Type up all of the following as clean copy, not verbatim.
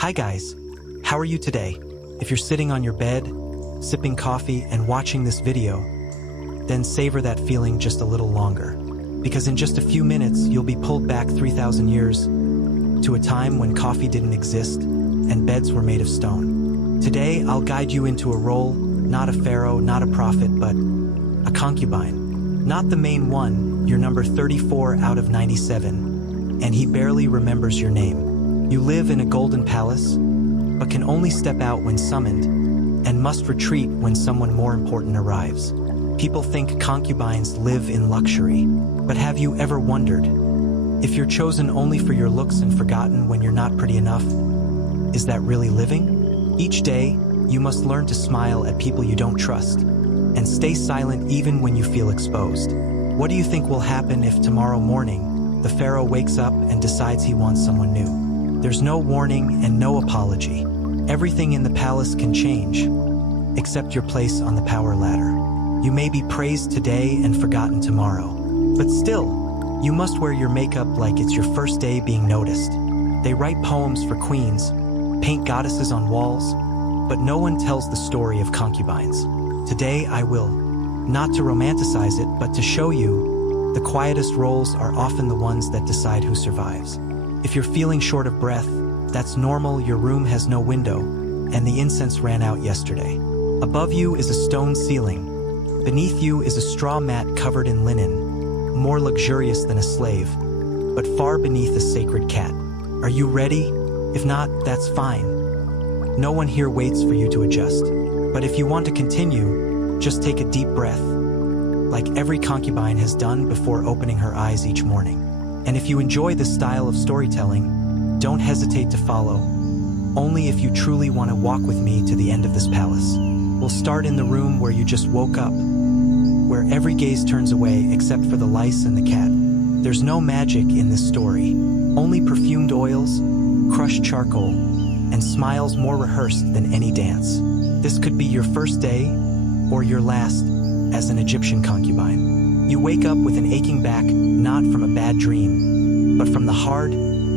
Hi guys, how are you today? If you're sitting on your bed, sipping coffee and watching this video, then savor that feeling just a little longer. Because in just a few minutes, you'll be pulled back 3,000 years to a time when coffee didn't exist and beds were made of stone. Today, I'll guide you into a role, not a pharaoh, not a prophet, but a concubine. Not the main one, you're number 34 out of 97, and he barely remembers your name. You live in a golden palace, but can only step out when summoned, and must retreat when someone more important arrives. People think concubines live in luxury, but have you ever wondered if you're chosen only for your looks and forgotten when you're not pretty enough? Is that really living? Each day, you must learn to smile at people you don't trust, and stay silent even when you feel exposed. What do you think will happen if tomorrow morning, the pharaoh wakes up and decides he wants someone new? There's no warning and no apology. Everything in the palace can change, except your place on the power ladder. You may be praised today and forgotten tomorrow, but still, you must wear your makeup like it's your first day being noticed. They write poems for queens, paint goddesses on walls, but no one tells the story of concubines. Today I will, not to romanticize it, but to show you the quietest roles are often the ones that decide who survives. If you're feeling short of breath, that's normal. Your room has no window, and the incense ran out yesterday. Above you is a stone ceiling. Beneath you is a straw mat covered in linen, more luxurious than a slave, but far beneath a sacred cat. Are you ready? If not, that's fine. No one here waits for you to adjust. But if you want to continue, just take a deep breath, like every concubine has done before opening her eyes each morning. And if you enjoy this style of storytelling, don't hesitate to follow, only if you truly want to walk with me to the end of this palace. We'll start in the room where you just woke up, where every gaze turns away except for the lice and the cat. There's no magic in this story, only perfumed oils, crushed charcoal, and smiles more rehearsed than any dance. This could be your first day, or your last, as an Egyptian concubine. You wake up with an aching back, not from a bad dream, but from the hard,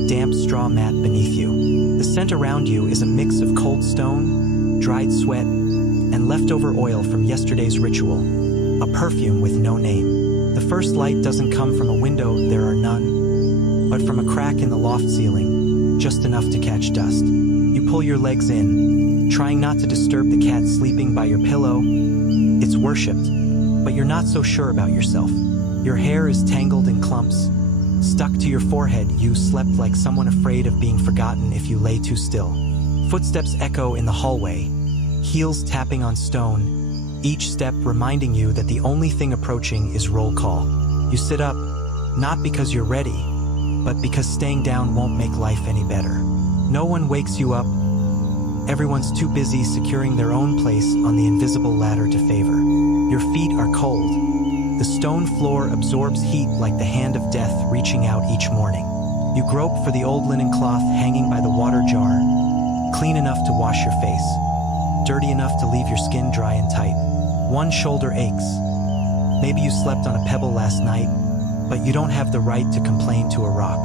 damp straw mat beneath you. The scent around you is a mix of cold stone, dried sweat, and leftover oil from yesterday's ritual, a perfume with no name. The first light doesn't come from a window, there are none, but from a crack in the loft ceiling, just enough to catch dust. You pull your legs in, trying not to disturb the cat sleeping by your pillow. It's worshipped, but you're not so sure about yourself. Your hair is tangled in clumps, stuck to your forehead. You slept like someone afraid of being forgotten if you lay too still. Footsteps echo in the hallway, heels tapping on stone, each step reminding you that the only thing approaching is roll call. You sit up, not because you're ready, but because staying down won't make life any better. No one wakes you up. Everyone's too busy securing their own place on the invisible ladder to favor. Your feet are cold. The stone floor absorbs heat like the hand of death reaching out each morning. You grope for the old linen cloth hanging by the water jar, clean enough to wash your face, dirty enough to leave your skin dry and tight. One shoulder aches. Maybe you slept on a pebble last night, but you don't have the right to complain to a rock.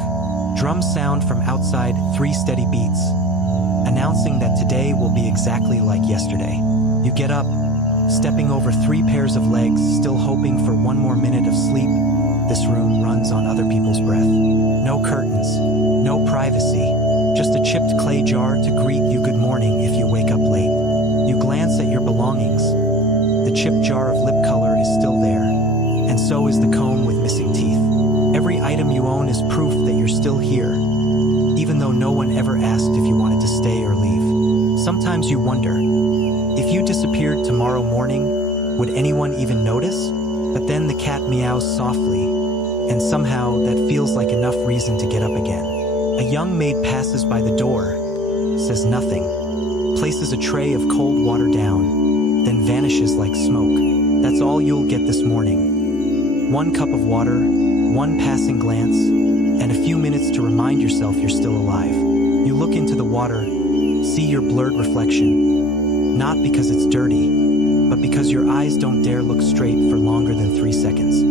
Drums sound from outside, 3 steady beats, announcing that today will be exactly like yesterday. You get up, stepping over 3 pairs of legs, still hoping for one more minute of sleep. This room runs on other people's breath. No curtains, no privacy, just a chipped clay jar to greet you good morning if you wake up late. You glance at your belongings. The chipped jar of lip color is still there, and so is the comb with missing teeth. Every item you own is proof that you're still here, even though no one ever asked if you wanted to stay or leave. Sometimes you wonder, if you disappeared tomorrow morning, would anyone even notice? But then the cat meows softly, and somehow that feels like enough reason to get up again. A young maid passes by the door, says nothing, places a tray of cold water down, then vanishes like smoke. That's all you'll get this morning. 1 cup of water, 1 passing glance, and a few minutes to remind yourself you're still alive. You look into the water, see your blurred reflection, not because it's dirty, but because your eyes don't dare look straight for longer than 3 seconds.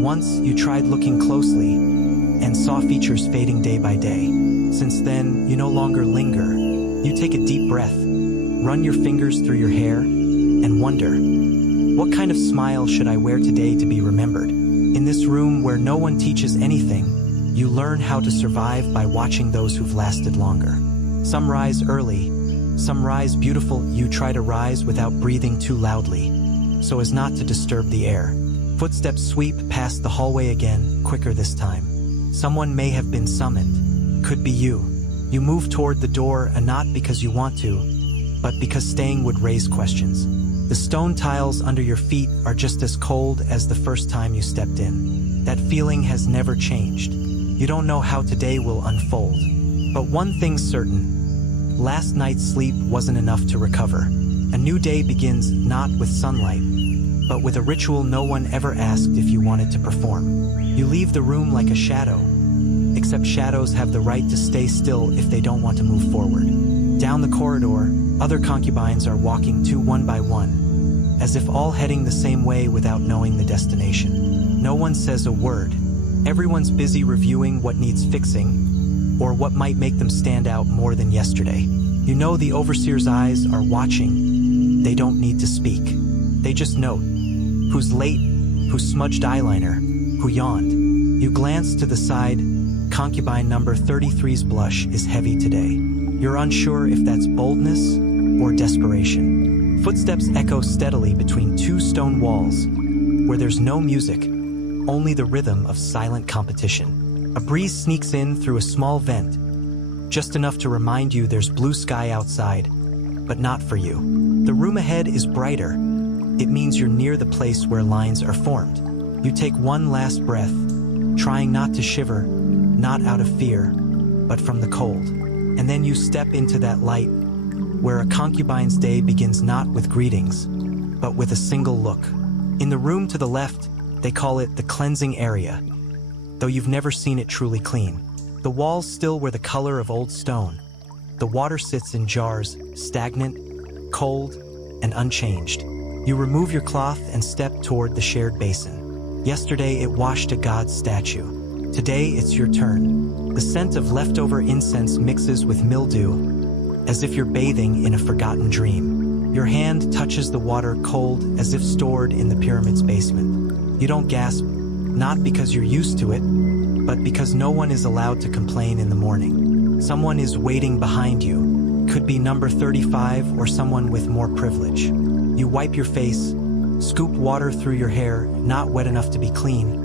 Once you tried looking closely and saw features fading day by day. Since then, you no longer linger. You take a deep breath, run your fingers through your hair, and wonder, what kind of smile should I wear today to be remembered? In this room where no one teaches anything, you learn how to survive by watching those who've lasted longer. Some rise early, some rise beautiful. You try to rise without breathing too loudly, so as not to disturb the air. Footsteps sweep past the hallway again, quicker this time. Someone may have been summoned. Could be you. You move toward the door, and not because you want to, but because staying would raise questions. The stone tiles under your feet are just as cold as the first time you stepped in. That feeling has never changed. You don't know how today will unfold. But one thing's certain. Last night's sleep wasn't enough to recover. A new day begins not with sunlight, but with a ritual no one ever asked if you wanted to perform. You leave the room like a shadow, except shadows have the right to stay still if they don't want to move forward. Down the corridor, other concubines are walking too, one by one, as if all heading the same way without knowing the destination. No one says a word. Everyone's busy reviewing what needs fixing, or what might make them stand out more than yesterday. You know the overseer's eyes are watching. They don't need to speak. They just note who's late, who smudged eyeliner, who yawned. You glance to the side. Concubine number 33's blush is heavy today. You're unsure if that's boldness or desperation. Footsteps echo steadily between two stone walls, where there's no music, only the rhythm of silent competition. A breeze sneaks in through a small vent, just enough to remind you there's blue sky outside, but not for you. The room ahead is brighter. It means you're near the place where lines are formed. You take one last breath, trying not to shiver, not out of fear, but from the cold. And then you step into that light, where a concubine's day begins not with greetings, but with a single look. In the room to the left, they call it the cleansing area, though you've never seen it truly clean. The walls still were the color of old stone. The water sits in jars, stagnant, cold, and unchanged. You remove your cloth and step toward the shared basin. Yesterday it washed a god's statue. Today it's your turn. The scent of leftover incense mixes with mildew, as if you're bathing in a forgotten dream. Your hand touches the water, cold as if stored in the pyramid's basement. You don't gasp, not because you're used to it, but because no one is allowed to complain in the morning. Someone is waiting behind you. Could be number 35 or someone with more privilege. You wipe your face, scoop water through your hair, not wet enough to be clean,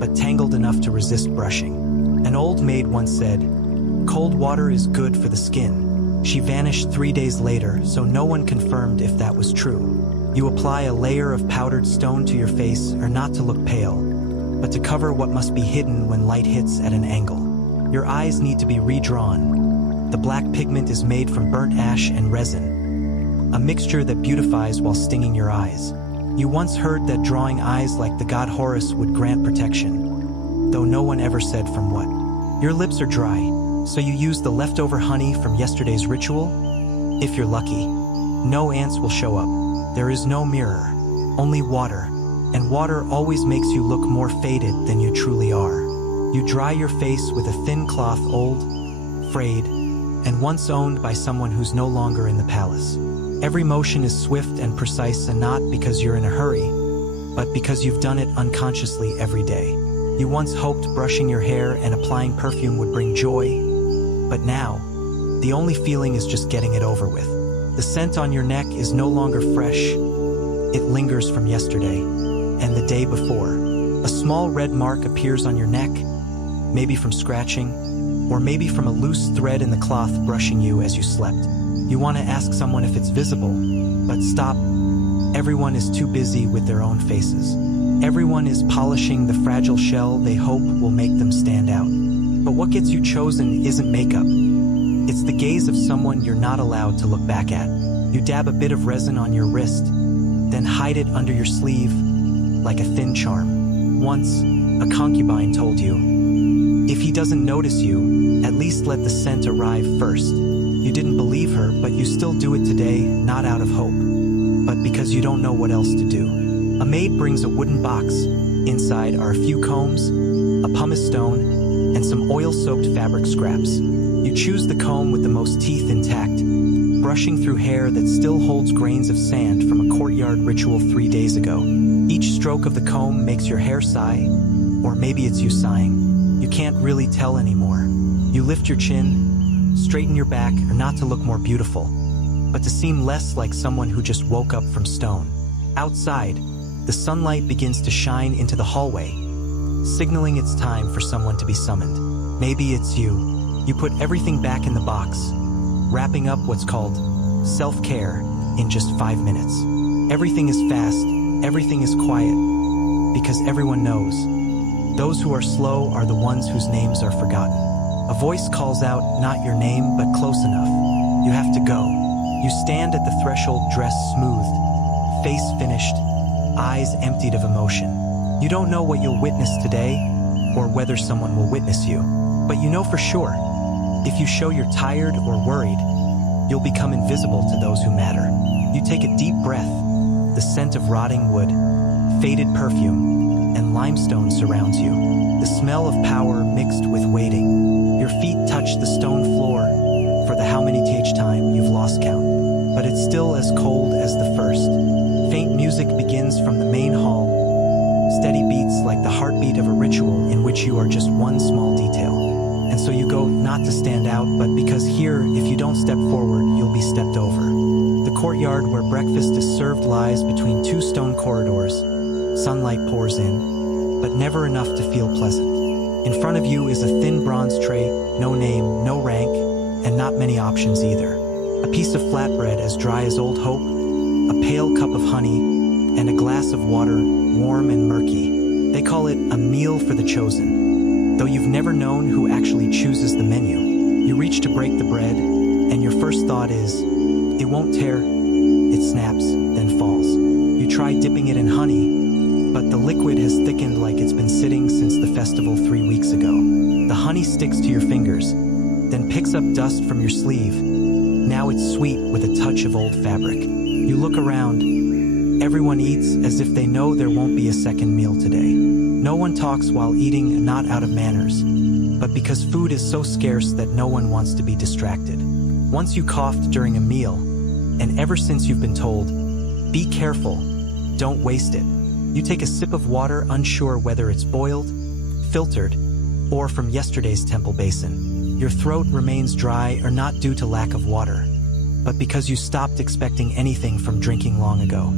but tangled enough to resist brushing. An old maid once said, "Cold water is good for the skin." She vanished 3 days later, so no one confirmed if that was true. You apply a layer of powdered stone to your face, or not to look pale, but to cover what must be hidden when light hits at an angle. Your eyes need to be redrawn. The black pigment is made from burnt ash and resin, a mixture that beautifies while stinging your eyes. You once heard that drawing eyes like the god Horus would grant protection, though no one ever said from what. Your lips are dry, so you use the leftover honey from yesterday's ritual. If you're lucky, no ants will show up. There is no mirror, only water, and water always makes you look more faded than you truly are. You dry your face with a thin cloth, old, frayed, and once owned by someone who's no longer in the palace. Every motion is swift and precise, and not because you're in a hurry, but because you've done it unconsciously every day. You once hoped brushing your hair and applying perfume would bring joy, but now, the only feeling is just getting it over with. The scent on your neck is no longer fresh. It lingers from yesterday and the day before. A small red mark appears on your neck, maybe from scratching, or maybe from a loose thread in the cloth brushing you as you slept. You want to ask someone if it's visible, but stop. Everyone is too busy with their own faces. Everyone is polishing the fragile shell they hope will make them stand out. But what gets you chosen isn't makeup. It's the gaze of someone you're not allowed to look back at. You dab a bit of resin on your wrist, then hide it under your sleeve like a thin charm. Once, a concubine told you, if he doesn't notice you, at least let the scent arrive first. You didn't believe her, but you still do it today, not out of hope, but because you don't know what else to do. A maid brings a wooden box. Inside are a few combs, a pumice stone, and some oil-soaked fabric scraps. You choose the comb with the most teeth intact, brushing through hair that still holds grains of sand from a courtyard ritual 3 days ago. Each stroke of the comb makes your hair sigh, or maybe it's you sighing. You can't really tell anymore. You lift your chin, straighten your back, or not to look more beautiful, but to seem less like someone who just woke up from stone. Outside, the sunlight begins to shine into the hallway, signaling it's time for someone to be summoned. Maybe it's you. You put everything back in the box, wrapping up what's called self-care in just 5 minutes. Everything is fast, everything is quiet, because everyone knows. Those who are slow are the ones whose names are forgotten. A voice calls out, not your name, but close enough. You have to go. You stand at the threshold, dressed smoothed, face finished, eyes emptied of emotion. You don't know what you'll witness today, or whether someone will witness you, but you know for sure, if you show you're tired or worried, you'll become invisible to those who matter. You take a deep breath. The scent of rotting wood, faded perfume, and limestone surrounds you. The smell of power mixed with waiting. Your feet touch the stone floor for the how many th time you've lost count. But it's still as cold as the first. Faint music begins from the main hall. Steady beats like the heartbeat of a ritual in which you are just one small detail. And so you go not to stand out, but because here, if you don't step forward, you'll be stepped over. The courtyard where breakfast is served lies between 2 stone corridors. Sunlight pours in, but never enough to feel pleasant. In front of you is a thin bronze tray, no name, no rank, and not many options either. A piece of flatbread as dry as old hope, a pale cup of honey, and a glass of water, warm and murky. They call it a meal for the chosen. Though you've never known who actually chooses the menu, you reach to break the bread, and your first thought is, it won't tear, it snaps, then falls. You try dipping it in honey, but the liquid has thickened like it's been sitting since the festival 3 weeks ago. The honey sticks to your fingers, then picks up dust from your sleeve. Now it's sweet with a touch of old fabric. You look around. Everyone eats as if they know there won't be a second meal today. No one talks while eating, not out of manners, but because food is so scarce that no one wants to be distracted. Once you coughed during a meal, and ever since you've been told, be careful, don't waste it. You take a sip of water, unsure whether it's boiled, filtered, or from yesterday's temple basin. Your throat remains dry, or not due to lack of water, but because you stopped expecting anything from drinking long ago.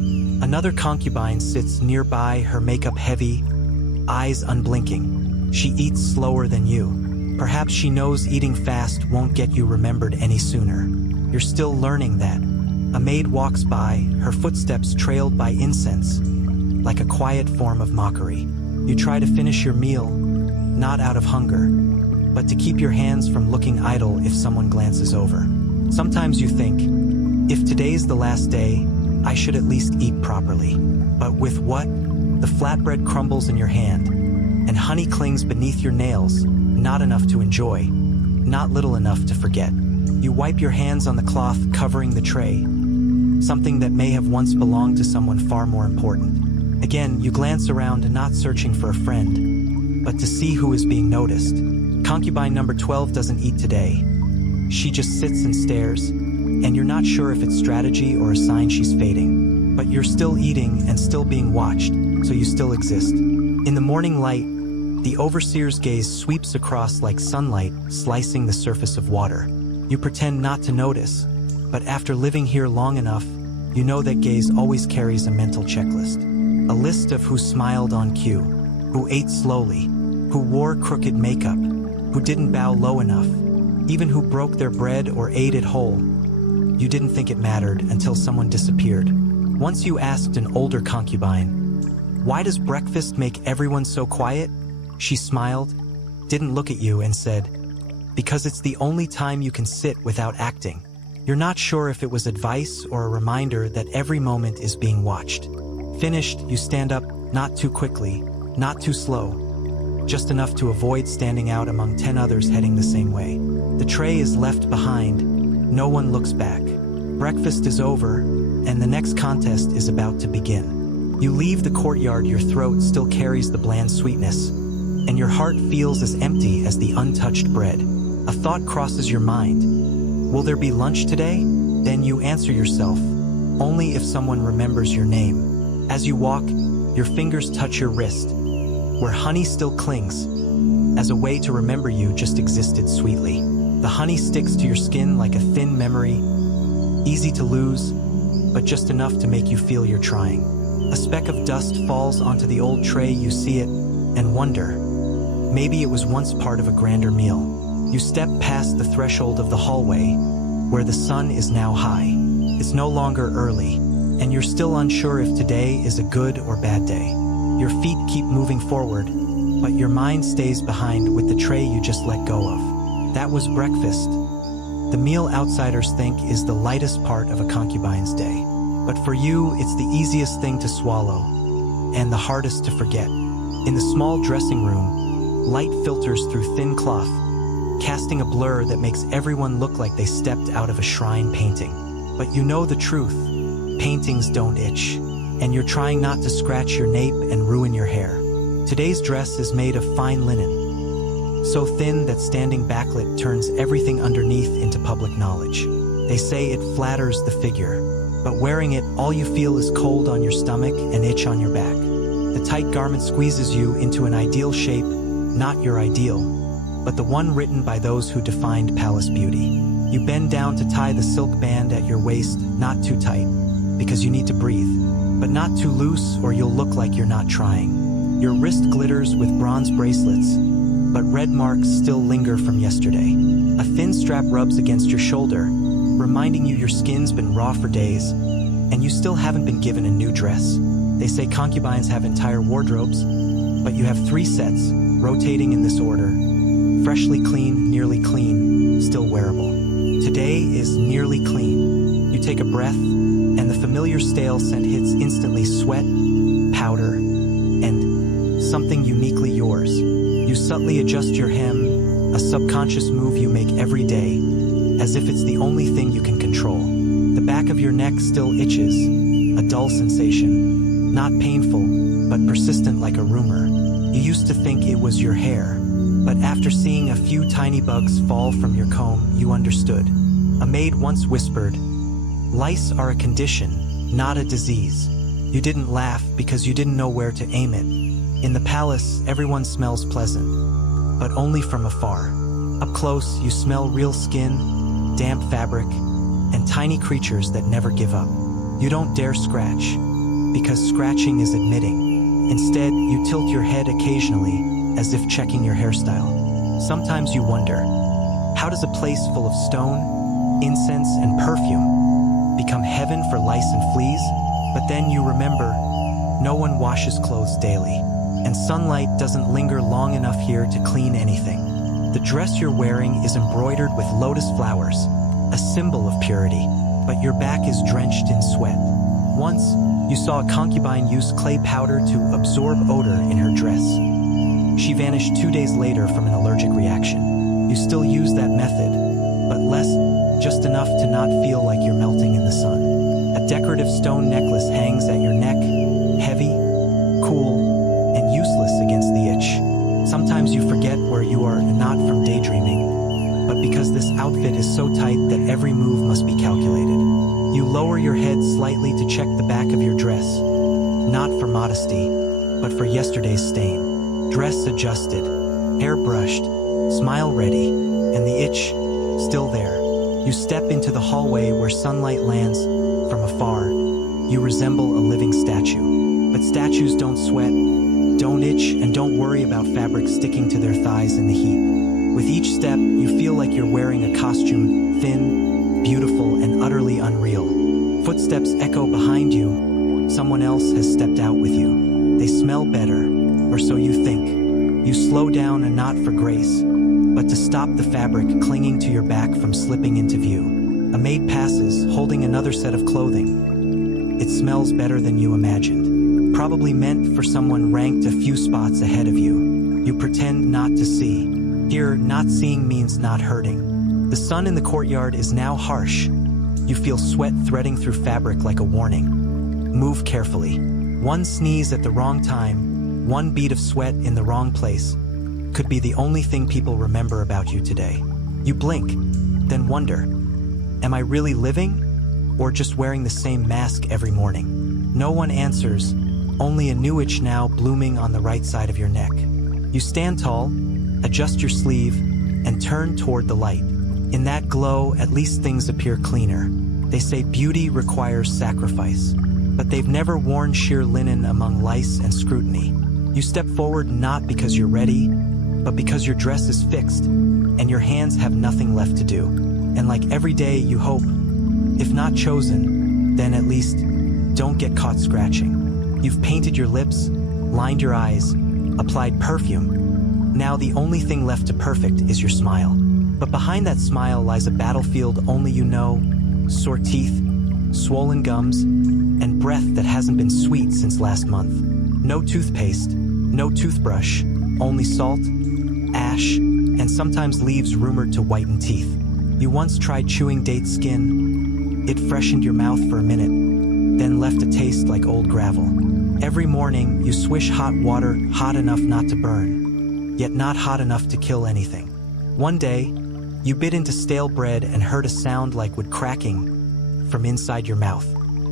Another concubine sits nearby, her makeup heavy, eyes unblinking. She eats slower than you. Perhaps she knows eating fast won't get you remembered any sooner. You're still learning that. A maid walks by, her footsteps trailed by incense, like a quiet form of mockery. You try to finish your meal, not out of hunger, but to keep your hands from looking idle if someone glances over. Sometimes you think, if today's the last day, I should at least eat properly. But with what? The flatbread crumbles in your hand, and honey clings beneath your nails, not enough to enjoy, not little enough to forget. You wipe your hands on the cloth covering the tray, something that may have once belonged to someone far more important. Again, you glance around, not searching for a friend, but to see who is being noticed. Concubine number 12 doesn't eat today. She just sits and stares, and you're not sure if it's strategy or a sign she's fading. But you're still eating and still being watched, so you still exist. In the morning light, the overseer's gaze sweeps across like sunlight, slicing the surface of water. You pretend not to notice, but after living here long enough, you know that gaze always carries a mental checklist. A list of who smiled on cue, who ate slowly, who wore crooked makeup, who didn't bow low enough, even who broke their bread or ate it whole. You didn't think it mattered until someone disappeared. Once you asked an older concubine, "Why does breakfast make everyone so quiet?" She smiled, didn't look at you, and said, "Because it's the only time you can sit without acting." You're not sure if it was advice or a reminder that every moment is being watched. Finished, you stand up, not too quickly, not too slow, just enough to avoid standing out among 10 others heading the same way. The tray is left behind. No one looks back. Breakfast is over, and the next contest is about to begin. You leave the courtyard, your throat still carries the bland sweetness, and your heart feels as empty as the untouched bread. A thought crosses your mind. Will there be lunch today? Then you answer yourself, only if someone remembers your name. As you walk, your fingers touch your wrist, where honey still clings, as a way to remember you just existed sweetly. The honey sticks to your skin like a thin memory, easy to lose, but just enough to make you feel you're trying. A speck of dust falls onto the old tray, you see it, and wonder, maybe it was once part of a grander meal. You step past the threshold of the hallway, where the sun is now high. It's no longer early, and you're still unsure if today is a good or bad day. Your feet keep moving forward, but your mind stays behind with the tray you just let go of. That was breakfast. The meal outsiders think is the lightest part of a concubine's day. But for you, it's the easiest thing to swallow, and the hardest to forget. In the small dressing room, light filters through thin cloth, casting a blur that makes everyone look like they stepped out of a shrine painting. But you know the truth. Paintings don't itch, and you're trying not to scratch your nape and ruin your hair. Today's dress is made of fine linen, so thin that standing backlit turns everything underneath into public knowledge. They say it flatters the figure, but wearing it, all you feel is cold on your stomach and itch on your back. The tight garment squeezes you into an ideal shape, not your ideal, but the one written by those who defined palace beauty. You bend down to tie the silk band at your waist, not too tight, because you need to breathe, but not too loose or you'll look like you're not trying. Your wrist glitters with bronze bracelets, but red marks still linger from yesterday. A thin strap rubs against your shoulder, reminding you your skin's been raw for days, and you still haven't been given a new dress. They say concubines have entire wardrobes, but you have 3 sets, rotating in this order. Freshly clean, nearly clean, still wearable. Today is nearly clean. You take a breath, and the familiar stale scent hits instantly: sweat, powder, and something uniquely yours. You subtly adjust your hem, a subconscious move you make every day, as if it's the only thing you can control. The back of your neck still itches, a dull sensation, not painful, but persistent like a rumor. You used to think it was your hair, but after seeing a few tiny bugs fall from your comb, you understood. A maid once whispered, "Lice are a condition, not a disease." You didn't laugh because you didn't know where to aim it. In the palace, everyone smells pleasant, but only from afar. Up close, you smell real skin, damp fabric, and tiny creatures that never give up. You don't dare scratch, because scratching is admitting. Instead, you tilt your head occasionally, as if checking your hairstyle. Sometimes you wonder, how does a place full of stone, incense, and perfume become heaven for lice and fleas? But then you remember, no one washes clothes daily, and sunlight doesn't linger long enough here to clean anything. The dress you're wearing is embroidered with lotus flowers, a symbol of purity, but your back is drenched in sweat. Once, you saw a concubine use clay powder to absorb odor in her dress. She vanished 2 days later from an allergic reaction. You still use that method, but less, just enough to not feel like you're melting in the sun. A decorative stone necklace hangs at your neck, heavy, cool, and useless against the itch. Sometimes you forget where you are, not from daydreaming, but because this outfit is so tight that every move must be calculated. You lower your head slightly to check the back of your dress, not for modesty, but for yesterday's stain. Dress adjusted, hair brushed, smile ready, and the itch still there. You step into the hallway where sunlight lands. From afar, you resemble a living statue. But statues don't sweat, don't itch, and don't worry about fabric sticking to their thighs in the heat. With each step, you feel like you're wearing a costume, thin, beautiful, and utterly unreal. Footsteps echo behind you. Someone else has stepped out with you. They smell better, or so you think. You slow down, and not for grace, but to stop the fabric clinging to your back from slipping into view. A maid passes, holding another set of clothing. It smells better than you imagined. Probably meant for someone ranked a few spots ahead of you. You pretend not to see. Here, not seeing means not hurting. The sun in the courtyard is now harsh. You feel sweat threading through fabric like a warning. Move carefully. One sneeze at the wrong time, one bead of sweat in the wrong place, could be the only thing people remember about you today. You blink, then wonder, am I really living? or just wearing the same mask every morning? No one answers, only a new itch now blooming on the right side of your neck. You stand tall, adjust your sleeve, and turn toward the light. In that glow, at least things appear cleaner. They say beauty requires sacrifice, but they've never worn sheer linen among lice and scrutiny. You step forward not because you're ready, but because your dress is fixed, and your hands have nothing left to do. And like every day, you hope, if not chosen, then at least don't get caught scratching. You've painted your lips, lined your eyes, applied perfume. Now the only thing left to perfect is your smile. But behind that smile lies a battlefield only you know, sore teeth, swollen gums, and breath that hasn't been sweet since last month. No toothpaste, no toothbrush, only salt, ash, and sometimes leaves rumored to whiten teeth. You once tried chewing date skin. It freshened your mouth for a minute, then left a taste like old gravel. Every morning, you swish hot water hot enough not to burn, yet not hot enough to kill anything. One day, you bit into stale bread and heard a sound like wood cracking from inside your mouth.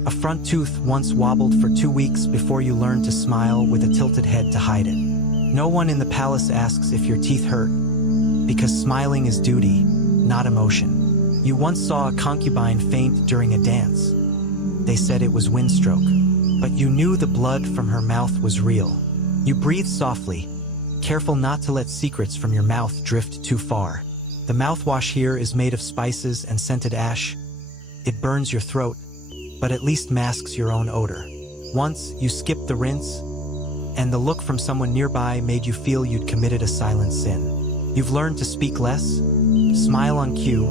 A front tooth once wobbled for 2 weeks before you learned to smile with a tilted head to hide it. No one in the palace asks if your teeth hurt, because smiling is duty, not emotion. You once saw a concubine faint during a dance. They said it was windstroke, but you knew the blood from her mouth was real. You breathed softly, careful not to let secrets from your mouth drift too far. The mouthwash here is made of spices and scented ash. It burns your throat, but at least masks your own odor. Once, you skipped the rinse, and the look from someone nearby made you feel you'd committed a silent sin. You've learned to speak less, smile on cue,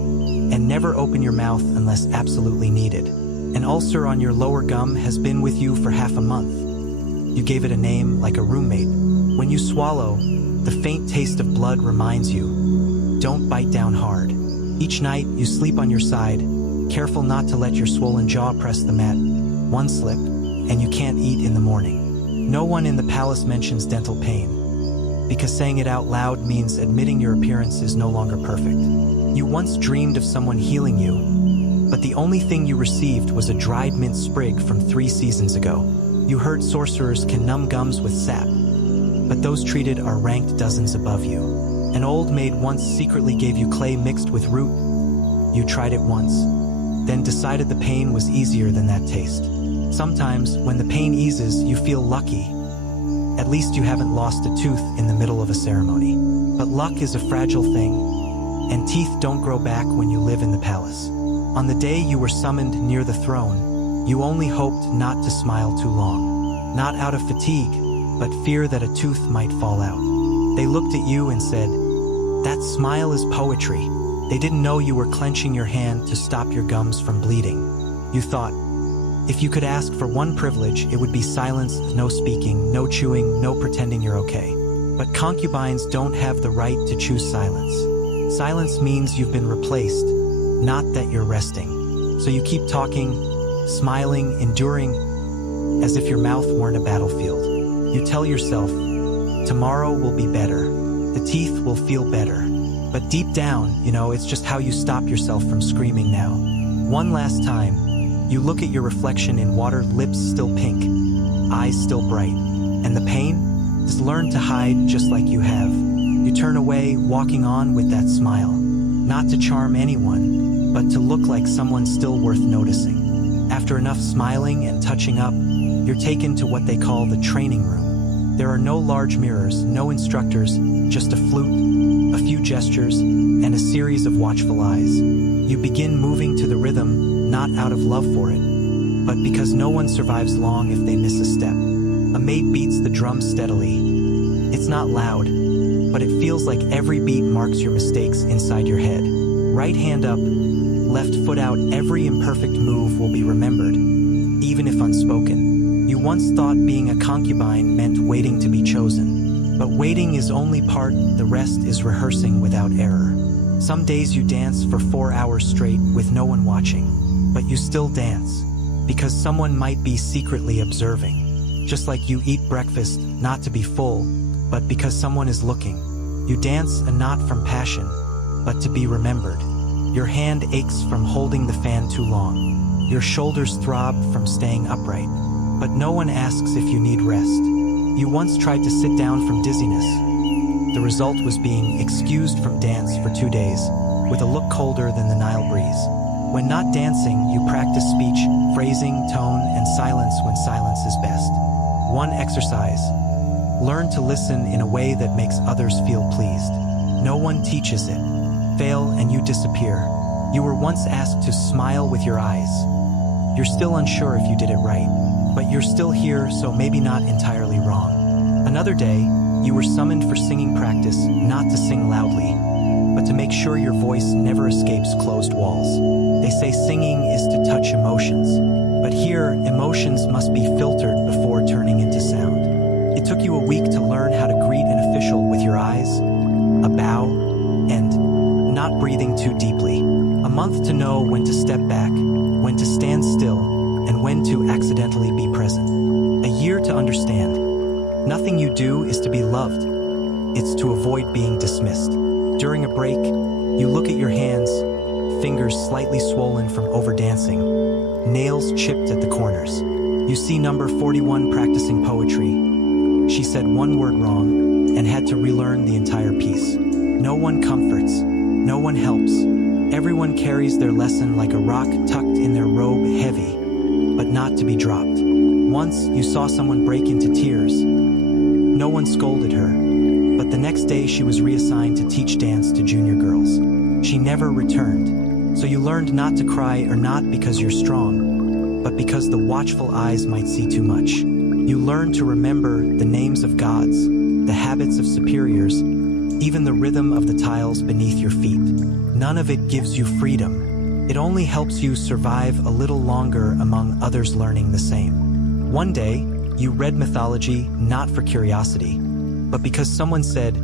and never open your mouth unless absolutely needed. An ulcer on your lower gum has been with you for half a month. You gave it a name like a roommate. When you swallow, the faint taste of blood reminds you, don't bite down hard. Each night, you sleep on your side, careful not to let your swollen jaw press the mat. One slip, and you can't eat in the morning. No one in the palace mentions dental pain, because saying it out loud means admitting your appearance is no longer perfect. You once dreamed of someone healing you, but the only thing you received was a dried mint sprig from 3 seasons ago. You heard sorcerers can numb gums with sap, but those treated are ranked dozens above you. An old maid once secretly gave you clay mixed with root. You tried it once, then decided the pain was easier than that taste. Sometimes, when the pain eases, you feel lucky. At least you haven't lost a tooth in the middle of a ceremony. But luck is a fragile thing, and teeth don't grow back when you live in the palace. On the day you were summoned near the throne, you only hoped not to smile too long. Not out of fatigue, but fear that a tooth might fall out. They looked at you and said, "That smile is poetry." They didn't know you were clenching your hand to stop your gums from bleeding. You thought, if you could ask for one privilege, it would be silence, no speaking, no chewing, no pretending you're okay. But concubines don't have the right to choose silence. Silence means you've been replaced, not that you're resting. So you keep talking, smiling, enduring, as if your mouth weren't a battlefield. You tell yourself, tomorrow will be better. The teeth will feel better. But deep down, it's just how you stop yourself from screaming now. One last time, you look at your reflection in water, lips still pink, eyes still bright. And the pain is learned to hide just like you have. You turn away, walking on with that smile. Not to charm anyone, but to look like someone still worth noticing. After enough smiling and touching up, you're taken to what they call the training room. There are no large mirrors, no instructors, just a flute, a few gestures, and a series of watchful eyes. You begin moving to the rhythm, not out of love for it, but because no one survives long if they miss a step. A maid beats the drum steadily. It's not loud, but it feels like every beat marks your mistakes inside your head. Right hand up, left foot out, every imperfect move will be remembered, even if unspoken. You once thought being a concubine meant waiting to be chosen. But waiting is only part, the rest is rehearsing without error. Some days you dance for 4 hours straight with no one watching, but you still dance, because someone might be secretly observing. Just like you eat breakfast, not to be full, but because someone is looking. You dance not from passion, but to be remembered. Your hand aches from holding the fan too long. Your shoulders throb from staying upright. But no one asks if you need rest. You once tried to sit down from dizziness. The result was being excused from dance for 2 days, with a look colder than the Nile breeze. When not dancing, you practice speech, phrasing, tone, and silence when silence is best. One exercise. Learn to listen in a way that makes others feel pleased. No one teaches it. Fail and you disappear. You were once asked to smile with your eyes. You're still unsure if you did it right, but you're still here, so maybe not entirely wrong. Another day, you were summoned for singing practice, not to sing loudly, but to make sure your voice never escapes closed walls. They say singing is to touch emotions, but here, emotions must be filtered before turning into sound. It took you a week to learn how to greet an official with your eyes, a bow, and not breathing too deeply. A month to know when to step back, when to stand still, and when to accidentally be present. A year to understand. Nothing you do is to be loved. It's to avoid being dismissed. During a break, you look at your hands, fingers slightly swollen from overdancing, nails chipped at the corners. You see number 41 practicing poetry. She said one word wrong and had to relearn the entire piece. No one comforts. No one helps. Everyone carries their lesson like a rock tucked in their robe, heavy, but not to be dropped. Once, you saw someone break into tears. No one scolded her, but the next day she was reassigned to teach dance to junior girls. She never returned, so you learned not to cry, or not because you're strong, but because the watchful eyes might see too much. You learned to remember the names of gods, the habits of superiors, even the rhythm of the tiles beneath your feet. None of it gives you freedom. It only helps you survive a little longer among others learning the same. One day, you read mythology not for curiosity, but because someone said,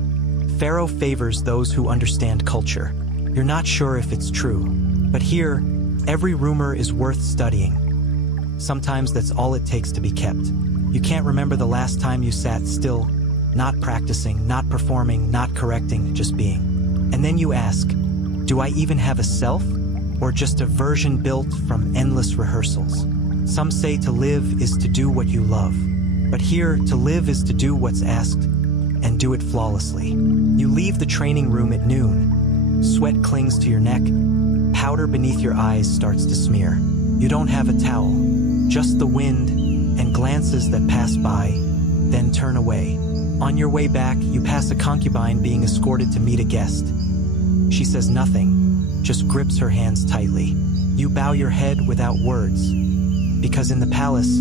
Pharaoh favors those who understand culture. You're not sure if it's true, but here, every rumor is worth studying. Sometimes that's all it takes to be kept. You can't remember the last time you sat still, not practicing, not performing, not correcting, just being. And then you ask, do I even have a self? Or just a version built from endless rehearsals? Some say to live is to do what you love. But here, to live is to do what's asked, and do it flawlessly. You leave the training room at noon. Sweat clings to your neck. Powder beneath your eyes starts to smear. You don't have a towel, just the wind and glances that pass by, then turn away. On your way back, you pass a concubine being escorted to meet a guest. She says nothing, just grips her hands tightly. You bow your head without words, because in the palace,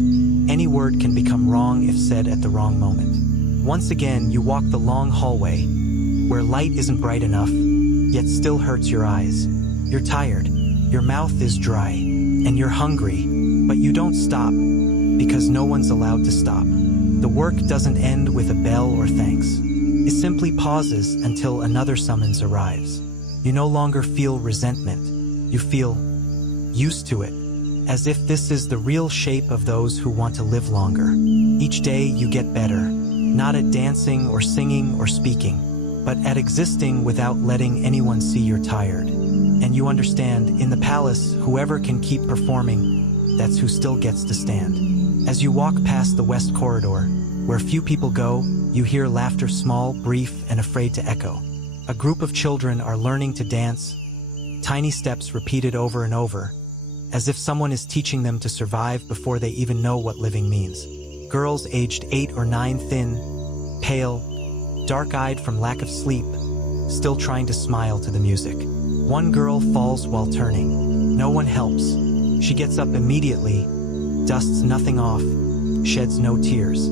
any word can become wrong if said at the wrong moment. Once again, you walk the long hallway, where light isn't bright enough, yet still hurts your eyes. You're tired, your mouth is dry, and you're hungry, but you don't stop, because no one's allowed to stop. The work doesn't end with a bell or thanks. It simply pauses until another summons arrives. You no longer feel resentment. You feel used to it, as if this is the real shape of those who want to live longer. Each day you get better, not at dancing or singing or speaking, but at existing without letting anyone see you're tired. And you understand, in the palace, whoever can keep performing, that's who still gets to stand. As you walk past the west corridor, where few people go, you hear laughter, small, brief, and afraid to echo. A group of children are learning to dance, tiny steps repeated over and over, as if someone is teaching them to survive before they even know what living means. Girls aged 8 or 9, thin, pale, dark-eyed from lack of sleep, still trying to smile to the music. One girl falls while turning. No one helps. She gets up immediately, dusts nothing off, sheds no tears.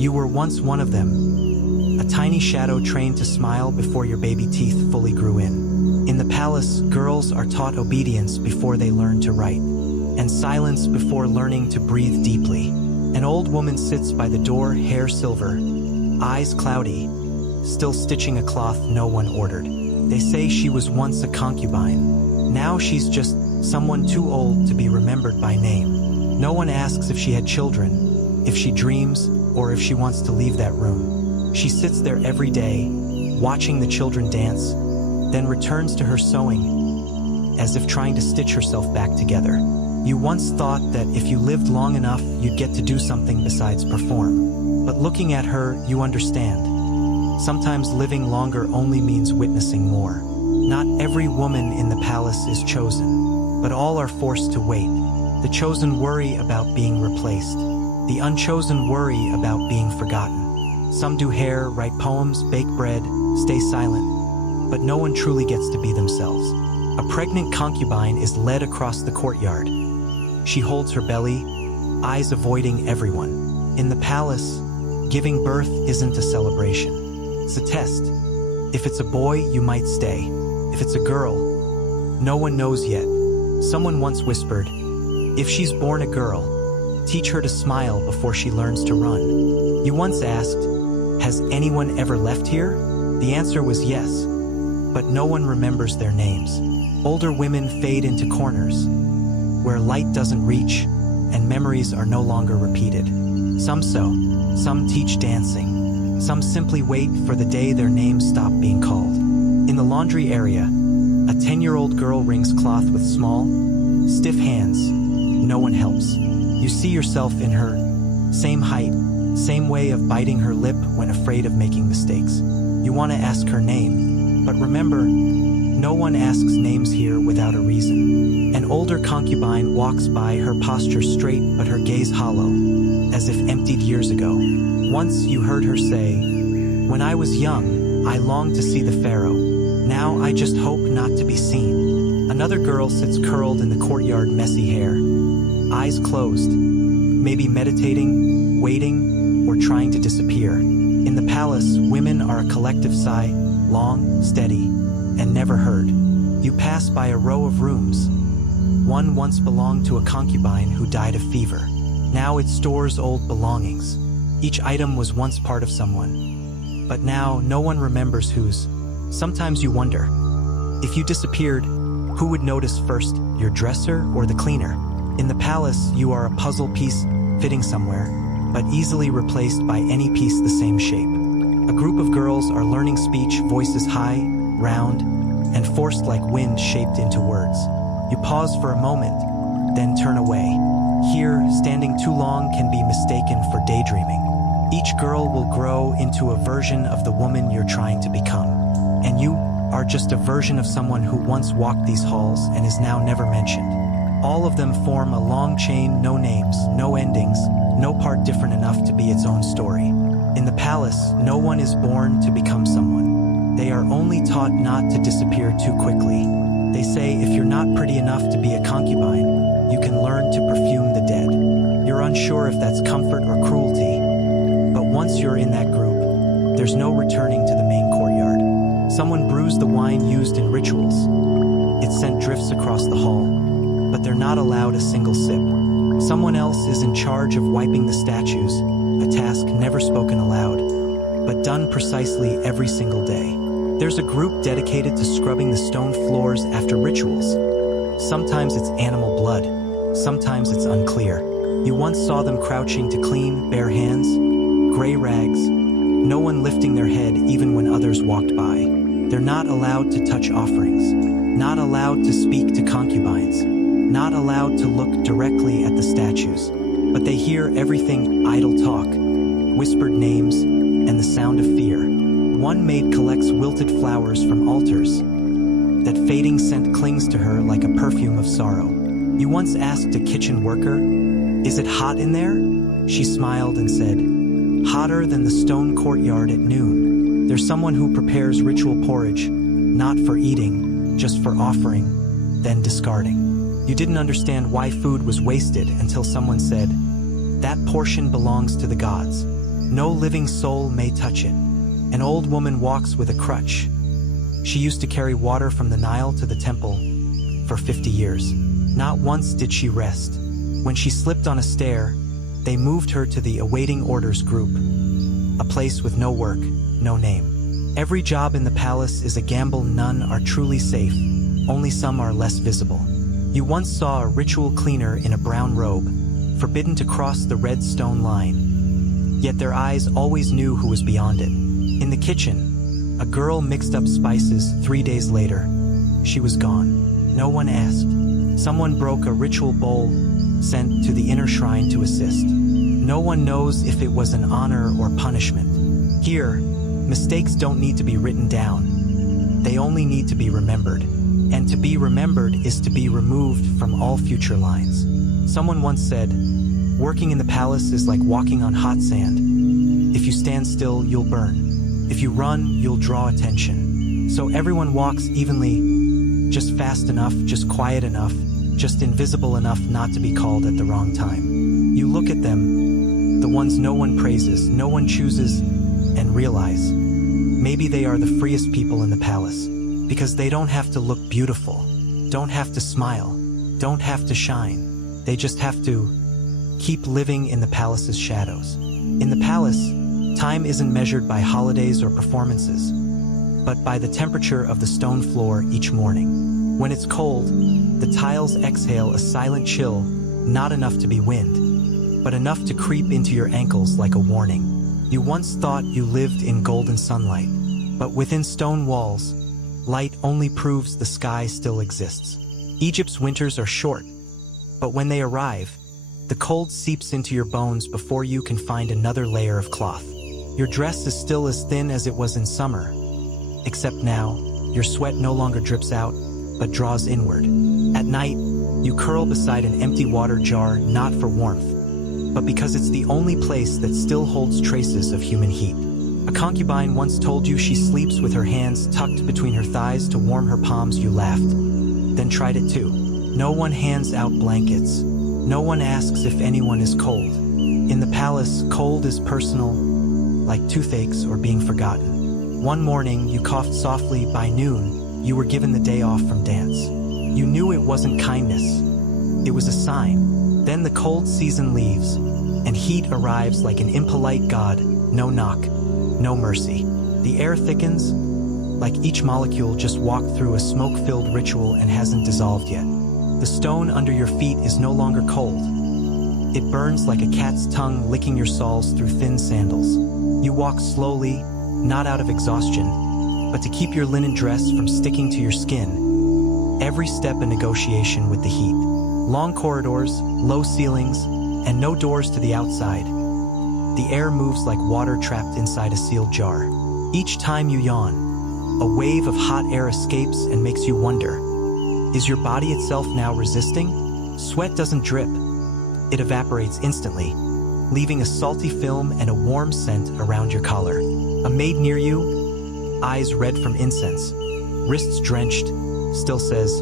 You were once one of them, a tiny shadow trained to smile before your baby teeth fully grew in. In the palace, girls are taught obedience before they learn to write, and silence before learning to breathe deeply. An old woman sits by the door, hair silver, eyes cloudy, still stitching a cloth no one ordered. They say she was once a concubine. Now she's just someone too old to be remembered by name. No one asks if she had children, if she dreams, or if she wants to leave that room. She sits there every day, watching the children dance, then returns to her sewing, as if trying to stitch herself back together. You once thought that if you lived long enough, you'd get to do something besides perform. But looking at her, you understand. Sometimes living longer only means witnessing more. Not every woman in the palace is chosen, but all are forced to wait. The chosen worry about being replaced. The unchosen worry about being forgotten. Some do hair, write poems, bake bread, stay silent, but no one truly gets to be themselves. A pregnant concubine is led across the courtyard. She holds her belly, eyes avoiding everyone. In the palace, giving birth isn't a celebration. It's a test. If it's a boy, you might stay. If it's a girl, no one knows yet. Someone once whispered, if she's born a girl, teach her to smile before she learns to run. You once asked, has anyone ever left here? The answer was yes, but no one remembers their names. Older women fade into corners, where light doesn't reach and memories are no longer repeated. Some sew, some teach dancing, some simply wait for the day their names stop being called. In the laundry area, a 10-year-old girl wrings cloth with small, stiff hands. No one helps. You see yourself in her, same height, same way of biting her lip when afraid of making mistakes. You want to ask her name, but remember, no one asks names here without a reason. An older concubine walks by, her posture straight but her gaze hollow, as if emptied years ago. Once you heard her say, when I was young, I longed to see the Pharaoh. Now I just hope not to be seen. Another girl sits curled in the courtyard, messy hair, eyes closed, maybe meditating, waiting, or trying to disappear. In the palace, women are a collective sigh, long, steady, and never heard. You pass by a row of rooms. One once belonged to a concubine who died of fever. Now it stores old belongings. Each item was once part of someone, but now no one remembers whose. Sometimes you wonder, if you disappeared, who would notice first, your dresser or the cleaner? In the palace, you are a puzzle piece fitting somewhere, but easily replaced by any piece the same shape. A group of girls are learning speech, voices high, round, and forced like wind shaped into words. You pause for a moment, then turn away. Here, standing too long can be mistaken for daydreaming. Each girl will grow into a version of the woman you're trying to become. And you are just a version of someone who once walked these halls and is now never mentioned. All of them form a long chain, no names, no endings, no part different enough to be its own story. In the palace, no one is born to become someone. They are only taught not to disappear too quickly. They say if you're not pretty enough to be a concubine, you can learn to perfume the dead. You're unsure if that's comfort or cruelty, but once you're in that group, there's no returning to the main courtyard. Someone brews the wine used in rituals. Its scent drifts across the hall, but they're not allowed a single sip. Someone else is in charge of wiping the statues, a task never spoken aloud, but done precisely every single day. There's a group dedicated to scrubbing the stone floors after rituals. Sometimes it's animal blood, sometimes it's unclear. You once saw them crouching to clean, bare hands, gray rags, no one lifting their head even when others walked by. They're not allowed to touch offerings, not allowed to speak to concubines, not allowed to look directly at the statues, but they hear everything: idle talk, whispered names, and the sound of fear. One maid collects wilted flowers from altars. That fading scent clings to her like a perfume of sorrow. You once asked a kitchen worker, "Is it hot in there?" She smiled and said, "Hotter than the stone courtyard at noon." There's someone who prepares ritual porridge, not for eating, just for offering, then discarding. You didn't understand why food was wasted until someone said, "That portion belongs to the gods. No living soul may touch it." An old woman walks with a crutch. She used to carry water from the Nile to the temple for 50 years. Not once did she rest. When she slipped on a stair, they moved her to the awaiting orders group, a place with no work, no name. Every job in the palace is a gamble. None are truly safe. Only some are less visible. You once saw a ritual cleaner in a brown robe, forbidden to cross the red stone line. Yet their eyes always knew who was beyond it. In the kitchen, a girl mixed up spices. 3 days later, she was gone. No one asked, Someone broke a ritual bowl sent to the inner shrine to assist. No one knows if it was an honor or punishment. Here, mistakes don't need to be written down. They only need to be remembered. And to be remembered is to be removed from all future lines. Someone once said, "Working in the palace is like walking on hot sand. If you stand still, you'll burn. If you run, you'll draw attention." So everyone walks evenly, just fast enough, just quiet enough, just invisible enough not to be called at the wrong time. You look at them, the ones no one praises, no one chooses, and realize, maybe they are the freest people in the palace, because they don't have to look beautiful, don't have to smile, don't have to shine. They just have to keep living in the palace's shadows. In the palace, time isn't measured by holidays or performances, but by the temperature of the stone floor each morning. When it's cold, the tiles exhale a silent chill, not enough to be wind, but enough to creep into your ankles like a warning. You once thought you lived in golden sunlight, but within stone walls, light only proves the sky still exists. Egypt's winters are short, but when they arrive, the cold seeps into your bones before you can find another layer of cloth. Your dress is still as thin as it was in summer, except now, your sweat no longer drips out, but draws inward. At night, you curl beside an empty water jar not for warmth, but because it's the only place that still holds traces of human heat. A concubine once told you she sleeps with her hands tucked between her thighs to warm her palms. You laughed, then tried it too. No one hands out blankets. No one asks if anyone is cold. In the palace, cold is personal, like toothaches or being forgotten. One morning, you coughed softly. By noon, you were given the day off from dance. You knew it wasn't kindness. It was a sign. Then the cold season leaves, and heat arrives like an impolite god. No knock, no mercy. The air thickens, like each molecule just walked through a smoke-filled ritual and hasn't dissolved yet. The stone under your feet is no longer cold. It burns like a cat's tongue licking your soles through thin sandals. You walk slowly, not out of exhaustion, but to keep your linen dress from sticking to your skin. Every step a negotiation with the heat. Long corridors, low ceilings, and no doors to the outside. The air moves like water trapped inside a sealed jar. Each time you yawn, a wave of hot air escapes and makes you wonder, is your body itself now resisting? Sweat doesn't drip. It evaporates instantly, leaving a salty film and a warm scent around your collar. A maid near you, eyes red from incense, wrists drenched, still says,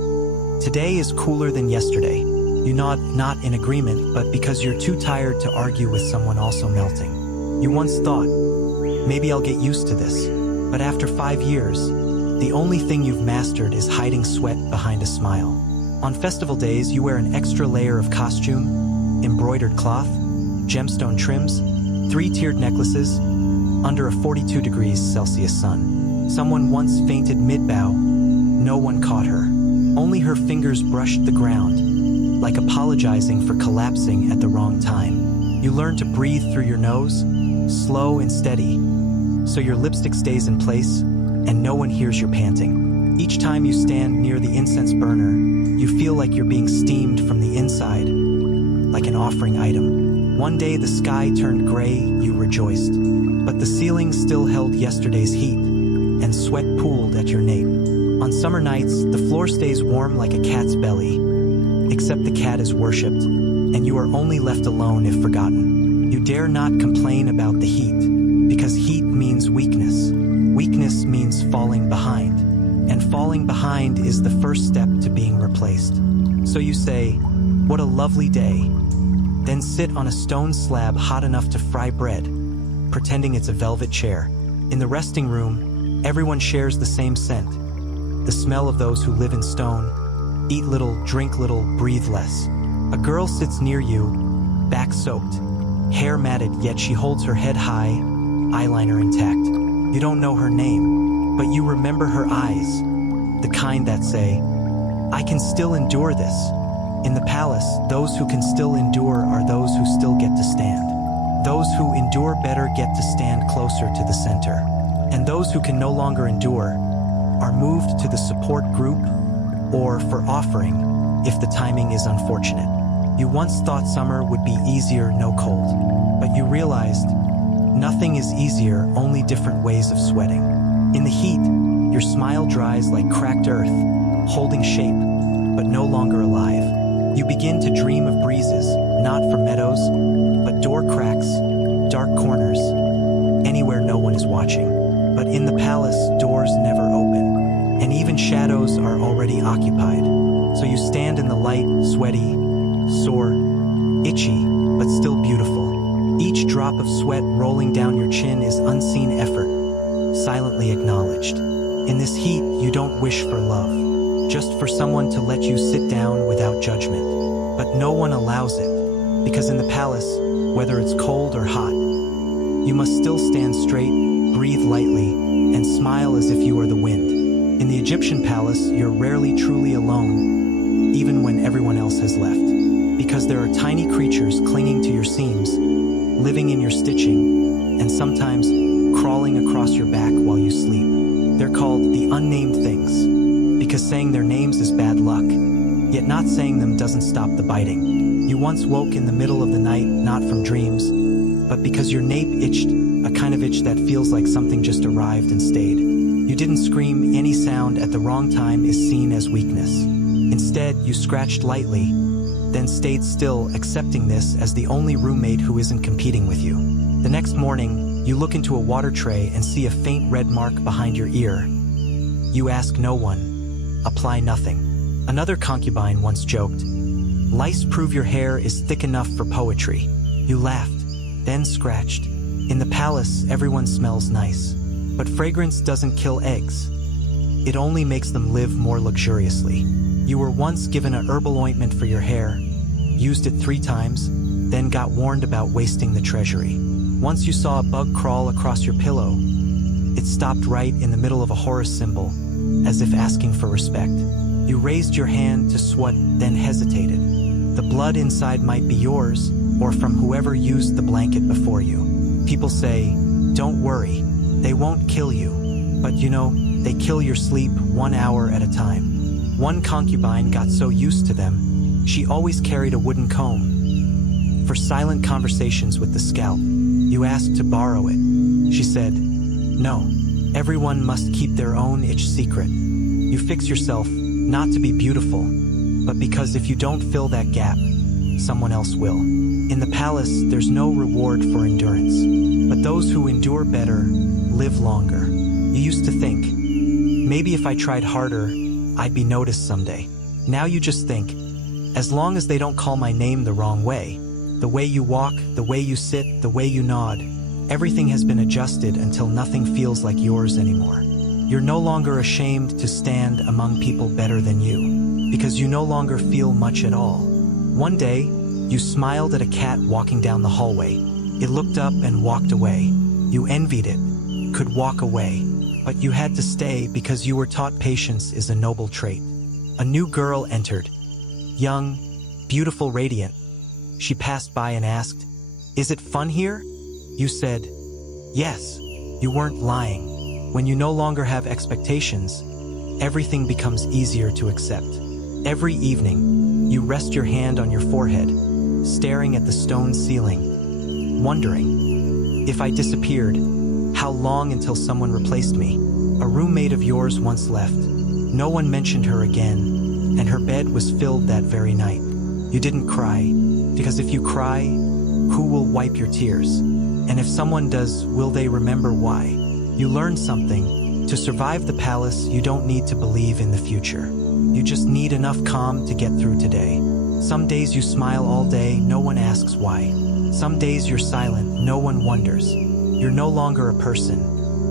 "Today is cooler than yesterday." You nod, not in agreement, but because you're too tired to argue with someone also melting. You once thought, maybe I'll get used to this. But after 5 years, the only thing you've mastered is hiding sweat behind a smile. On festival days, you wear an extra layer of costume, embroidered cloth, gemstone trims, 3-tiered necklaces, under a 42 degrees Celsius sun. Someone once fainted mid-bow. No one caught her. Only her fingers brushed the ground, like apologizing for collapsing at the wrong time. You learn to breathe through your nose, slow and steady, so your lipstick stays in place and no one hears your panting. Each time you stand near the incense burner, you feel like you're being steamed from the inside, like an offering item. One day the sky turned gray, you rejoiced, but the ceiling still held yesterday's heat, and sweat pooled at your nape. On summer nights, the floor stays warm like a cat's belly, except the cat is worshipped, and you are only left alone if forgotten. You dare not complain about the heat, because heat means weakness. Weakness means falling behind, and falling behind is the first step to being replaced. So you say, "What a lovely day," then sit on a stone slab hot enough to fry bread, pretending it's a velvet chair. In the resting room, everyone shares the same scent, the smell of those who live in stone. Eat little, drink little, breathe less. A girl sits near you, back soaked, hair matted, yet she holds her head high, eyeliner intact. You don't know her name, but you remember her eyes, the kind that say, "I can still endure this." In the palace, those who can still endure are those who still get to stand. Those who endure better get to stand closer to the center. And those who can no longer endure are moved to the support group, or, for offering, if the timing is unfortunate. You once thought summer would be easier, no cold. But you realized nothing is easier, only different ways of sweating. In the heat, your smile dries like cracked earth, holding shape, but no longer alive. You begin to dream of breezes, not from meadows, but door cracks, dark corners, anywhere no one is watching. But in the palace, doors never open, and even shadows are already occupied. So you stand in the light, sweaty, sore, itchy, but still beautiful. Each drop of sweat rolling down your chin is unseen effort, silently acknowledged. In this heat, you don't wish for love, just for someone to let you sit down without judgment. But no one allows it, because in the palace, whether it's cold or hot, you must still stand straight, breathe lightly, and smile as if you are the wind. In the Egyptian palace, you're rarely truly alone, even when everyone else has left, because there are tiny creatures clinging to your seams, living in your stitching, and sometimes crawling across your back while you sleep. They're called the unnamed things, because saying their names is bad luck, yet not saying them doesn't stop the biting. You once woke in the middle of the night, not from dreams, but because your nape itched, a kind of itch that feels like something just arrived and stayed. You didn't scream. Any sound at the wrong time is seen as weakness. Instead, you scratched lightly, then stayed still, accepting this as the only roommate who isn't competing with you. The next morning, you look into a water tray and see a faint red mark behind your ear. You ask no one, apply nothing. Another concubine once joked, "Lice prove your hair is thick enough for poetry." You laughed, then scratched. In the palace, everyone smells nice, but fragrance doesn't kill eggs. It only makes them live more luxuriously. You were once given a herbal ointment for your hair, used it 3 times, then got warned about wasting the treasury. Once you saw a bug crawl across your pillow. It stopped right in the middle of a Horus symbol, as if asking for respect. You raised your hand to swat, then hesitated. The blood inside might be yours, or from whoever used the blanket before you. People say, "Don't worry, they won't kill you." But you know, they kill your sleep 1 hour at a time. One concubine got so used to them, she always carried a wooden comb for silent conversations with the scalp. You asked to borrow it. She said, "No, everyone must keep their own itch secret." You fix yourself, not to be beautiful, but because if you don't fill that gap, someone else will. In the palace, there's no reward for endurance, but those who endure better live longer. You used to think, maybe if I tried harder, I'd be noticed someday. Now you just think, as long as they don't call my name the wrong way, the way you walk, the way you sit, the way you nod, everything has been adjusted until nothing feels like yours anymore. You're no longer ashamed to stand among people better than you, because you no longer feel much at all. One day, you smiled at a cat walking down the hallway. It looked up and walked away. You envied it, could walk away, but you had to stay because you were taught patience is a noble trait. A new girl entered, young, beautiful, radiant. She passed by and asked, "Is it fun here?" You said, "Yes." You weren't lying. When you no longer have expectations, everything becomes easier to accept. Every evening, you rest your hand on your forehead, staring at the stone ceiling, wondering, if I disappeared, how long until someone replaced me? A roommate of yours once left. No one mentioned her again, and her bed was filled that very night. You didn't cry, because if you cry, who will wipe your tears? And if someone does, will they remember why? You learned something. To survive the palace, you don't need to believe in the future. You just need enough calm to get through today. Some days you smile all day, no one asks why. Some days you're silent, no one wonders. You're no longer a person.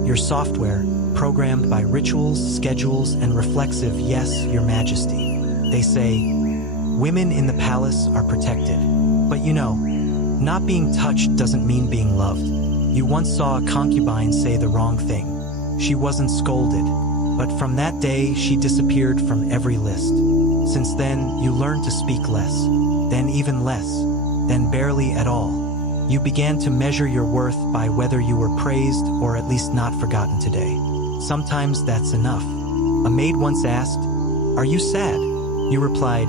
You're software, programmed by rituals, schedules, and reflexive, "Yes, Your Majesty." They say, women in the palace are protected. But you know, not being touched doesn't mean being loved. You once saw a concubine say the wrong thing. She wasn't scolded, but from that day she disappeared from every list. Since then, you learned to speak less, then even less, then barely at all. You began to measure your worth by whether you were praised or at least not forgotten today. Sometimes that's enough. A maid once asked, "Are you sad?" You replied,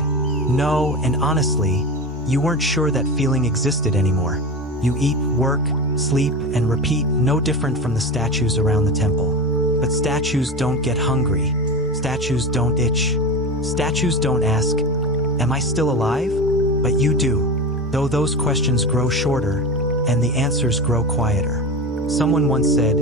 No, and honestly, you weren't sure that feeling existed anymore. You eat, work, sleep, and repeat, no different from the statues around the temple. But statues don't get hungry. Statues don't itch. Statues don't ask, "Am I still alive?" But you do, though those questions grow shorter, and the answers grow quieter. Someone once said,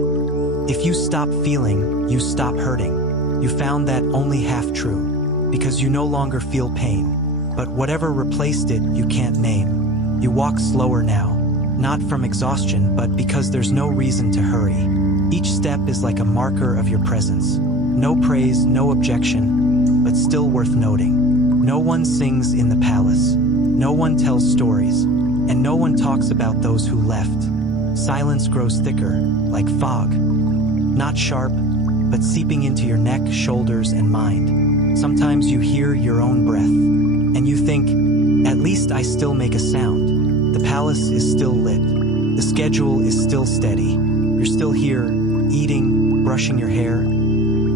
"If you stop feeling, you stop hurting." You found that only half true, because you no longer feel pain. But whatever replaced it, you can't name. You walk slower now, not from exhaustion, but because there's no reason to hurry. Each step is like a marker of your presence. No praise, no objection, but still worth noting. No one sings in the palace. No one tells stories, and no one talks about those who left. Silence grows thicker, like fog. Not sharp, but seeping into your neck, shoulders, and mind. Sometimes you hear your own breath, and you think, "At least I still make a sound." The palace is still lit. The schedule is still steady. You're still here, eating, brushing your hair,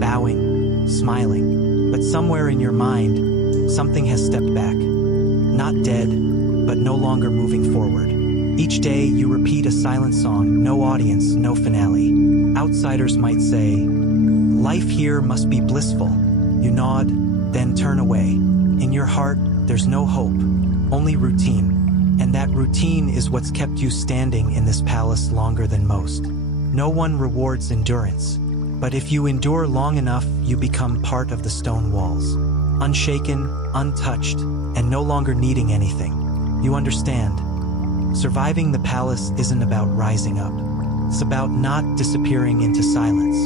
bowing, smiling. But somewhere in your mind, something has stepped back. Not dead, but no longer moving forward. Each day you repeat a silent song, no audience, no finale. Outsiders might say, "Life here must be blissful." You nod, then turn away. In your heart, there's no hope, only routine. And that routine is what's kept you standing in this palace longer than most. No one rewards endurance, but if you endure long enough, you become part of the stone walls. Unshaken, untouched, and no longer needing anything. You understand. Surviving the palace isn't about rising up. It's about not disappearing into silence.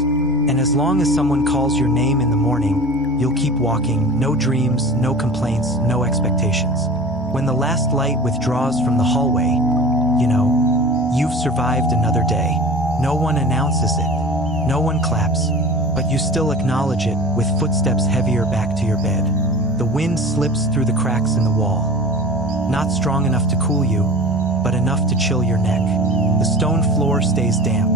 And as long as someone calls your name in the morning, you'll keep walking, no dreams, no complaints, no expectations. When the last light withdraws from the hallway, you know, you've survived another day. No one announces it, no one claps, but you still acknowledge it with footsteps heavier back to your bed. The wind slips through the cracks in the wall, not strong enough to cool you, but enough to chill your neck. The stone floor stays damp.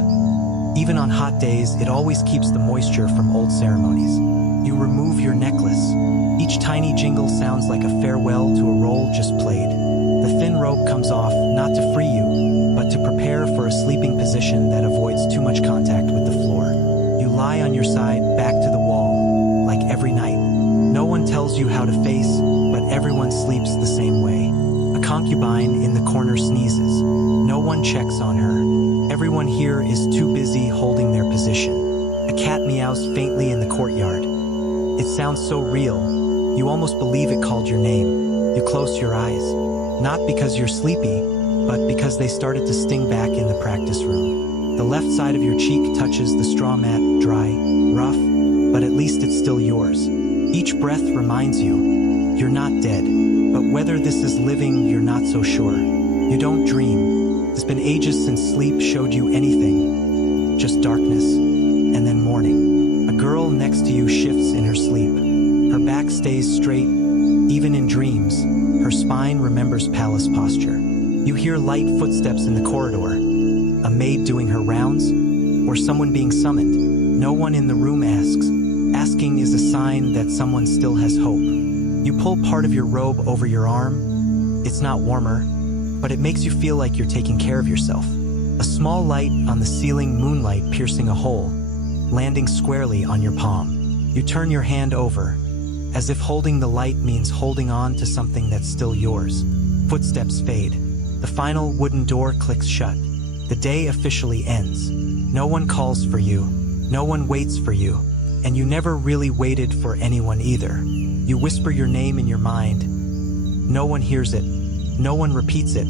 Even on hot days, it always keeps the moisture from old ceremonies. You remove your necklace. Each tiny jingle sounds like a farewell to a role just played. The thin rope comes off, not to free you, but to prepare for a sleeping position that avoids too much contact with the floor. You lie on your side, back to the wall, like every night. No one tells you how to face, but everyone sleeps the same way. A concubine in the corner sneezes. No one checks on her. Everyone here is too busy holding their position. A cat meows faintly in the courtyard. It sounds so real, you almost believe it called your name. You close your eyes, not because you're sleepy, but because they started to sting back in the practice room. The left side of your cheek touches the straw mat, dry, rough, but at least it's still yours. Each breath reminds you, you're not dead, but whether this is living, you're not so sure. You don't dream. It's been ages since sleep showed you anything, just darkness, and then morning. A girl next to you shifts in her sleep. Her back stays straight, even in dreams. Her spine remembers palace posture. You hear light footsteps in the corridor. A maid doing her rounds, or someone being summoned. No one in the room asks. Asking is a sign that someone still has hope. You pull part of your robe over your arm. It's not warmer, but it makes you feel like you're taking care of yourself. A small light on the ceiling, moonlight piercing a hole, landing squarely on your palm. You turn your hand over, as if holding the light means holding on to something that's still yours. Footsteps fade. The final wooden door clicks shut. The day officially ends. No one calls for you. No one waits for you. And you never really waited for anyone either. You whisper your name in your mind. No one hears it. No one repeats it.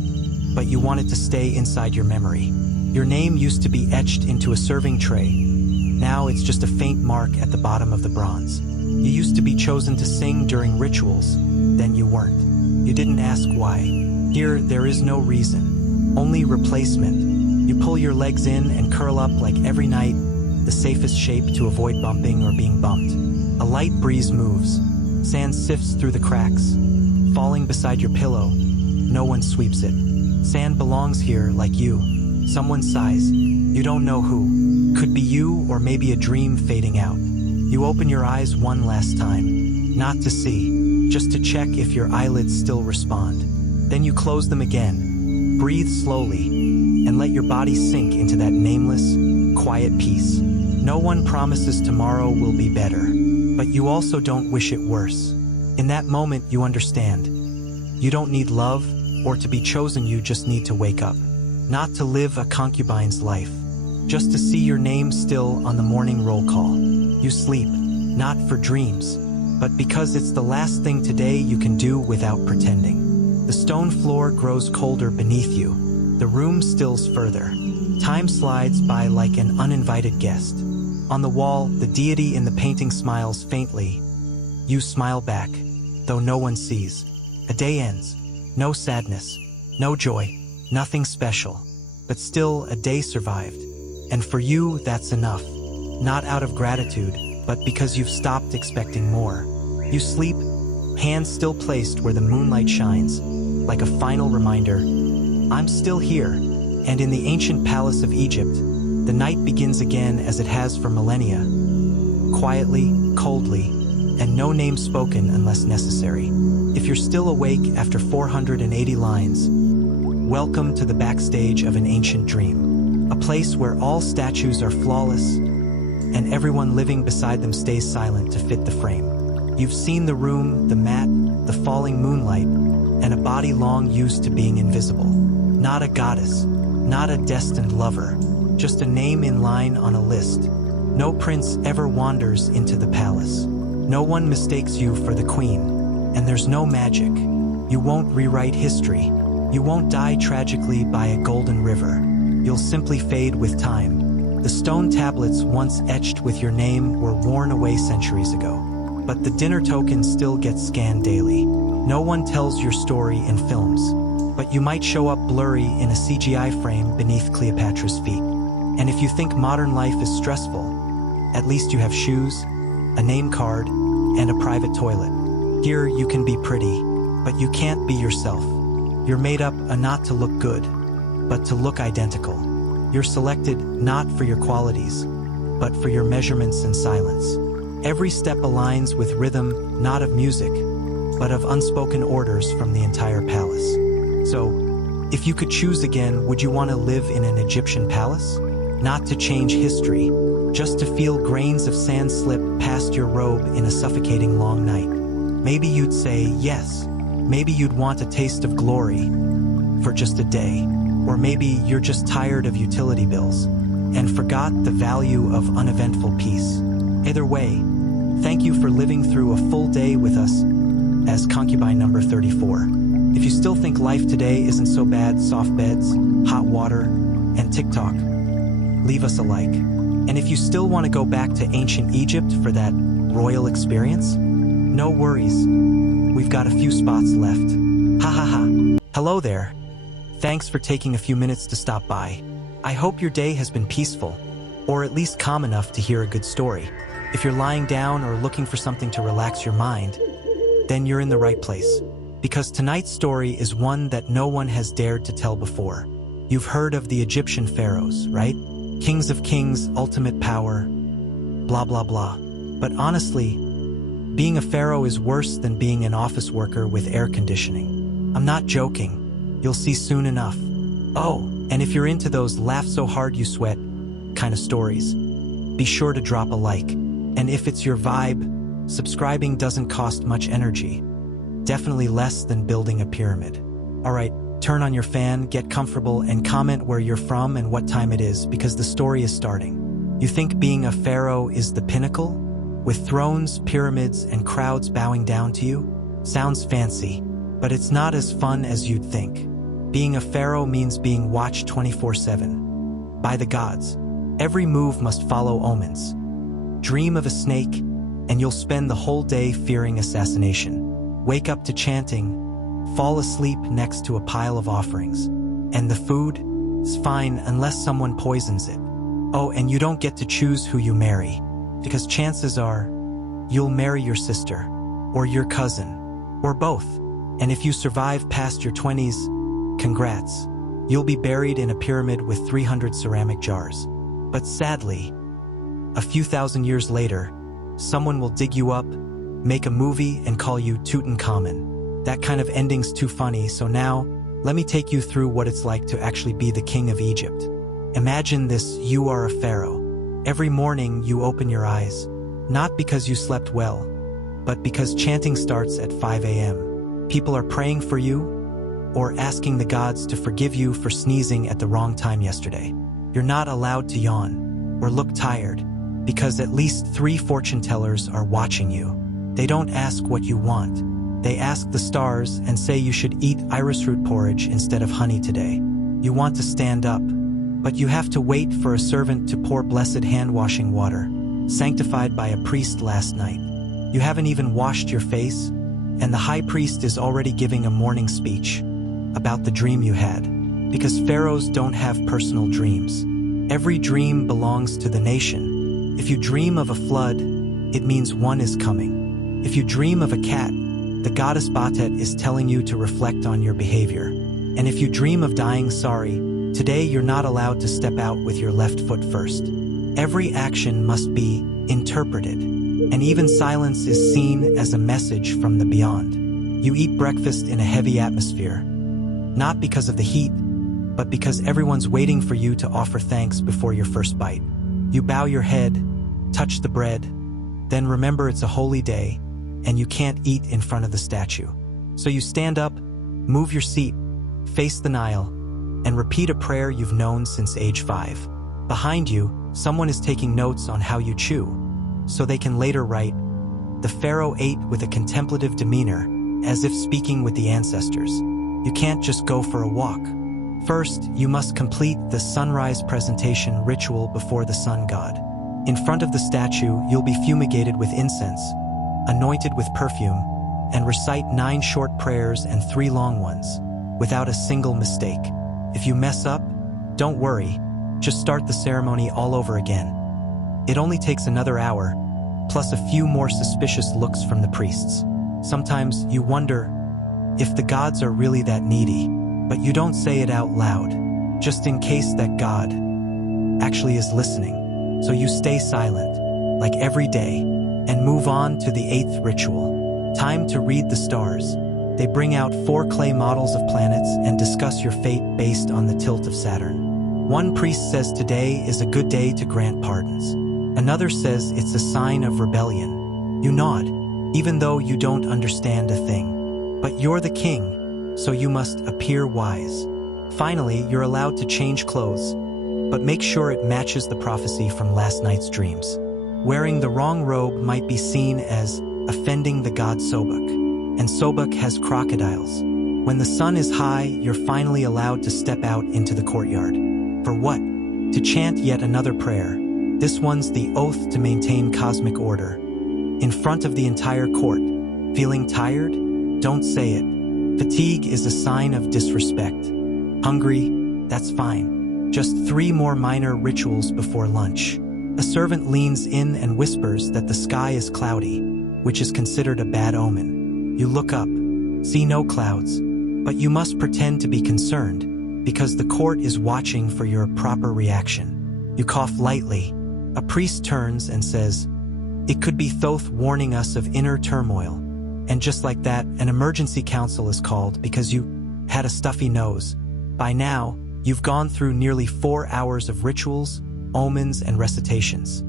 But you want it to stay inside your memory. Your name used to be etched into a serving tray. Now it's just a faint mark at the bottom of the bronze. You used to be chosen to sing during rituals. Then you weren't. You didn't ask why. Here, there is no reason. Only replacement. You pull your legs in and curl up like every night, the safest shape to avoid bumping or being bumped. A light breeze moves. Sand sifts through the cracks, falling beside your pillow. No one sweeps it. Sand belongs here like you. Someone sighs. You don't know who. Could be you or maybe a dream fading out. You open your eyes one last time. Not to see, just to check if your eyelids still respond. Then you close them again, breathe slowly, and let your body sink into that nameless, quiet peace. No one promises tomorrow will be better, but you also don't wish it worse. In that moment, you understand. You don't need love or to be chosen, you just need to wake up. Not to live a concubine's life, just to see your name still on the morning roll call. You sleep, not for dreams, but because it's the last thing today you can do without pretending. The stone floor grows colder beneath you. The room stills further. Time slides by like an uninvited guest. On the wall, the deity in the painting smiles faintly. You smile back, though no one sees. A day ends. No sadness, no joy, nothing special. But still, a day survived. And for you, that's enough. Not out of gratitude, but because you've stopped expecting more. You sleep, hands still placed where the moonlight shines, like a final reminder, I'm still here. And in the ancient palace of Egypt, the night begins again as it has for millennia. Quietly, coldly, and no name spoken unless necessary. If you're still awake after 480 lines, welcome to the backstage of an ancient dream. A place where all statues are flawless, and everyone living beside them stays silent to fit the frame. You've seen the room, the mat, the falling moonlight, and a body long used to being invisible. Not a goddess, not a destined lover, just a name in line on a list. No prince ever wanders into the palace. No one mistakes you for the queen, and there's no magic. You won't rewrite history. You won't die tragically by a golden river. You'll simply fade with time. The stone tablets once etched with your name were worn away centuries ago. But the dinner token still gets scanned daily. No one tells your story in films, but you might show up blurry in a CGI frame beneath Cleopatra's feet. And if you think modern life is stressful, at least you have shoes, a name card, and a private toilet. Here you can be pretty, but you can't be yourself. You're made up not to look good, but to look identical. You're selected not for your qualities, but for your measurements and silence. Every step aligns with rhythm, not of music, but of unspoken orders from the entire palace. So, if you could choose again, would you want to live in an Egyptian palace? Not to change history, just to feel grains of sand slip past your robe in a suffocating long night. Maybe you'd say yes. Maybe you'd want a taste of glory for just a day. Or maybe you're just tired of utility bills and forgot the value of uneventful peace. Either way, thank you for living through a full day with us as concubine number 34. If you still think life today isn't so bad, soft beds, hot water, and TikTok, leave us a like. And if you still want to go back to ancient Egypt for that royal experience, no worries. We've got a few spots left. Ha ha ha. Hello there. Thanks for taking a few minutes to stop by. I hope your day has been peaceful, or at least calm enough to hear a good story. If you're lying down or looking for something to relax your mind, then you're in the right place. Because tonight's story is one that no one has dared to tell before. You've heard of the Egyptian pharaohs, right? Kings of kings, ultimate power, blah blah blah. But honestly, being a pharaoh is worse than being an office worker with air conditioning. I'm not joking. You'll see soon enough. Oh, and if you're into those laugh so hard you sweat kind of stories, be sure to drop a like. And if it's your vibe, subscribing doesn't cost much energy. Definitely less than building a pyramid. Alright, turn on your fan, get comfortable, and comment where you're from and what time it is, because the story is starting. You think being a pharaoh is the pinnacle? With thrones, pyramids, and crowds bowing down to you? Sounds fancy, but it's not as fun as you'd think. Being a pharaoh means being watched 24/7 by the gods. Every move must follow omens. Dream of a snake, and you'll spend the whole day fearing assassination. Wake up to chanting, fall asleep next to a pile of offerings. And the food is fine unless someone poisons it. Oh, and you don't get to choose who you marry, because chances are you'll marry your sister, or your cousin, or both. And if you survive past your 20s, congrats. You'll be buried in a pyramid with 300 ceramic jars. But sadly, a few thousand years later, someone will dig you up, make a movie, and call you Tutankhamun. That kind of ending's too funny, so now, let me take you through what it's like to actually be the king of Egypt. Imagine this: you are a pharaoh. Every morning you open your eyes, not because you slept well, but because chanting starts at 5 a.m. People are praying for you, or asking the gods to forgive you for sneezing at the wrong time yesterday. You're not allowed to yawn or look tired, because at least 3 fortune tellers are watching you. They don't ask what you want. They ask the stars and say you should eat iris root porridge instead of honey today. You want to stand up, but you have to wait for a servant to pour blessed hand-washing water, sanctified by a priest last night. You haven't even washed your face, and the high priest is already giving a morning speech about the dream you had, because pharaohs don't have personal dreams. Every dream belongs to the nation. If you dream of a flood, it means one is coming. If you dream of a cat, the goddess Batet is telling you to reflect on your behavior. And if you dream of dying sorry, today you're not allowed to step out with your left foot first. Every action must be interpreted, and even silence is seen as a message from the beyond. You eat breakfast in a heavy atmosphere, not because of the heat, but because everyone's waiting for you to offer thanks before your first bite. You bow your head, touch the bread, then remember it's a holy day, and you can't eat in front of the statue. So you stand up, move your seat, face the Nile, and repeat a prayer you've known since age 5. Behind you, someone is taking notes on how you chew, so they can later write, "The pharaoh ate with a contemplative demeanor, as if speaking with the ancestors." You can't just go for a walk. First, you must complete the sunrise presentation ritual before the sun god. In front of the statue, you'll be fumigated with incense, anointed with perfume, and recite 9 short prayers and 3 long ones, without a single mistake. If you mess up, don't worry, just start the ceremony all over again. It only takes another hour, plus a few more suspicious looks from the priests. Sometimes you wonder if the gods are really that needy, but you don't say it out loud, just in case that god actually is listening. So you stay silent, like every day, and move on to the 8th ritual. Time to read the stars. They bring out 4 clay models of planets and discuss your fate based on the tilt of Saturn. One priest says today is a good day to grant pardons. Another says it's a sign of rebellion. You nod, even though you don't understand a thing. But you're the king, so you must appear wise. Finally, you're allowed to change clothes, but make sure it matches the prophecy from last night's dreams. Wearing the wrong robe might be seen as offending the god Sobuk, and Sobuk has crocodiles. When the sun is high, you're finally allowed to step out into the courtyard. For what? To chant yet another prayer. This one's the oath to maintain cosmic order. In front of the entire court. Feeling tired? Don't say it. Fatigue is a sign of disrespect. Hungry? That's fine. Just 3 more minor rituals before lunch. A servant leans in and whispers that the sky is cloudy, which is considered a bad omen. You look up, see no clouds, but you must pretend to be concerned, because the court is watching for your proper reaction. You cough lightly. A priest turns and says, "It could be Thoth warning us of inner turmoil." And just like that, an emergency council is called because you had a stuffy nose. By now, you've gone through nearly 4 hours of rituals, omens, and recitations,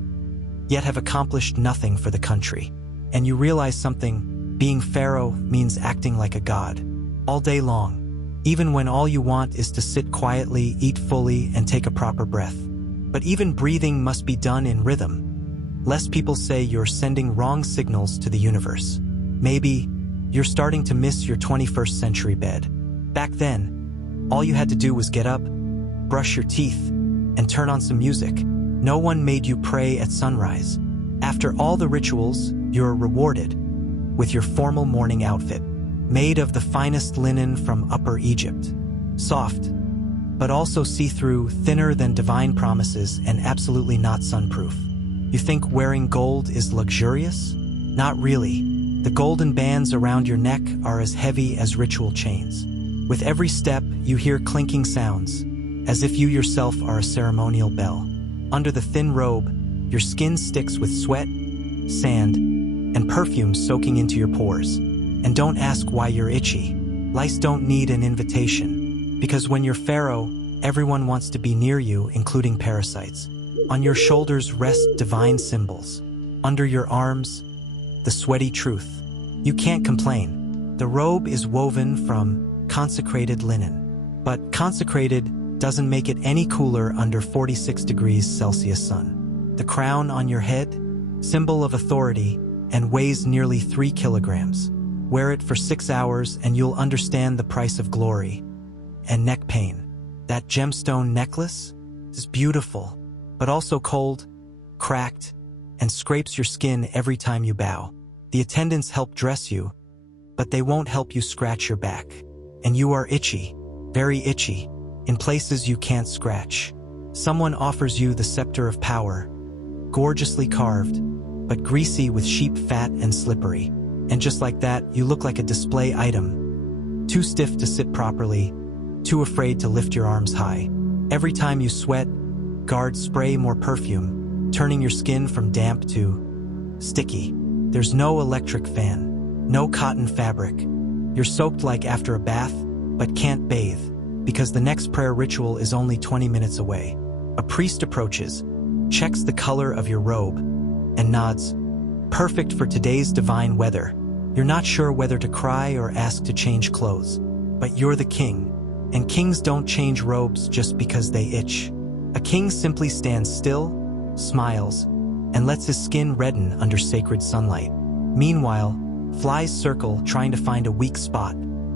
yet have accomplished nothing for the country. And you realize something: being pharaoh means acting like a god, all day long, even when all you want is to sit quietly, eat fully, and take a proper breath. But even breathing must be done in rhythm, lest people say you're sending wrong signals to the universe. Maybe you're starting to miss your 21st century bed. Back then, all you had to do was get up, brush your teeth, and turn on some music. No one made you pray at sunrise. After all the rituals, you're rewarded with your formal morning outfit, made of the finest linen from Upper Egypt. Soft, but also see-through, thinner than divine promises, and absolutely not sunproof. You think wearing gold is luxurious? Not really. The golden bands around your neck are as heavy as ritual chains. With every step, you hear clinking sounds, as if you yourself are a ceremonial bell. Under the thin robe, your skin sticks with sweat, sand, and perfume soaking into your pores. And don't ask why you're itchy. Lice don't need an invitation, because when you're Pharaoh, everyone wants to be near you, including parasites. On your shoulders rest divine symbols. Under your arms, the sweaty truth. You can't complain. The robe is woven from consecrated linen. But consecrated doesn't make it any cooler under 46 degrees Celsius sun. The crown on your head, symbol of authority, and weighs nearly 3 kilograms. Wear it for 6 hours and you'll understand the price of glory. And neck pain. That gemstone necklace is beautiful, but also cold, cracked, and scrapes your skin every time you bow. The attendants help dress you, but they won't help you scratch your back. And you are itchy, very itchy, in places you can't scratch. Someone offers you the scepter of power, gorgeously carved, but greasy with sheep fat and slippery. And just like that, you look like a display item. Too stiff to sit properly, too afraid to lift your arms high. Every time you sweat, guards spray more perfume, turning your skin from damp to sticky. There's no electric fan, no cotton fabric. You're soaked like after a bath, but can't bathe, because the next prayer ritual is only 20 minutes away. A priest approaches, checks the color of your robe, and nods. Perfect for today's divine weather. You're not sure whether to cry or ask to change clothes, but you're the king, and kings don't change robes just because they itch. A king simply stands still, smiles, and lets his skin redden under sacred sunlight. Meanwhile, flies circle trying to find a weak spot.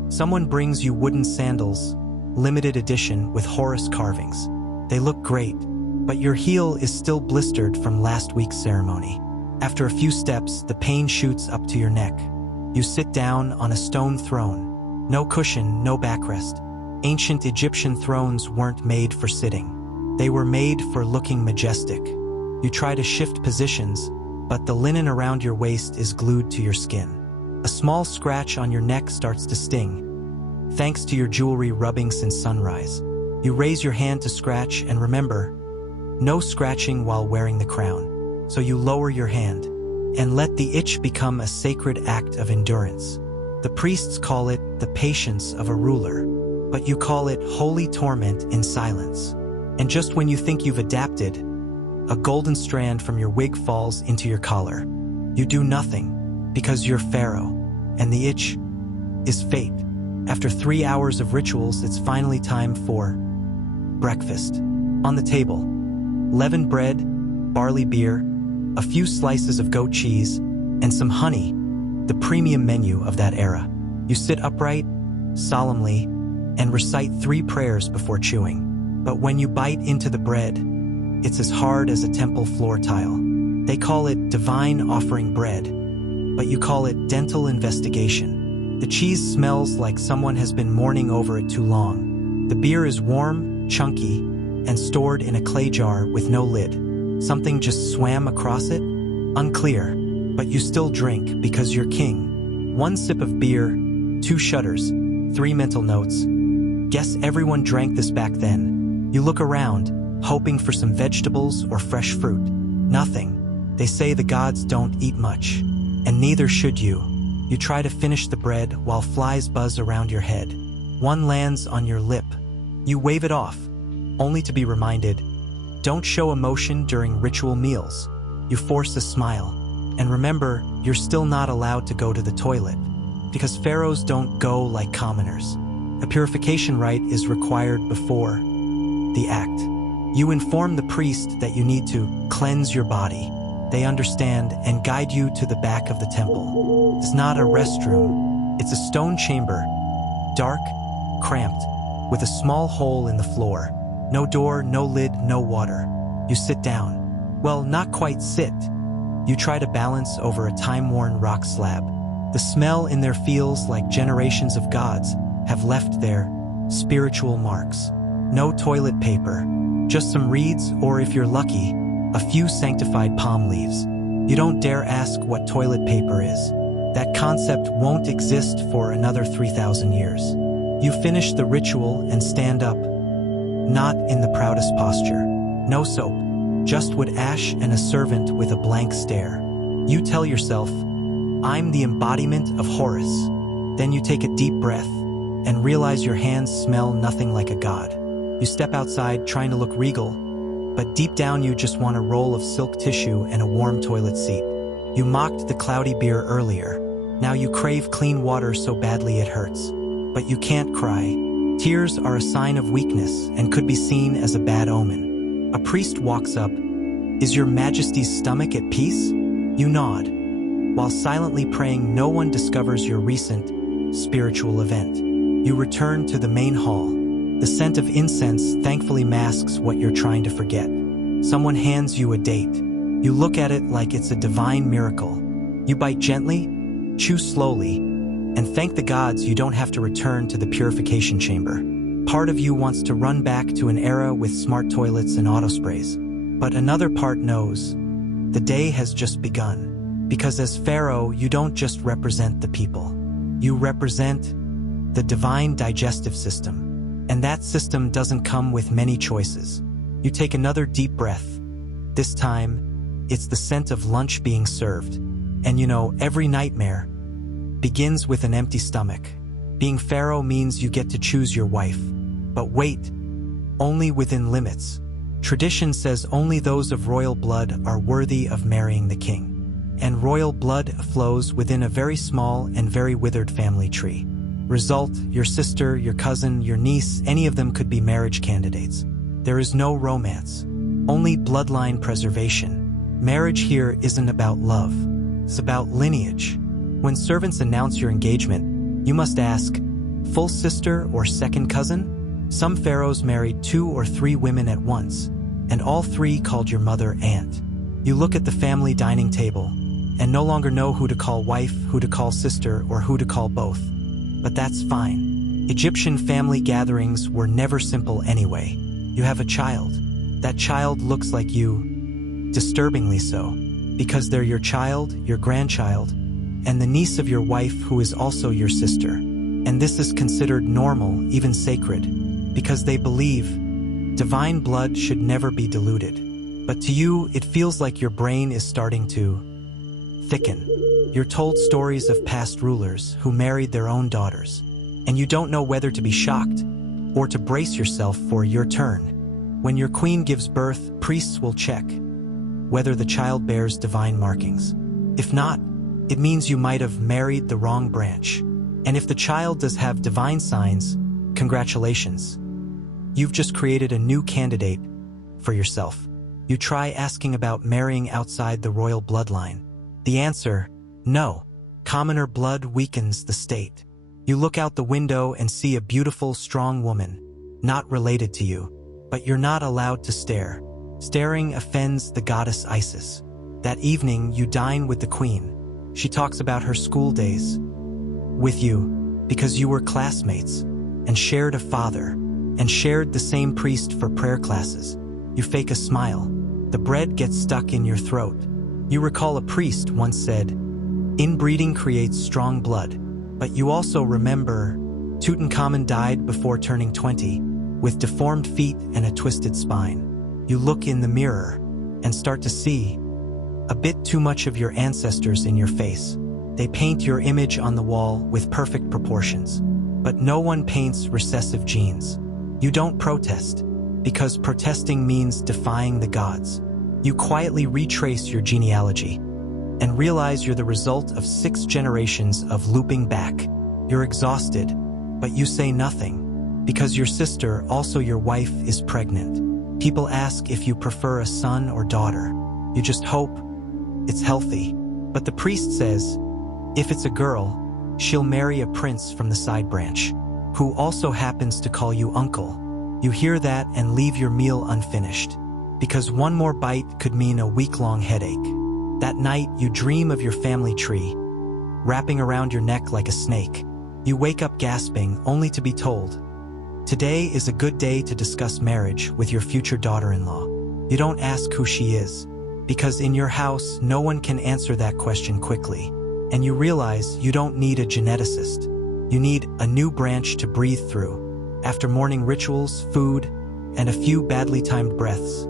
Someone brings you wooden sandals, limited edition with Horus carvings. They look great, but your heel is still blistered from last week's ceremony. After a few steps, the pain shoots up to your neck. You sit down on a stone throne. No cushion, no backrest. Ancient Egyptian thrones weren't made for sitting. They were made for looking majestic. You try to shift positions, but the linen around your waist is glued to your skin. A small scratch on your neck starts to sting, thanks to your jewelry rubbing since sunrise. You raise your hand to scratch and remember, no scratching while wearing the crown. So you lower your hand and let the itch become a sacred act of endurance. The priests call it the patience of a ruler, but you call it holy torment in silence. And just when you think you've adapted, a golden strand from your wig falls into your collar. You do nothing because you're Pharaoh, and the itch is fate. After 3 hours of rituals, it's finally time for breakfast. On the table, leavened bread, barley beer, a few slices of goat cheese, and some honey, the premium menu of that era. You sit upright, solemnly, and recite 3 prayers before chewing. But when you bite into the bread, it's as hard as a temple floor tile. They call it divine offering bread, but you call it dental investigation. The cheese smells like someone has been mourning over it too long. The beer is warm, chunky, and stored in a clay jar with no lid. Something just swam across it? Unclear, but you still drink because you're king. 1 sip of beer, 2 shudders, 3 mental notes. Guess everyone drank this back then. You look around, hoping for some vegetables or fresh fruit. Nothing. They say the gods don't eat much, and neither should you. You try to finish the bread while flies buzz around your head. One lands on your lip. You wave it off, only to be reminded, don't show emotion during ritual meals. You force a smile, and remember, you're still not allowed to go to the toilet, because pharaohs don't go like commoners. A purification rite is required before the act. You inform the priest that you need to cleanse your body. They understand and guide you to the back of the temple. It's not a restroom. It's a stone chamber, dark, cramped, with a small hole in the floor. No door, no lid, no water. You sit down. Well, not quite sit. You try to balance over a time-worn rock slab. The smell in there feels like generations of gods have left their spiritual marks. No toilet paper, just some reeds, or if you're lucky, a few sanctified palm leaves. You don't dare ask what toilet paper is. That concept won't exist for another 3,000 years. You finish the ritual and stand up, not in the proudest posture. No soap, just wood ash and a servant with a blank stare. You tell yourself, I'm the embodiment of Horus. Then you take a deep breath and realize your hands smell nothing like a god. You step outside trying to look regal, but deep down you just want a roll of silk tissue and a warm toilet seat. You mocked the cloudy beer earlier. Now you crave clean water so badly it hurts. But you can't cry. Tears are a sign of weakness and could be seen as a bad omen. A priest walks up. Is your Majesty's stomach at peace? You nod. While silently praying, no one discovers your recent spiritual event. You return to the main hall. The scent of incense thankfully masks what you're trying to forget. Someone hands you a date. You look at it like it's a divine miracle. You bite gently, chew slowly, and thank the gods you don't have to return to the purification chamber. Part of you wants to run back to an era with smart toilets and autosprays. But another part knows the day has just begun. Because as Pharaoh, you don't just represent the people. You represent the divine digestive system. And that system doesn't come with many choices. You take another deep breath. This time, it's the scent of lunch being served. And you know, every nightmare begins with an empty stomach. Being Pharaoh means you get to choose your wife. But wait, only within limits. Tradition says only those of royal blood are worthy of marrying the king. And royal blood flows within a very small and very withered family tree. Result, your sister, your cousin, your niece, any of them could be marriage candidates. There is no romance, only bloodline preservation. Marriage here isn't about love, it's about lineage. When servants announce your engagement, you must ask, full sister or second cousin? Some pharaohs married 2 or 3 women at once, and all 3 called your mother aunt. You look at the family dining table, and no longer know who to call wife, who to call sister, or who to call both. But that's fine. Egyptian family gatherings were never simple anyway. You have a child. That child looks like you, disturbingly so, because they're your child, your grandchild, and the niece of your wife who is also your sister. And this is considered normal, even sacred, because they believe divine blood should never be diluted. But to you, it feels like your brain is starting to thicken. You're told stories of past rulers who married their own daughters, and you don't know whether to be shocked or to brace yourself for your turn. When your queen gives birth, priests will check whether the child bears divine markings. If not, it means you might have married the wrong branch. And if the child does have divine signs, congratulations. You've just created a new candidate for yourself. You try asking about marrying outside the royal bloodline. The answer, no. Commoner blood weakens the state. You look out the window and see a beautiful, strong woman, not related to you, but you're not allowed to stare. Staring offends the goddess Isis. That evening, you dine with the queen. She talks about her school days with you because you were classmates and shared a father and shared the same priest for prayer classes. You fake a smile. The bread gets stuck in your throat. You recall a priest once said, inbreeding creates strong blood. But you also remember Tutankhamun died before turning 20, with deformed feet and a twisted spine. You look in the mirror and start to see a bit too much of your ancestors in your face. They paint your image on the wall with perfect proportions. But no one paints recessive genes. You don't protest, because protesting means defying the gods. You quietly retrace your genealogy and realize you're the result of 6 generations of looping back. You're exhausted, but you say nothing, because your sister, also your wife, is pregnant. People ask if you prefer a son or daughter. You just hope it's healthy. But the priest says, if it's a girl, she'll marry a prince from the side branch, who also happens to call you uncle. You hear that and leave your meal unfinished, because one more bite could mean a week-long headache. That night, you dream of your family tree, wrapping around your neck like a snake. You wake up gasping, only to be told, today is a good day to discuss marriage with your future daughter-in-law. You don't ask who she is, because in your house, no one can answer that question quickly. And you realize you don't need a geneticist. You need a new branch to breathe through. After morning rituals, food, and a few badly timed breaths,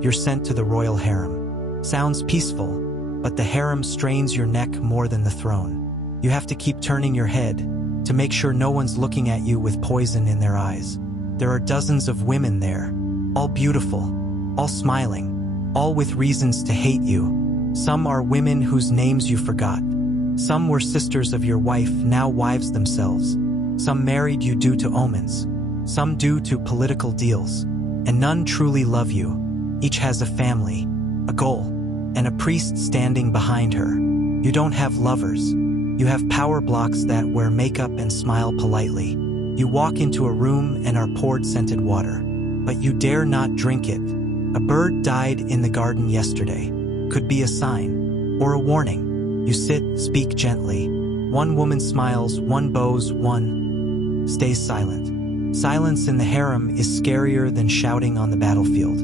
you're sent to the royal harem. Sounds peaceful, but the harem strains your neck more than the throne. You have to keep turning your head to make sure no one's looking at you with poison in their eyes. There are dozens of women there, all beautiful, all smiling, all with reasons to hate you. Some are women whose names you forgot. Some were sisters of your wife, now wives themselves. Some married you due to omens. Some due to political deals. And none truly love you. Each has a family, a goal, and a priest standing behind her. You don't have lovers. You have power blocks that wear makeup and smile politely. You walk into a room and are poured scented water, but you dare not drink it. A bird died in the garden yesterday. Could be a sign, or a warning. You sit, speak gently. One woman smiles, one bows, one stays silent. Silence in the harem is scarier than shouting on the battlefield.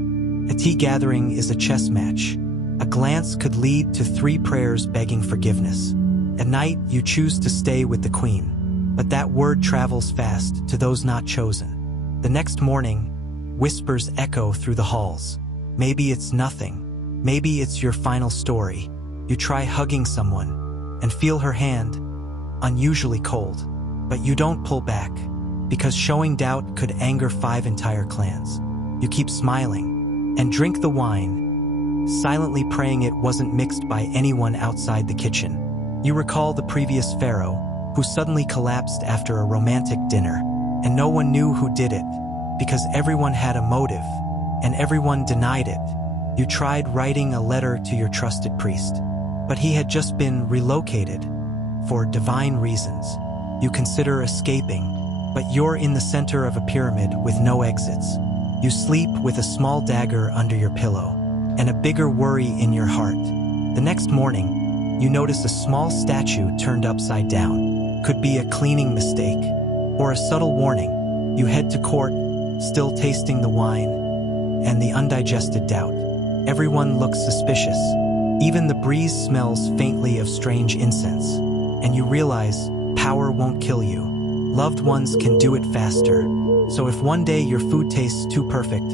A tea gathering is a chess match. A glance could lead to 3 prayers begging forgiveness. At night, you choose to stay with the queen, but that word travels fast to those not chosen. The next morning, whispers echo through the halls. Maybe it's nothing. Maybe it's your final story. You try hugging someone and feel her hand, unusually cold, but you don't pull back, because showing doubt could anger 5 entire clans. You keep smiling and drink the wine, silently praying it wasn't mixed by anyone outside the kitchen. You recall the previous Pharaoh, who suddenly collapsed after a romantic dinner, and no one knew who did it, because everyone had a motive, and everyone denied it. You tried writing a letter to your trusted priest, but he had just been relocated for divine reasons. You consider escaping, but you're in the center of a pyramid with no exits. You sleep with a small dagger under your pillow, and a bigger worry in your heart. The next morning, you notice a small statue turned upside down. Could be a cleaning mistake, or a subtle warning. You head to court, still tasting the wine and the undigested doubt. Everyone looks suspicious. Even the breeze smells faintly of strange incense. And you realize power won't kill you. Loved ones can do it faster. So if one day your food tastes too perfect,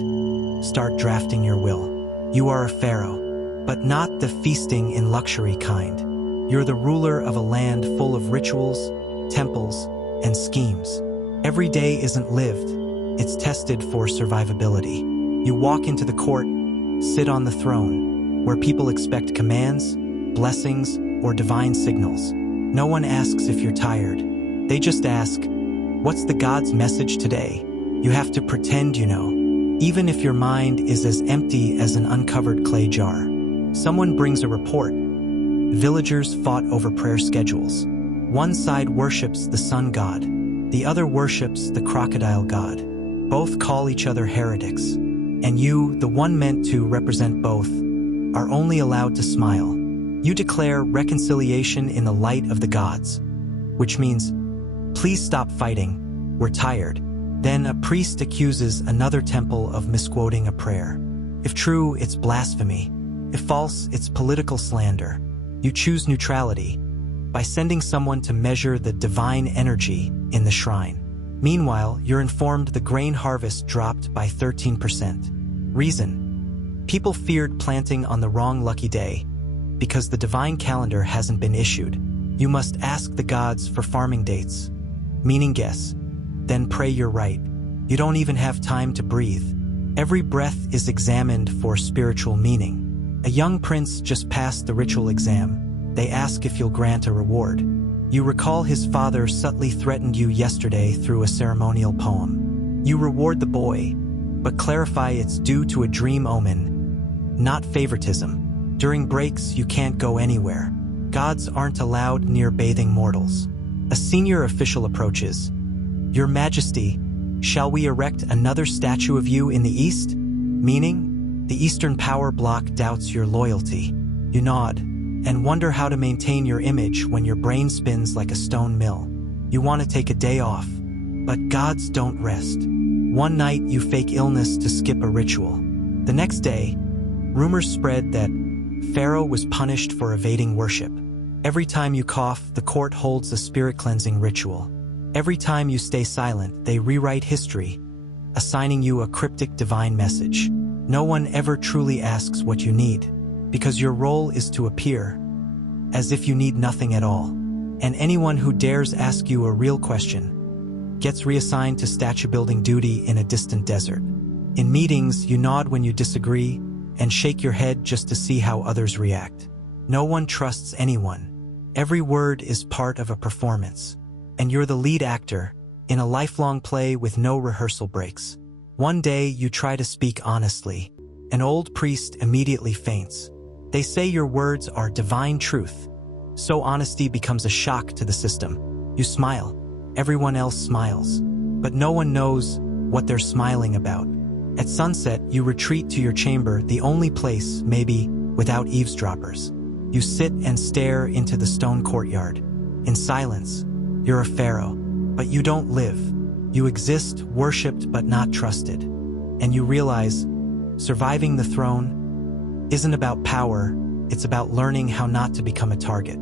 start drafting your will. You are a pharaoh, but not the feasting in luxury kind. You're the ruler of a land full of rituals, temples, and schemes. Every day isn't lived, it's tested for survivability. You walk into the court, sit on the throne, where people expect commands, blessings, or divine signals. No one asks if you're tired. They just ask, what's the God's message today? You have to pretend you know, even if your mind is as empty as an uncovered clay jar. Someone brings a report. Villagers fought over prayer schedules. One side worships the sun god. The other worships the crocodile god. Both call each other heretics. And you, the one meant to represent both, are only allowed to smile. You declare reconciliation in the light of the gods, which means, please stop fighting, we're tired. Then a priest accuses another temple of misquoting a prayer. If true, it's blasphemy. If false, it's political slander. You choose neutrality by sending someone to measure the divine energy in the shrine. Meanwhile, you're informed the grain harvest dropped by 13%. Reason: people feared planting on the wrong lucky day because the divine calendar hasn't been issued. You must ask the gods for farming dates, meaning guess, then pray you're right. You don't even have time to breathe. Every breath is examined for spiritual meaning. A young prince just passed the ritual exam. They ask if you'll grant a reward. You recall his father subtly threatened you yesterday through a ceremonial poem. You reward the boy, but clarify it's due to a dream omen, not favoritism. During breaks, you can't go anywhere. Gods aren't allowed near bathing mortals. A senior official approaches. Your Majesty, shall we erect another statue of you in the east? Meaning, the Eastern power block doubts your loyalty. You nod and wonder how to maintain your image when your brain spins like a stone mill. You want to take a day off, but gods don't rest. One night, you fake illness to skip a ritual. The next day, rumors spread that Pharaoh was punished for evading worship. Every time you cough, the court holds a spirit-cleansing ritual. Every time you stay silent, they rewrite history, assigning you a cryptic divine message. No one ever truly asks what you need, because your role is to appear, as if you need nothing at all. And anyone who dares ask you a real question gets reassigned to statue-building duty in a distant desert. In meetings, you nod when you disagree and shake your head just to see how others react. No one trusts anyone. Every word is part of a performance, and you're the lead actor in a lifelong play with no rehearsal breaks. One day, you try to speak honestly. An old priest immediately faints. They say your words are divine truth. So honesty becomes a shock to the system. You smile. Everyone else smiles. But no one knows what they're smiling about. At sunset, you retreat to your chamber, the only place, maybe, without eavesdroppers. You sit and stare into the stone courtyard. In silence, you're a pharaoh, but you don't live. You exist, worshipped but not trusted. And you realize, surviving the throne isn't about power, it's about learning how not to become a target.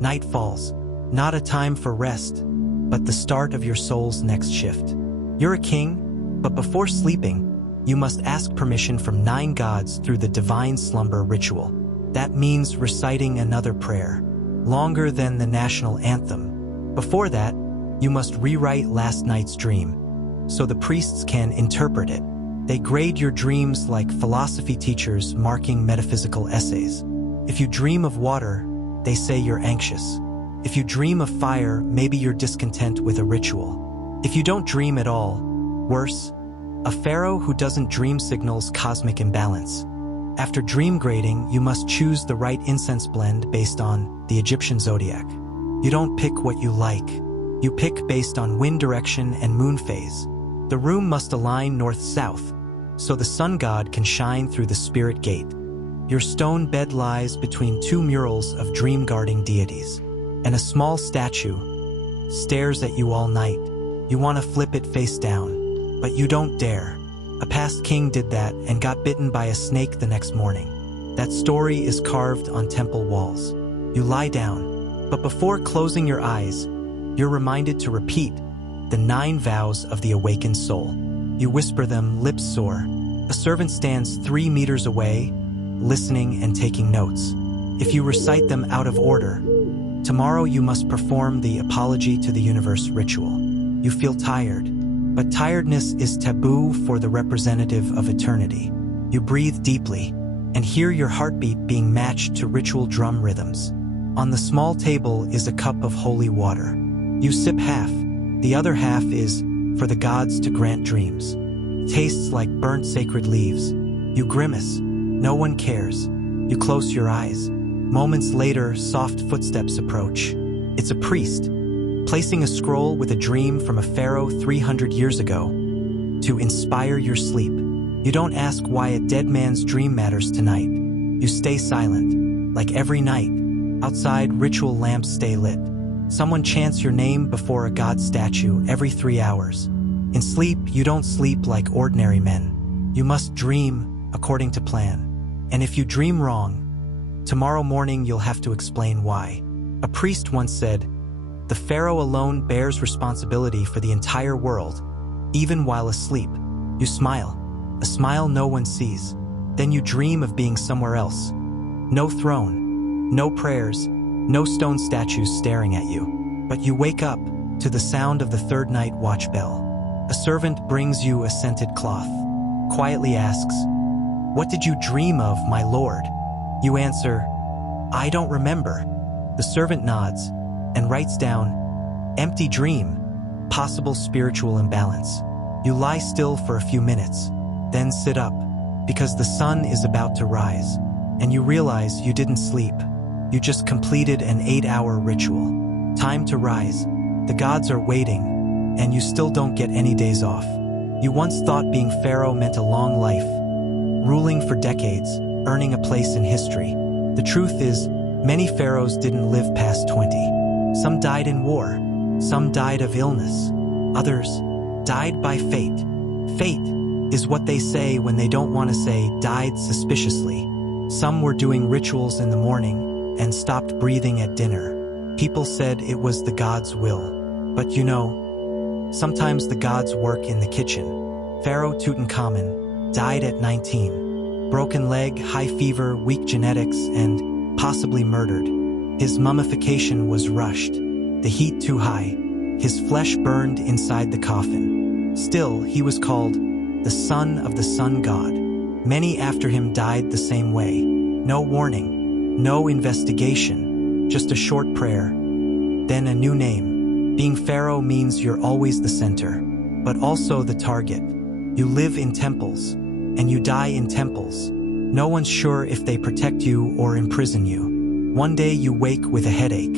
Night falls, not a time for rest, but the start of your soul's next shift. You're a king, but before sleeping, you must ask permission from 9 gods through the divine slumber ritual. That means reciting another prayer, longer than the national anthem. Before that, you must rewrite last night's dream, so the priests can interpret it. They grade your dreams like philosophy teachers marking metaphysical essays. If you dream of water, they say you're anxious. If you dream of fire, maybe you're discontent with a ritual. If you don't dream at all, worse, a pharaoh who doesn't dream signals cosmic imbalance. After dream grading, you must choose the right incense blend based on the Egyptian zodiac. You don't pick what you like. You pick based on wind direction and moon phase. The room must align north-south, so the sun god can shine through the spirit gate. Your stone bed lies between 2 murals of dream-guarding deities, and a small statue stares at you all night. You want to flip it face down, but you don't dare. A past king did that and got bitten by a snake the next morning. That story is carved on temple walls. You lie down, but before closing your eyes, you're reminded to repeat the 9 vows of the awakened soul. You whisper them, lips sore. A servant stands 3 meters away, listening and taking notes. If you recite them out of order, tomorrow you must perform the apology to the universe ritual. You feel tired, but tiredness is taboo for the representative of eternity. You breathe deeply and hear your heartbeat being matched to ritual drum rhythms. On the small table is a cup of holy water. You sip half. The other half is for the gods to grant dreams. Tastes like burnt sacred leaves. You grimace. No one cares. You close your eyes. Moments later, soft footsteps approach. It's a priest, placing a scroll with a dream from a pharaoh 300 years ago to inspire your sleep. You don't ask why a dead man's dream matters tonight. You stay silent. Like every night, outside ritual lamps stay lit. Someone chants your name before a god statue every 3 hours. In sleep, you don't sleep like ordinary men. You must dream according to plan. And if you dream wrong, tomorrow morning you'll have to explain why. A priest once said, "The pharaoh alone bears responsibility for the entire world, even while asleep." You smile, a smile no one sees. Then you dream of being somewhere else. No throne, no prayers, no stone statues staring at you. But you wake up to the sound of the 3rd night watch bell. A servant brings you a scented cloth, quietly asks, "What did you dream of, my lord?" You answer, "I don't remember." The servant nods and writes down, "Empty dream, possible spiritual imbalance." You lie still for a few minutes, then sit up, because the sun is about to rise, and you realize you didn't sleep. You just completed an 8-hour ritual. Time to rise. The gods are waiting, and you still don't get any days off. You once thought being pharaoh meant a long life, ruling for decades, earning a place in history. The truth is, many pharaohs didn't live past 20. Some died in war, some died of illness, others died by fate. Fate is what they say when they don't want to say died suspiciously. Some were doing rituals in the morning and stopped breathing at dinner. People said it was the gods' will. But you know, sometimes the gods work in the kitchen. Pharaoh Tutankhamun died at 19. broken leg, high fever, weak genetics, and possibly murdered. His mummification was rushed, the heat too high. His flesh burned inside the coffin. Still, he was called the son of the sun god. Many after him died the same way. No warning, no investigation, just a short prayer. Then a new name. Being Pharaoh means you're always the center, but also the target. You live in temples, and you die in temples. No one's sure if they protect you or imprison you. One day you wake with a headache,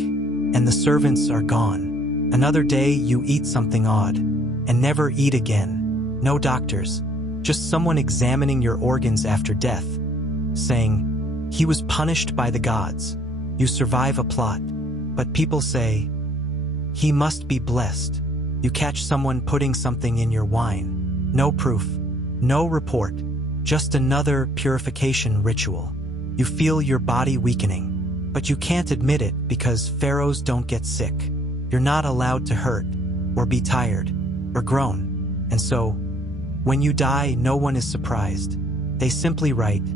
and the servants are gone. Another day you eat something odd, and never eat again. No doctors, just someone examining your organs after death, saying, "He was punished by the gods." You survive a plot, but people say, "He must be blessed." You catch someone putting something in your wine. No proof, no report, just another purification ritual. You feel your body weakening, but you can't admit it because pharaohs don't get sick. You're not allowed to hurt, or be tired, or groan. And so, when you die, no one is surprised. They simply write,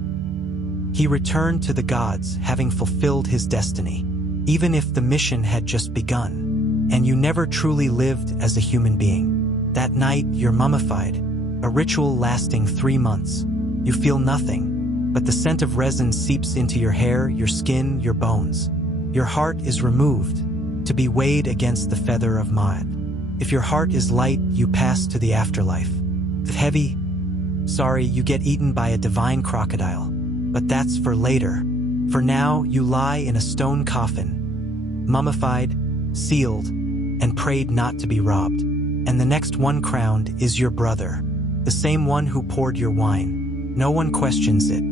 "He returned to the gods, having fulfilled his destiny," even if the mission had just begun, and you never truly lived as a human being. That night, you're mummified, a ritual lasting 3 months. You feel nothing, but the scent of resin seeps into your hair, your skin, your bones. Your heart is removed, to be weighed against the feather of Ma'at. If your heart is light, you pass to the afterlife. If heavy, you get eaten by a divine crocodile. But that's for later. For now, you lie in a stone coffin, mummified, sealed, and prayed not to be robbed. And the next one crowned is your brother, the same one who poured your wine. No one questions it,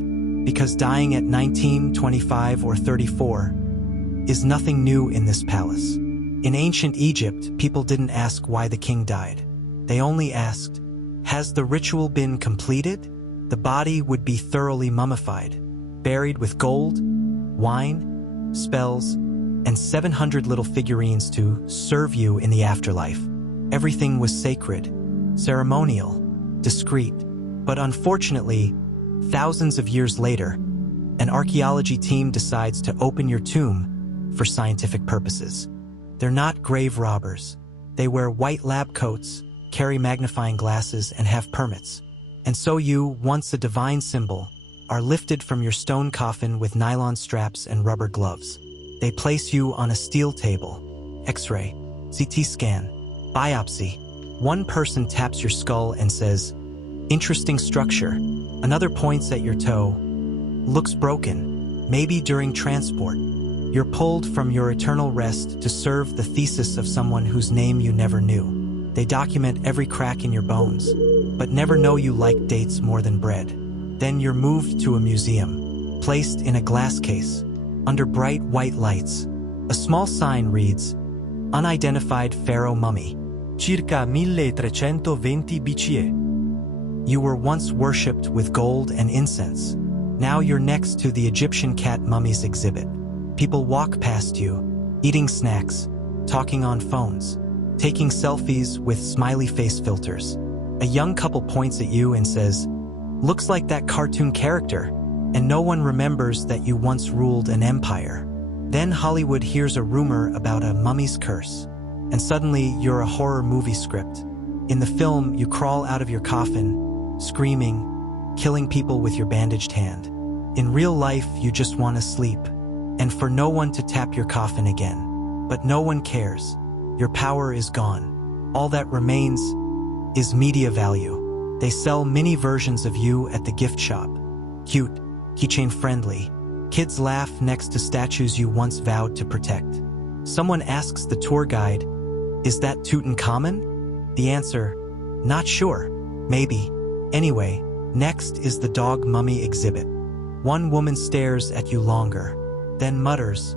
because dying at 19, 25, or 34 is nothing new in this palace. In ancient Egypt, people didn't ask why the king died. They only asked, "Has the ritual been completed?" The body would be thoroughly mummified, buried with gold, wine, spells, and 700 little figurines to serve you in the afterlife. Everything was sacred, ceremonial, discreet. But unfortunately, thousands of years later, an archaeology team decides to open your tomb for scientific purposes. They're not grave robbers. They wear white lab coats, carry magnifying glasses, and have permits. And so you, once a divine symbol, are lifted from your stone coffin with nylon straps and rubber gloves. They place you on a steel table, X-ray, CT scan, biopsy. One person taps your skull and says, "Interesting structure." Another points at your toe. "Looks broken, maybe during transport." You're pulled from your eternal rest to serve the thesis of someone whose name you never knew. They document every crack in your bones, but never know you like dates more than bread. Then you're moved to a museum, placed in a glass case, under bright white lights. A small sign reads, "Unidentified Pharaoh Mummy, circa 1320 BCE. You were once worshipped with gold and incense. Now you're next to the Egyptian cat mummies exhibit. People walk past you, eating snacks, talking on phones, taking selfies with smiley face filters. A young couple points at you and says, "Looks like that cartoon character," and no one remembers that you once ruled an empire. Then Hollywood hears a rumor about a mummy's curse, and suddenly you're a horror movie script. In the film, you crawl out of your coffin, screaming, killing people with your bandaged hand. In real life, you just want to sleep, and for no one to tap your coffin again. But no one cares. Your power is gone. All that remains is media value. They sell mini versions of you at the gift shop. Cute, keychain friendly. Kids laugh next to statues you once vowed to protect. Someone asks the tour guide, "Is that Tutankhamun?" The answer, "Not sure. Maybe." Anyway, next is the dog mummy exhibit. One woman stares at you longer, then mutters,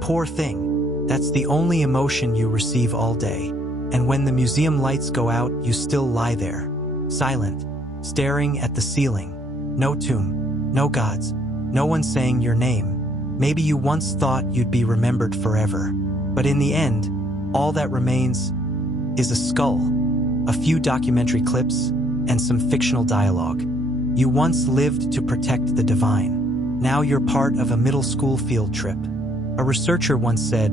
"Poor thing." That's the only emotion you receive all day. And when the museum lights go out, you still lie there, silent, staring at the ceiling. No tomb, no gods, no one saying your name. Maybe you once thought you'd be remembered forever. But in the end, all that remains is a skull, a few documentary clips, and some fictional dialogue. You once lived to protect the divine. Now you're part of a middle school field trip. A researcher once said,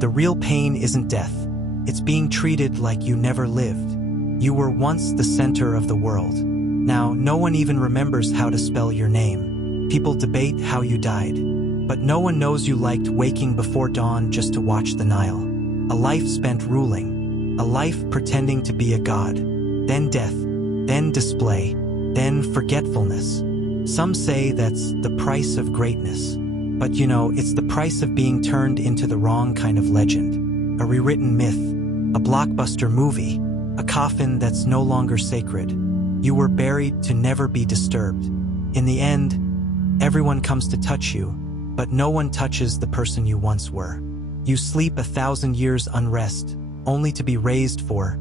"The real pain isn't death. It's being treated like you never lived. You were once the center of the world. Now no one even remembers how to spell your name. People debate how you died. But no one knows you liked waking before dawn just to watch the Nile. A life spent ruling. A life pretending to be a god. Then death. Then display. Then forgetfulness. Some say that's the price of greatness. But it's the price of being turned into the wrong kind of legend. A rewritten myth. A blockbuster movie. A coffin that's no longer sacred. You were buried to never be disturbed. In the end, everyone comes to touch you, but no one touches the person you once were. You sleep 1,000 years unrest, only to be raised for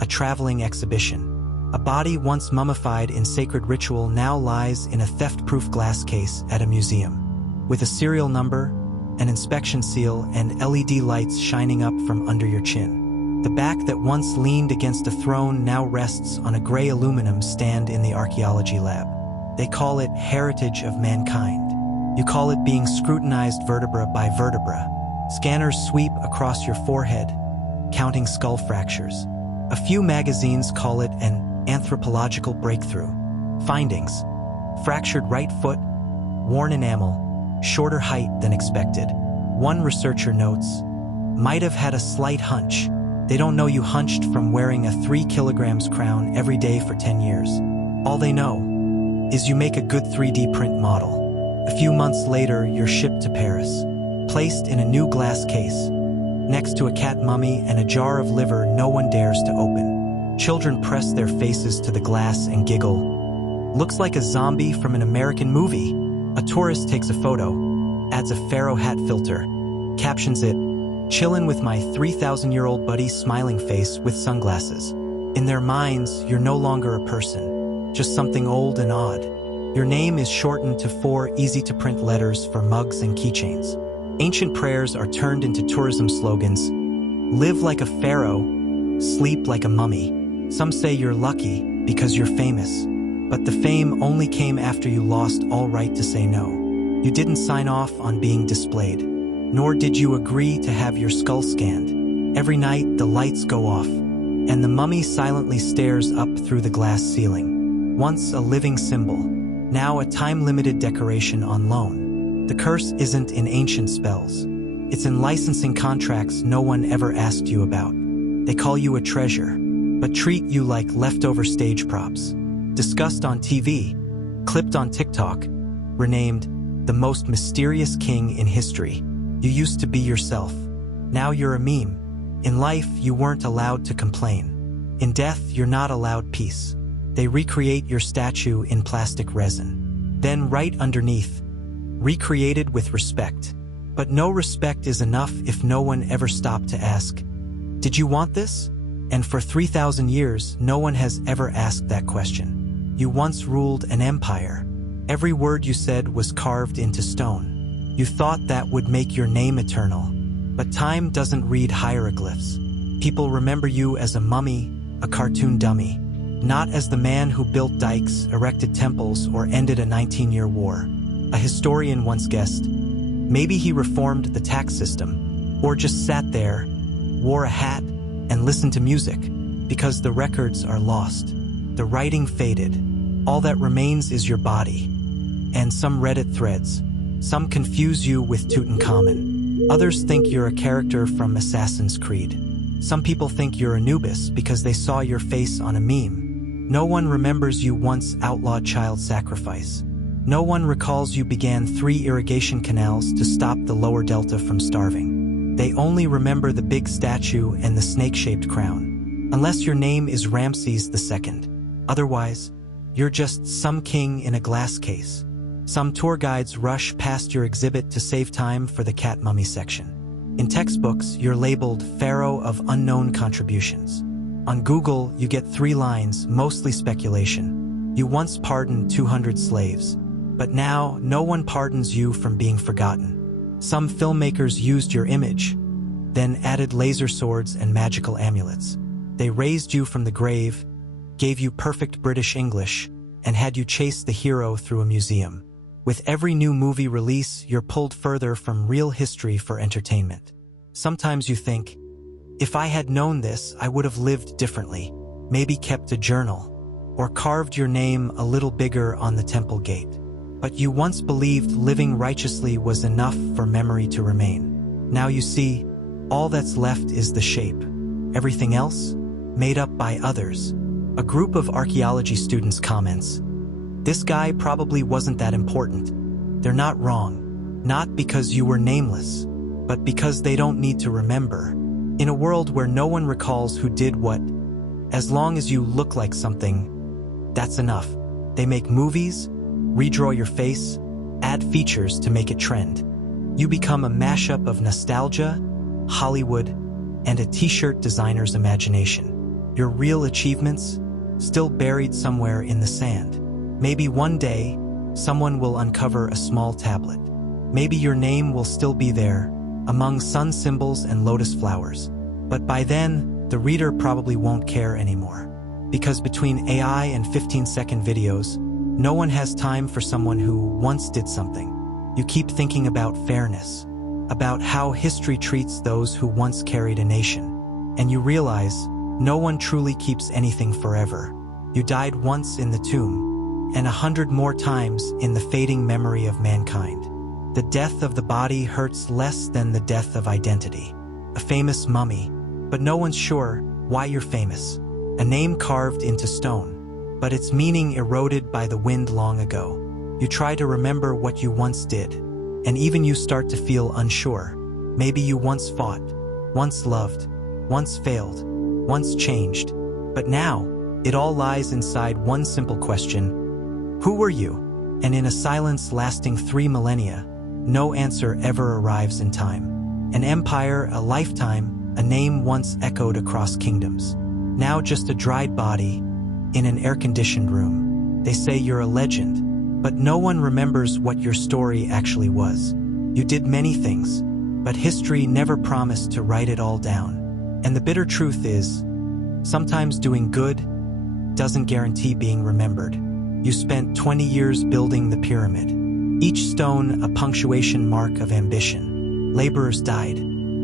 a traveling exhibition. A body once mummified in sacred ritual now lies in a theft-proof glass case at a museum, with a serial number, an inspection seal, and LED lights shining up from under your chin. The back that once leaned against a throne now rests on a gray aluminum stand in the archaeology lab. They call it heritage of mankind. You call it being scrutinized vertebra by vertebra. Scanners sweep across your forehead, counting skull fractures. A few magazines call it an anthropological breakthrough. Findings: fractured right foot, worn enamel, shorter height than expected. One researcher notes, might have had a slight hunch. They don't know you hunched from wearing a 3 kilograms crown every day for 10 years. All they know is you make a good 3D print model. A few months later, you're shipped to Paris, placed in a new glass case, next to a cat mummy and a jar of liver no one dares to open. Children press their faces to the glass and giggle. Looks like a zombie from an American movie. A tourist takes a photo, adds a Pharaoh hat filter, captions it, "Chillin' with my 3,000-year-old buddy's smiling face with sunglasses." In their minds, you're no longer a person, just something old and odd. Your name is shortened to 4 easy-to-print letters for mugs and keychains. Ancient prayers are turned into tourism slogans. Live like a pharaoh, sleep like a mummy. Some say you're lucky because you're famous, but the fame only came after you lost all right to say no. You didn't sign off on being displayed, nor did you agree to have your skull scanned. Every night, the lights go off, and the mummy silently stares up through the glass ceiling. Once a living symbol, now a time-limited decoration on loan. The curse isn't in ancient spells. It's in licensing contracts no one ever asked you about. They call you a treasure, but treat you like leftover stage props. Discussed on TV, clipped on TikTok, renamed the most mysterious king in history. You used to be yourself. Now you're a meme. In life, you weren't allowed to complain. In death, you're not allowed peace. They recreate your statue in plastic resin. Then right underneath, recreated with respect. But no respect is enough if no one ever stopped to ask, "Did you want this?" And for 3,000 years, no one has ever asked that question. You once ruled an empire. Every word you said was carved into stone. You thought that would make your name eternal. But time doesn't read hieroglyphs. People remember you as a mummy, a cartoon dummy, not as the man who built dikes, erected temples, or ended a 19-year war. A historian once guessed, maybe he reformed the tax system, or just sat there, wore a hat, and listened to music, because the records are lost. The writing faded. All that remains is your body. And some Reddit threads. Some confuse you with Tutankhamun. Others think you're a character from Assassin's Creed. Some people think you're Anubis because they saw your face on a meme. No one remembers you once outlawed child sacrifice. No one recalls you began 3 irrigation canals to stop the lower delta from starving. They only remember the big statue and the snake-shaped crown. Unless your name is Ramses II. Otherwise, you're just some king in a glass case. Some tour guides rush past your exhibit to save time for the cat mummy section. In textbooks, you're labeled Pharaoh of Unknown Contributions. On Google, you get 3 lines, mostly speculation. You once pardoned 200 slaves. But now, no one pardons you from being forgotten. Some filmmakers used your image, then added laser swords and magical amulets. They raised you from the grave, gave you perfect British English, and had you chase the hero through a museum. With every new movie release, you're pulled further from real history for entertainment. Sometimes you think, if I had known this, I would have lived differently, maybe kept a journal, or carved your name a little bigger on the temple gate. But you once believed living righteously was enough for memory to remain. Now you see, all that's left is the shape. Everything else, made up by others. A group of archaeology students comments, "This guy probably wasn't that important." They're not wrong. Not because you were nameless, but because they don't need to remember. In a world where no one recalls who did what, as long as you look like something, that's enough. They make movies, redraw your face, add features to make it trend. You become a mashup of nostalgia, Hollywood, and a t-shirt designer's imagination. Your real achievements, still buried somewhere in the sand. Maybe one day, someone will uncover a small tablet. Maybe your name will still be there, among sun symbols and lotus flowers. But by then, the reader probably won't care anymore. Because between AI and 15-second videos, no one has time for someone who once did something. You keep thinking about fairness, about how history treats those who once carried a nation. And you realize, no one truly keeps anything forever. You died once in the tomb, and 100 more times in the fading memory of mankind. The death of the body hurts less than the death of identity. A famous mummy, but no one's sure why you're famous. A name carved into stone, but its meaning eroded by the wind long ago. You try to remember what you once did, and even you start to feel unsure. Maybe you once fought, once loved, once failed, once changed. But now, it all lies inside one simple question. Who were you? And in a silence lasting 3 millennia, no answer ever arrives in time. An empire, a lifetime, a name once echoed across kingdoms. Now just a dried body in an air-conditioned room. They say you're a legend, but no one remembers what your story actually was. You did many things, but history never promised to write it all down. And the bitter truth is, sometimes doing good doesn't guarantee being remembered. You spent 20 years building the pyramid. Each stone a punctuation mark of ambition. Laborers died,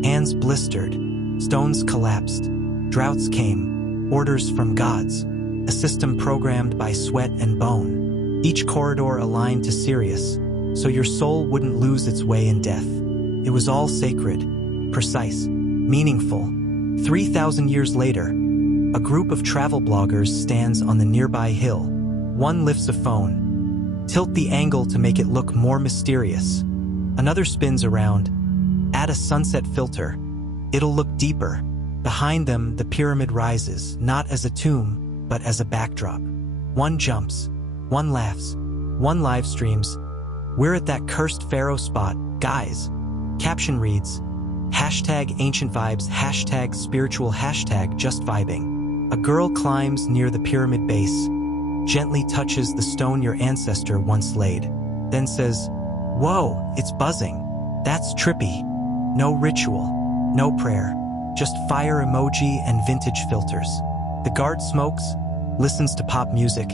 hands blistered, stones collapsed, droughts came, orders from gods, a system programmed by sweat and bone. Each corridor aligned to Sirius, so your soul wouldn't lose its way in death. It was all sacred, precise, meaningful. 3,000 years later, a group of travel bloggers stands on the nearby hill. One lifts a phone, tilt the angle to make it look more mysterious. Another spins around, add a sunset filter. It'll look deeper. Behind them, the pyramid rises, not as a tomb, but as a backdrop. One jumps, one laughs, one live streams. "We're at that cursed Pharaoh spot, guys." Caption reads, #AncientVibes, #spiritual, #just vibing. A girl climbs near the pyramid base, gently touches the stone your ancestor once laid, then says, "Whoa, it's buzzing. That's trippy." No ritual, no prayer, just fire emoji and vintage filters. The guard smokes, listens to pop music,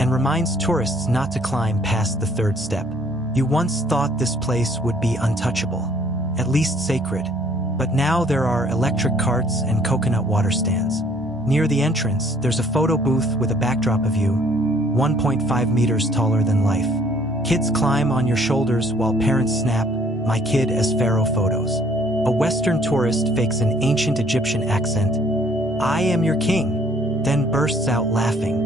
and reminds tourists not to climb past the 3rd step. You once thought this place would be untouchable, at least sacred, but now there are electric carts and coconut water stands. Near the entrance, there's a photo booth with a backdrop of you, 1.5 meters taller than life. Kids climb on your shoulders while parents snap "my kid as Pharaoh" photos. A Western tourist fakes an ancient Egyptian accent, "I am your king," then bursts out laughing.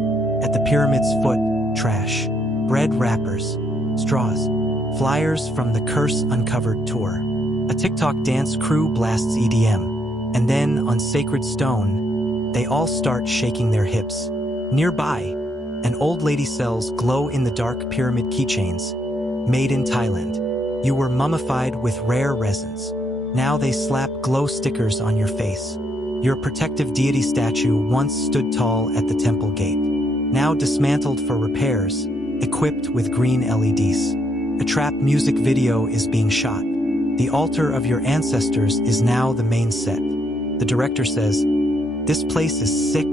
At the pyramid's foot, trash, bread wrappers, straws, flyers from the Curse Uncovered tour. A TikTok dance crew blasts EDM, and then, on sacred stone, they all start shaking their hips. Nearby, an old lady sells glow-in-the-dark pyramid keychains, made in Thailand. You were mummified with rare resins. Now they slap glow stickers on your face. Your protective deity statue once stood tall at the temple gate. Now dismantled for repairs, equipped with green LEDs. A trap music video is being shot. The altar of your ancestors is now the main set. The director says, "This place is sick,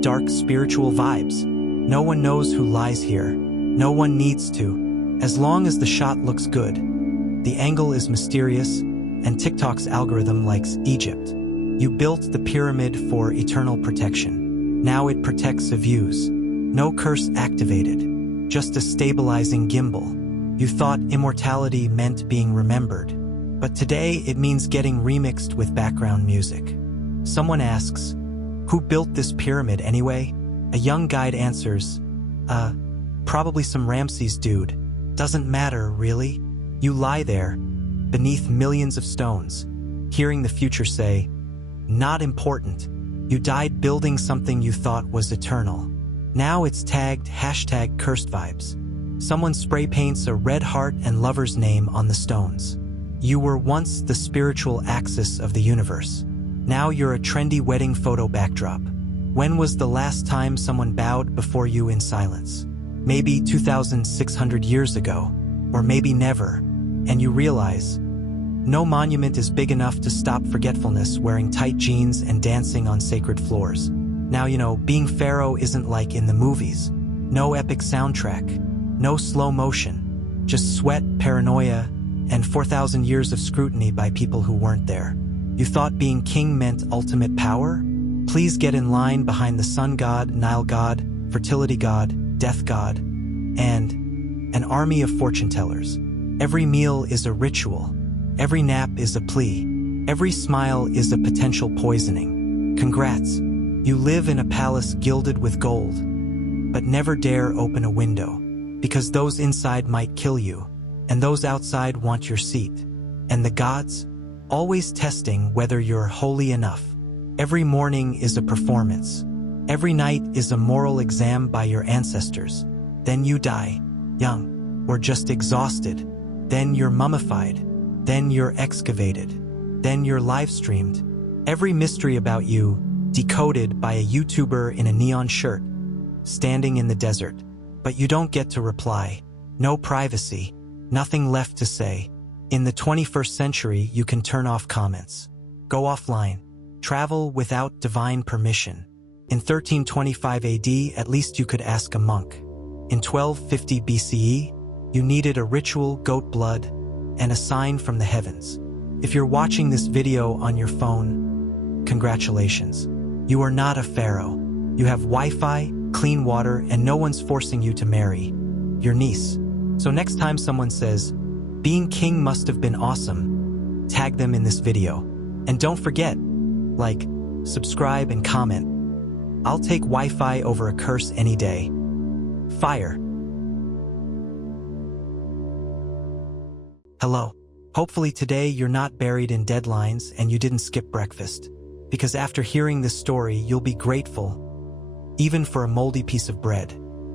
dark spiritual vibes." No one knows who lies here. No one needs to. As long as the shot looks good. The angle is mysterious, and TikTok's algorithm likes Egypt. You built the pyramid for eternal protection. Now it protects the views. No curse activated. Just a stabilizing gimbal. You thought immortality meant being remembered. But today it means getting remixed with background music. Someone asks, "Who built this pyramid anyway?" A young guide answers, probably some Ramses dude. Doesn't matter, really. You lie there, beneath millions of stones, hearing the future say, not important. You died building something you thought was eternal. Now it's tagged #CursedVibes. Someone spray paints a red heart and lover's name on the stones. You were once the spiritual axis of the universe. Now you're a trendy wedding photo backdrop. When was the last time someone bowed before you in silence? Maybe 2,600 years ago, or maybe never, and you realize, no monument is big enough to stop forgetfulness wearing tight jeans and dancing on sacred floors. Now you know, being Pharaoh isn't like in the movies. No epic soundtrack, no slow motion, just sweat, paranoia, and 4,000 years of scrutiny by people who weren't there. You thought being king meant ultimate power? Please get in line behind the sun god, Nile god, fertility god, death god, and an army of fortune tellers. Every meal is a ritual. Every nap is a plea. Every smile is a potential poisoning. Congrats. You live in a palace gilded with gold, but never dare open a window, because those inside might kill you, and those outside want your seat. And the gods? Always testing whether you're holy enough. Every morning is a performance. Every night is a moral exam by your ancestors. Then you die, young, or just exhausted. Then you're mummified. Then you're excavated. Then you're live-streamed. Every mystery about you decoded by a YouTuber in a neon shirt, standing in the desert. But you don't get to reply. No privacy. Nothing left to say. In the 21st century, you can turn off comments. Go offline. Travel without divine permission. In 1325 AD, at least you could ask a monk. In 1250 BCE, you needed a ritual, goat blood, and a sign from the heavens. If you're watching this video on your phone, congratulations. You are not a pharaoh. You have Wi-Fi, clean water, and no one's forcing you to marry your niece. So next time someone says, being king must have been awesome, tag them in this video. And don't forget, like, subscribe, and comment. I'll take Wi-Fi over a curse any day. Fire. Hello. Hopefully today you're not buried in deadlines and you didn't skip breakfast. Because after hearing this story, you'll be grateful, even for a moldy piece of bread.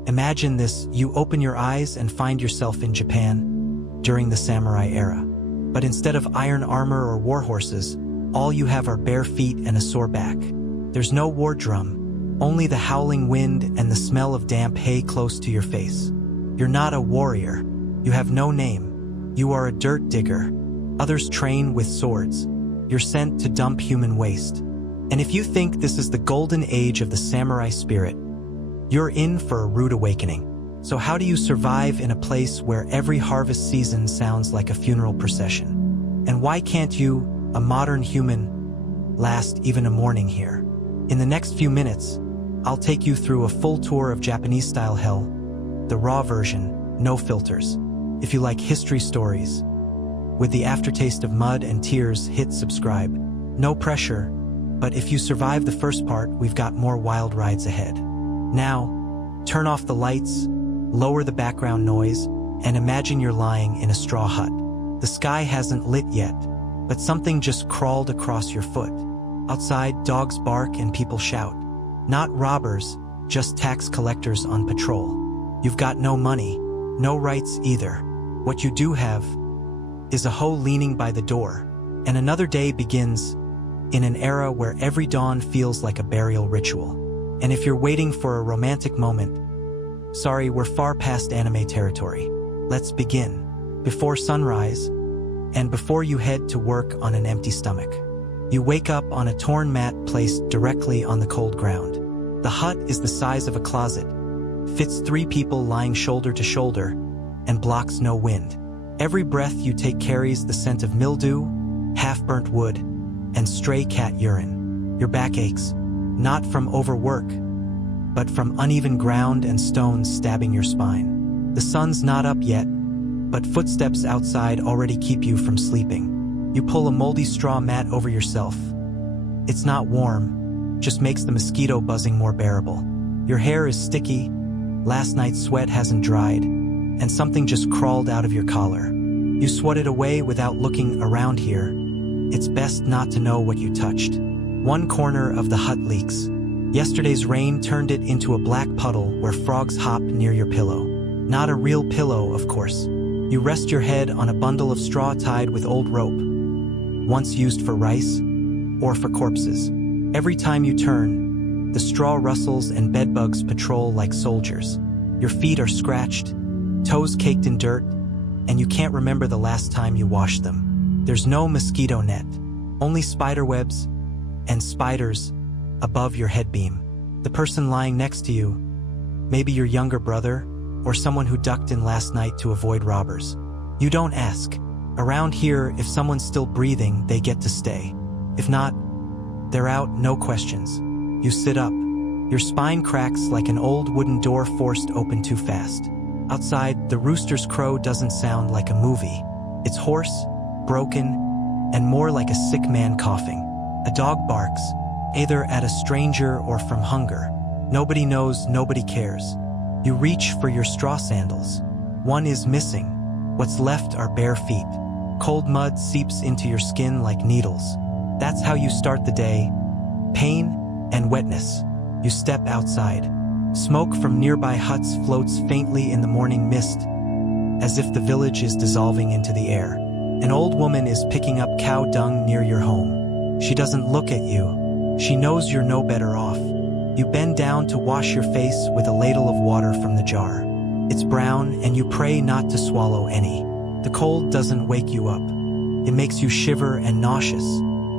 Imagine this, you open your eyes and find yourself in Japan during the samurai era. But instead of iron armor or war horses, all you have are bare feet and a sore back. There's no war drum, only the howling wind and the smell of damp hay close to your face. You're not a warrior. You have no name. You are a dirt digger. Others train with swords. You're sent to dump human waste. And if you think this is the golden age of the samurai spirit, you're in for a rude awakening. So how do you survive in a place where every harvest season sounds like a funeral procession? And why can't you, a modern human, last even a morning here? In the next few minutes, I'll take you through a full tour of Japanese-style hell, the raw version, no filters. If you like history stories, with the aftertaste of mud and tears, hit subscribe. No pressure, but if you survive the first part, we've got more wild rides ahead. Now, turn off the lights, lower the background noise, and imagine you're lying in a straw hut. The sky hasn't lit yet, but something just crawled across your foot. Outside, dogs bark and people shout. Not robbers, just tax collectors on patrol. You've got no money, no rights either. What you do have is a hoe leaning by the door, and another day begins in an era where every dawn feels like a burial ritual. And if you're waiting for a romantic moment, sorry, we're far past anime territory. Let's begin. Before sunrise, and before you head to work on an empty stomach, you wake up on a torn mat placed directly on the cold ground. The hut is the size of a closet, fits 3 people lying shoulder to shoulder, and blocks no wind. Every breath you take carries the scent of mildew, half-burnt wood, and stray cat urine. Your back aches, not from overwork, but from uneven ground and stones stabbing your spine. The sun's not up yet, but footsteps outside already keep you from sleeping. You pull a moldy straw mat over yourself. It's not warm, just makes the mosquito buzzing more bearable. Your hair is sticky, last night's sweat hasn't dried, and something just crawled out of your collar. You swat it away without looking around here. It's best not to know what you touched. One corner of the hut leaks. Yesterday's rain turned it into a black puddle where frogs hop near your pillow. Not a real pillow, of course. You rest your head on a bundle of straw tied with old rope, once used for rice or for corpses. Every time you turn, the straw rustles and bedbugs patrol like soldiers. Your feet are scratched, toes caked in dirt, and you can't remember the last time you washed them. There's no mosquito net, only spider webs and spiders above your head beam. The person lying next to you, maybe your younger brother or someone who ducked in last night to avoid robbers. You don't ask. Around here, if someone's still breathing, they get to stay. If not, they're out, no questions. You sit up. Your spine cracks like an old wooden door forced open too fast. Outside, the rooster's crow doesn't sound like a movie. It's hoarse, broken, and more like a sick man coughing. A dog barks, either at a stranger or from hunger. Nobody knows, nobody cares. You reach for your straw sandals. One is missing. What's left are bare feet. Cold mud seeps into your skin like needles. That's how you start the day. Pain and wetness. You step outside. Smoke from nearby huts floats faintly in the morning mist, as if the village is dissolving into the air. An old woman is picking up cow dung near your home. She doesn't look at you. She knows you're no better off. You bend down to wash your face with a ladle of water from the jar. It's brown, and you pray not to swallow any. The cold doesn't wake you up. It makes you shiver and nauseous.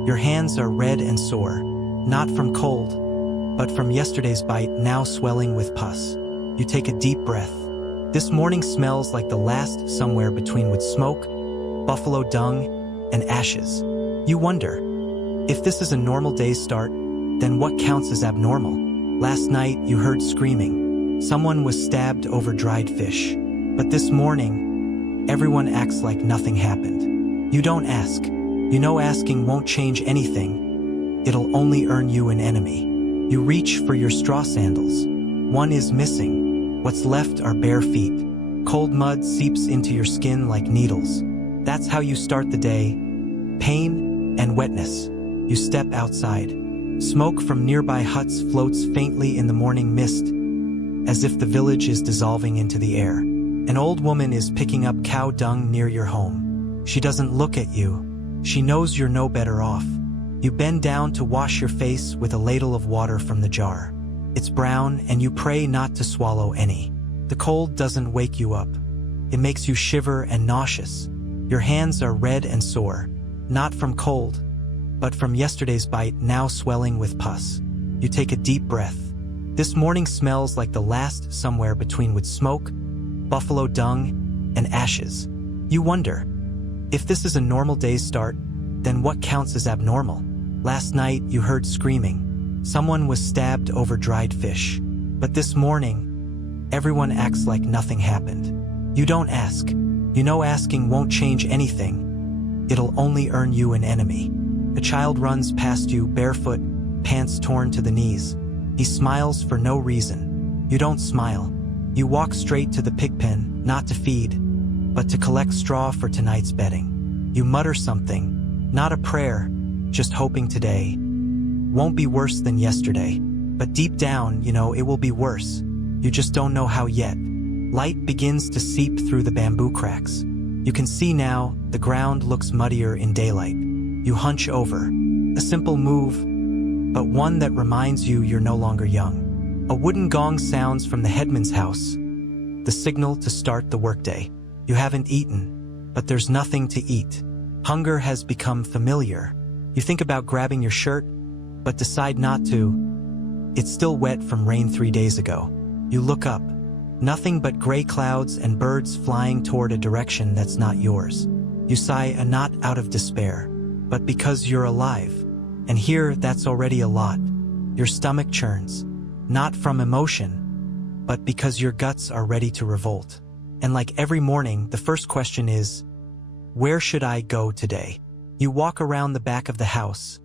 Your hands are red and sore, not from cold, but from yesterday's bite, now swelling with pus. You take a deep breath. This morning smells like the last somewhere between wood smoke, buffalo dung, and ashes. You wonder, if this is a normal day's start, then what counts as abnormal? Last night you heard screaming. Someone was stabbed over dried fish. But this morning, everyone acts like nothing happened. You don't ask. You know asking won't change anything. It'll only earn you an enemy. You reach for your straw sandals. One is missing. What's left are bare feet. Cold mud seeps into your skin like needles. That's how you start the day. Pain and wetness. You step outside. Smoke from nearby huts floats faintly in the morning mist, as if the village is dissolving into the air. An old woman is picking up cow dung near your home. She doesn't look at you. She knows you're no better off. You bend down to wash your face with a ladle of water from the jar. It's brown, and you pray not to swallow any. The cold doesn't wake you up. It makes you shiver and nauseous. Your hands are red and sore, not from cold, but from yesterday's bite, now swelling with pus. You take a deep breath. This morning smells like the last somewhere between wood smoke, buffalo dung, and ashes. You wonder, if this is a normal day's start, then what counts as abnormal? Last night you heard screaming. Someone was stabbed over dried fish. But this morning, everyone acts like nothing happened. You don't ask. You know asking won't change anything. It'll only earn you an enemy. A child runs past you barefoot, pants torn to the knees. He smiles for no reason. You don't smile. You walk straight to the pig pen, not to feed, but to collect straw for tonight's bedding. You mutter something, not a prayer, just hoping today won't be worse than yesterday. But deep down, you know it will be worse. You just don't know how yet. Light begins to seep through the bamboo cracks. You can see now, the ground looks muddier in daylight. You hunch over. A simple move, but one that reminds you you're no longer young. A wooden gong sounds from the headman's house, the signal to start the workday. You haven't eaten, but there's nothing to eat. Hunger has become familiar. You think about grabbing your shirt, but decide not to. It's still wet from rain 3 days ago. You look up. Nothing but gray clouds and birds flying toward a direction that's not yours. You sigh, not out of despair, but because you're alive. And here, that's already a lot. Your stomach churns, not from emotion, but because your guts are ready to revolt. And like every morning, the first question is, where should I go today? You walk around the back of the house,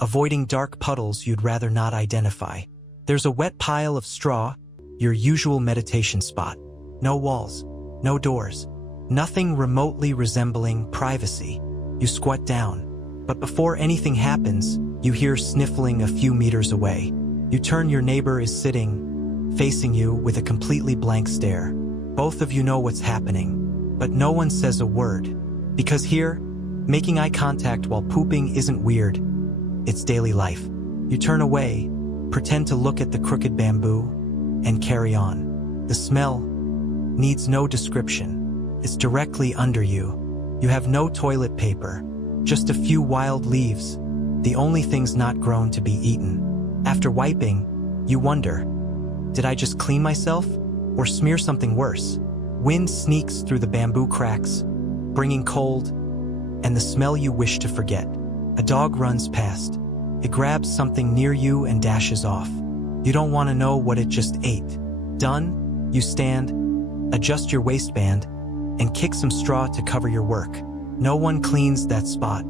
avoiding dark puddles you'd rather not identify. There's a wet pile of straw, your usual meditation spot. No walls, no doors, nothing remotely resembling privacy. You squat down, but before anything happens, you hear sniffling a few meters away. You turn, your neighbor is sitting, facing you with a completely blank stare. Both of you know what's happening, but no one says a word. Because here, making eye contact while pooping isn't weird, it's daily life. You turn away, pretend to look at the crooked bamboo, and carry on. The smell needs no description. It's directly under you. You have no toilet paper, just a few wild leaves, the only things not grown to be eaten. After wiping, you wonder, did I just clean myself or smear something worse? Wind sneaks through the bamboo cracks, bringing cold and the smell you wish to forget. A dog runs past. It grabs something near you and dashes off. You don't want to know what it just ate. Done, you stand, adjust your waistband, and kick some straw to cover your work. No one cleans that spot.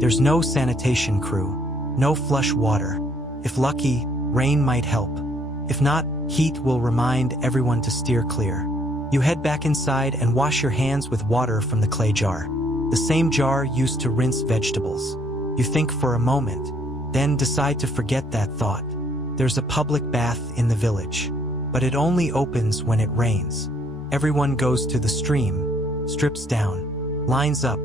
There's no sanitation crew, no flush water. If lucky, rain might help. If not, heat will remind everyone to steer clear. You head back inside and wash your hands with water from the clay jar, the same jar used to rinse vegetables. You think for a moment, then decide to forget that thought. There's a public bath in the village, but it only opens when it rains. Everyone goes to the stream, strips down, lines up,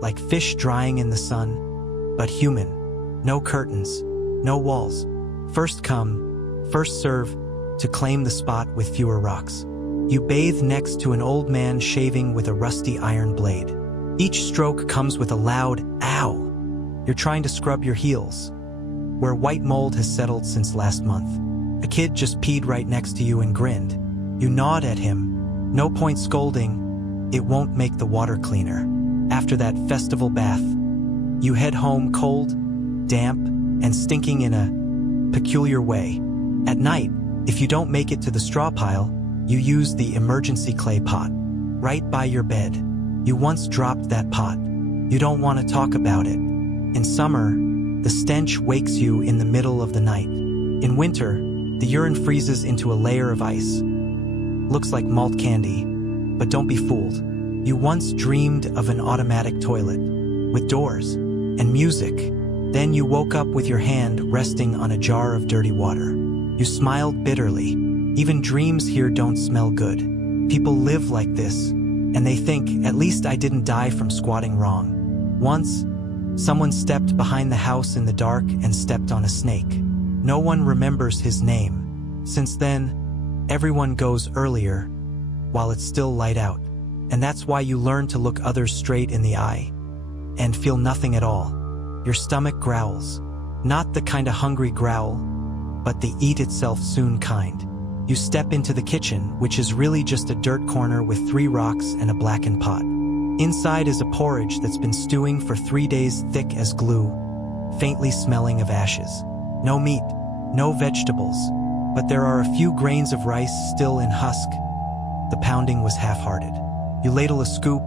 like fish drying in the sun, but human. No curtains, no walls. First come, first serve, to claim the spot with fewer rocks. You bathe next to an old man shaving with a rusty iron blade. Each stroke comes with a loud, ow. You're trying to scrub your heels, where white mold has settled since last month. A kid just peed right next to you and grinned. You nod at him. No point scolding. It won't make the water cleaner. After that festival bath, you head home cold, damp, and stinking in a peculiar way. At night, if you don't make it to the straw pile, you use the emergency clay pot, right by your bed. You once dropped that pot. You don't want to talk about it. In summer, the stench wakes you in the middle of the night. In winter, the urine freezes into a layer of ice. Looks like malt candy, but don't be fooled. You once dreamed of an automatic toilet, with doors and music. Then you woke up with your hand resting on a jar of dirty water. You smiled bitterly. Even dreams here don't smell good. People live like this, and they think, at least I didn't die from squatting wrong. Once, someone stepped behind the house in the dark and stepped on a snake. No one remembers his name. Since then, everyone goes earlier, while it's still light out. And that's why you learn to look others straight in the eye and feel nothing at all. Your stomach growls. Not the kind of hungry growl, but the eat itself soon kind. You step into the kitchen, which is really just a dirt corner with 3 rocks and a blackened pot. Inside is a porridge that's been stewing for 3 days, thick as glue, faintly smelling of ashes. No meat, no vegetables, but there are a few grains of rice still in husk. The pounding was half-hearted. You ladle a scoop,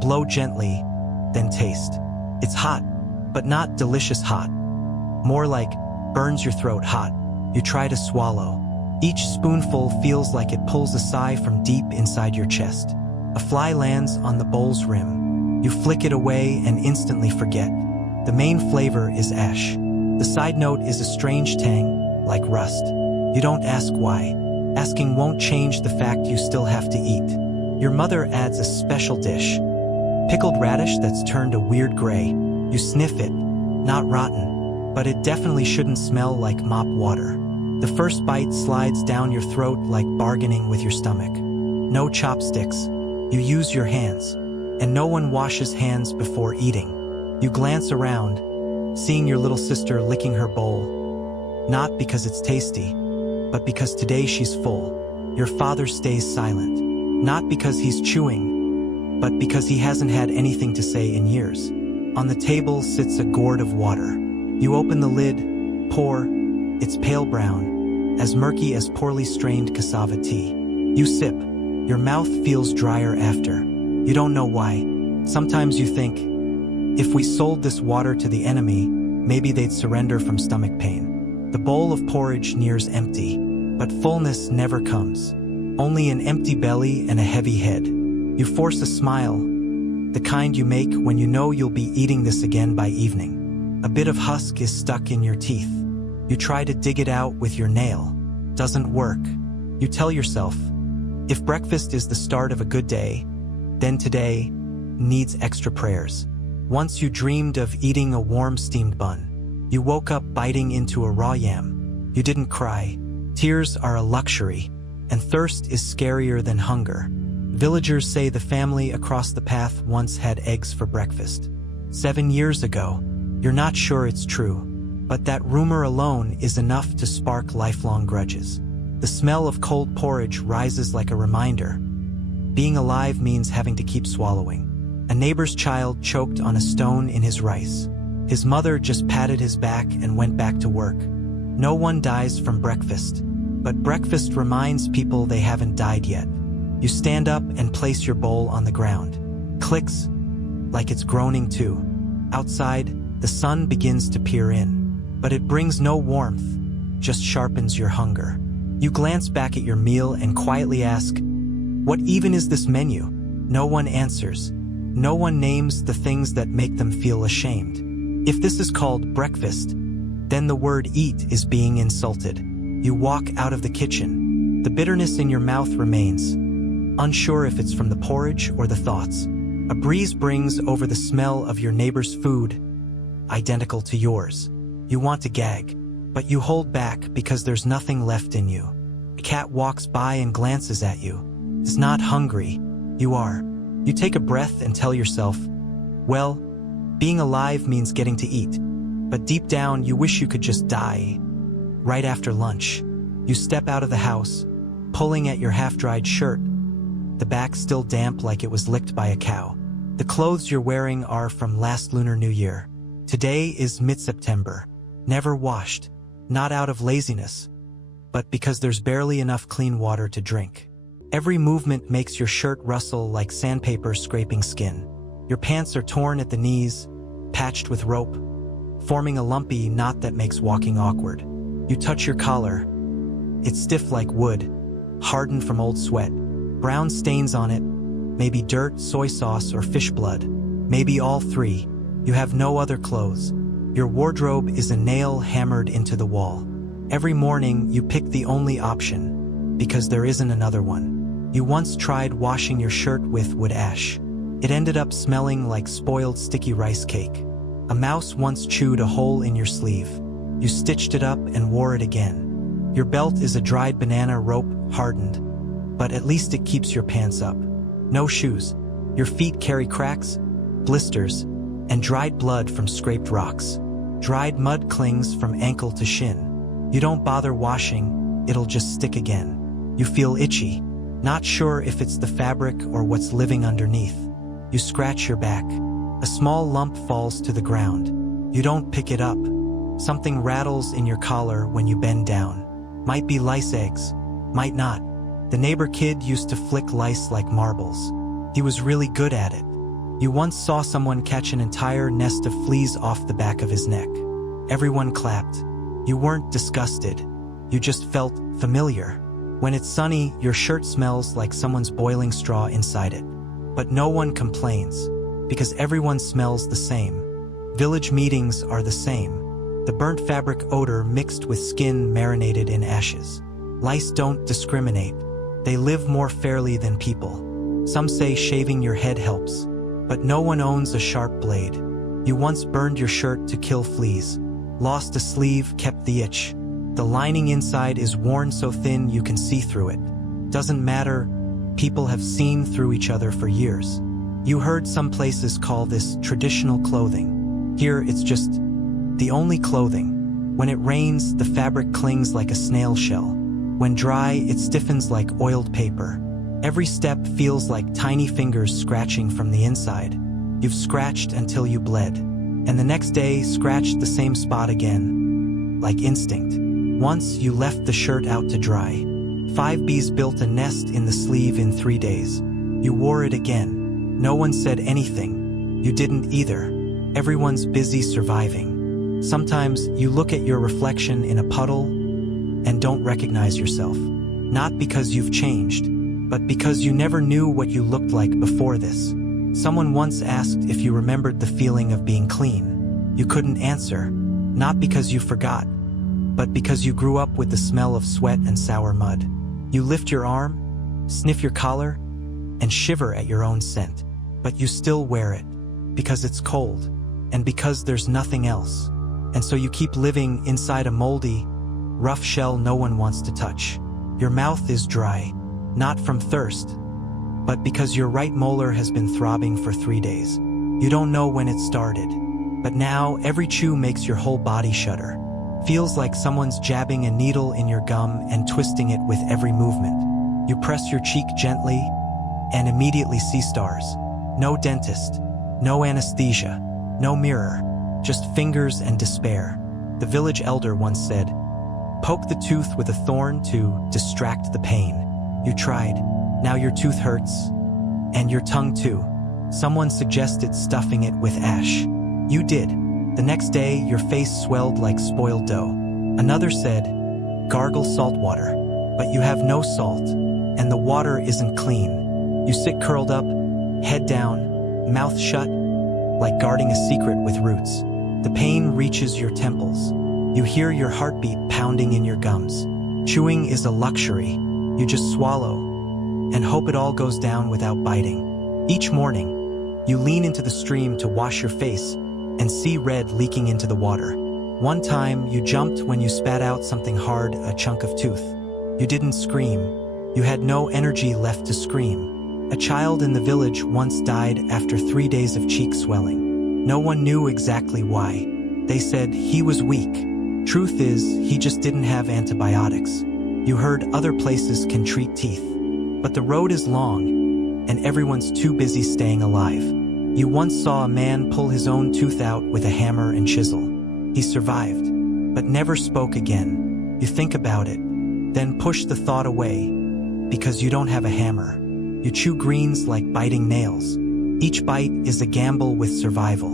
blow gently, then taste. It's hot, but not delicious hot. More like burns your throat hot. You try to swallow. Each spoonful feels like it pulls a sigh from deep inside your chest. A fly lands on the bowl's rim. You flick it away and instantly forget. The main flavor is ash. The side note is a strange tang, like rust. You don't ask why. Asking won't change the fact you still have to eat. Your mother adds a special dish. Pickled radish that's turned a weird gray. You sniff it. Not rotten, but it definitely shouldn't smell like mop water. The first bite slides down your throat like bargaining with your stomach. No chopsticks. You use your hands. And no one washes hands before eating. You glance around, seeing your little sister licking her bowl. Not because it's tasty, but because today she's full. Your father stays silent. Not because he's chewing, but because he hasn't had anything to say in years. On the table sits a gourd of water. You open the lid, pour. It's pale brown, as murky as poorly strained cassava tea. You sip. Your mouth feels drier after. You don't know why. Sometimes you think, if we sold this water to the enemy, maybe they'd surrender from stomach pain. The bowl of porridge nears empty, but fullness never comes. Only an empty belly and a heavy head. You force a smile, the kind you make when you know you'll be eating this again by evening. A bit of husk is stuck in your teeth. You try to dig it out with your nail. Doesn't work. You tell yourself, if breakfast is the start of a good day, then today needs extra prayers. Once you dreamed of eating a warm steamed bun. You woke up biting into a raw yam. You didn't cry. Tears are a luxury, and thirst is scarier than hunger. Villagers say the family across the path once had eggs for breakfast. 7 years ago. You're not sure it's true, but that rumor alone is enough to spark lifelong grudges. The smell of cold porridge rises like a reminder. Being alive means having to keep swallowing. A neighbor's child choked on a stone in his rice. His mother just patted his back and went back to work. No one dies from breakfast, but breakfast reminds people they haven't died yet. You stand up and place your bowl on the ground. Clicks, like it's groaning too. Outside, the sun begins to peer in, but it brings no warmth, just sharpens your hunger. You glance back at your meal and quietly ask, what even is this menu? No one answers. No one names the things that make them feel ashamed. If this is called breakfast, then the word eat is being insulted. You walk out of the kitchen. The bitterness in your mouth remains, unsure if it's from the porridge or the thoughts. A breeze brings over the smell of your neighbor's food, identical to yours. You want to gag, but you hold back because there's nothing left in you. A cat walks by and glances at you. It's not hungry. You are. You take a breath and tell yourself, well, being alive means getting to eat. But deep down, you wish you could just die. Right after lunch, you step out of the house, pulling at your half-dried shirt, the back still damp like it was licked by a cow. The clothes you're wearing are from last Lunar New Year. Today is mid-September. Never washed. Not out of laziness, but because there's barely enough clean water to drink. Every movement makes your shirt rustle like sandpaper scraping skin. Your pants are torn at the knees, patched with rope, forming a lumpy knot that makes walking awkward. You touch your collar. It's stiff like wood, hardened from old sweat. Brown stains on it, maybe dirt, soy sauce, or fish blood. Maybe all three. You have no other clothes. Your wardrobe is a nail hammered into the wall. Every morning, you pick the only option, because there isn't another one. You once tried washing your shirt with wood ash. It ended up smelling like spoiled sticky rice cake. A mouse once chewed a hole in your sleeve. You stitched it up and wore it again. Your belt is a dried banana rope, hardened, but at least it keeps your pants up. No shoes. Your feet carry cracks, blisters, and dried blood from scraped rocks. Dried mud clings from ankle to shin. You don't bother washing, it'll just stick again. You feel itchy, not sure if it's the fabric or what's living underneath. You scratch your back. A small lump falls to the ground. You don't pick it up. Something rattles in your collar when you bend down. Might be lice eggs, might not. The neighbor kid used to flick lice like marbles. He was really good at it. You once saw someone catch an entire nest of fleas off the back of his neck. Everyone clapped. You weren't disgusted. You just felt familiar. When it's sunny, your shirt smells like someone's boiling straw inside it. But no one complains, because everyone smells the same. Village meetings are the same. The burnt fabric odor mixed with skin marinated in ashes. Lice don't discriminate. They live more fairly than people. Some say shaving your head helps, but no one owns a sharp blade. You once burned your shirt to kill fleas. Lost a sleeve, kept the itch. The lining inside is worn so thin you can see through it. Doesn't matter, people have seen through each other for years. You heard some places call this traditional clothing. Here it's just the only clothing. When it rains, the fabric clings like a snail shell. When dry, it stiffens like oiled paper. Every step feels like tiny fingers scratching from the inside. You've scratched until you bled. And the next day, scratched the same spot again. Like instinct. Once, you left the shirt out to dry. 5 bees built a nest in the sleeve in 3 days. You wore it again. No one said anything. You didn't either. Everyone's busy surviving. Sometimes, you look at your reflection in a puddle and don't recognize yourself. Not because you've changed, but because you never knew what you looked like before this. Someone once asked if you remembered the feeling of being clean. You couldn't answer, not because you forgot, but because you grew up with the smell of sweat and sour mud. You lift your arm, sniff your collar, and shiver at your own scent. But you still wear it, because it's cold, and because there's nothing else. And so you keep living inside a moldy, rough shell no one wants to touch. Your mouth is dry, not from thirst, but because your right molar has been throbbing for 3 days. You don't know when it started, but now every chew makes your whole body shudder. Feels like someone's jabbing a needle in your gum and twisting it with every movement. You press your cheek gently and immediately see stars. No dentist, no anesthesia, no mirror, just fingers and despair. The village elder once said, "Poke the tooth with a thorn to distract the pain." You tried. Now your tooth hurts. And your tongue too. Someone suggested stuffing it with ash. You did. The next day, your face swelled like spoiled dough. Another said, "Gargle salt water." But you have no salt, and the water isn't clean. You sit curled up, head down, mouth shut, like guarding a secret with roots. The pain reaches your temples. You hear your heartbeat pounding in your gums. Chewing is a luxury. You just swallow and hope it all goes down without biting. Each morning, you lean into the stream to wash your face and see red leaking into the water. One time, you jumped when you spat out something hard, a chunk of tooth. You didn't scream. You had no energy left to scream. A child in the village once died after 3 days of cheek swelling. No one knew exactly why. They said he was weak. Truth is, he just didn't have antibiotics. You heard other places can treat teeth. But the road is long, and everyone's too busy staying alive. You once saw a man pull his own tooth out with a hammer and chisel. He survived, but never spoke again. You think about it, then push the thought away, because you don't have a hammer. You chew greens like biting nails. Each bite is a gamble with survival.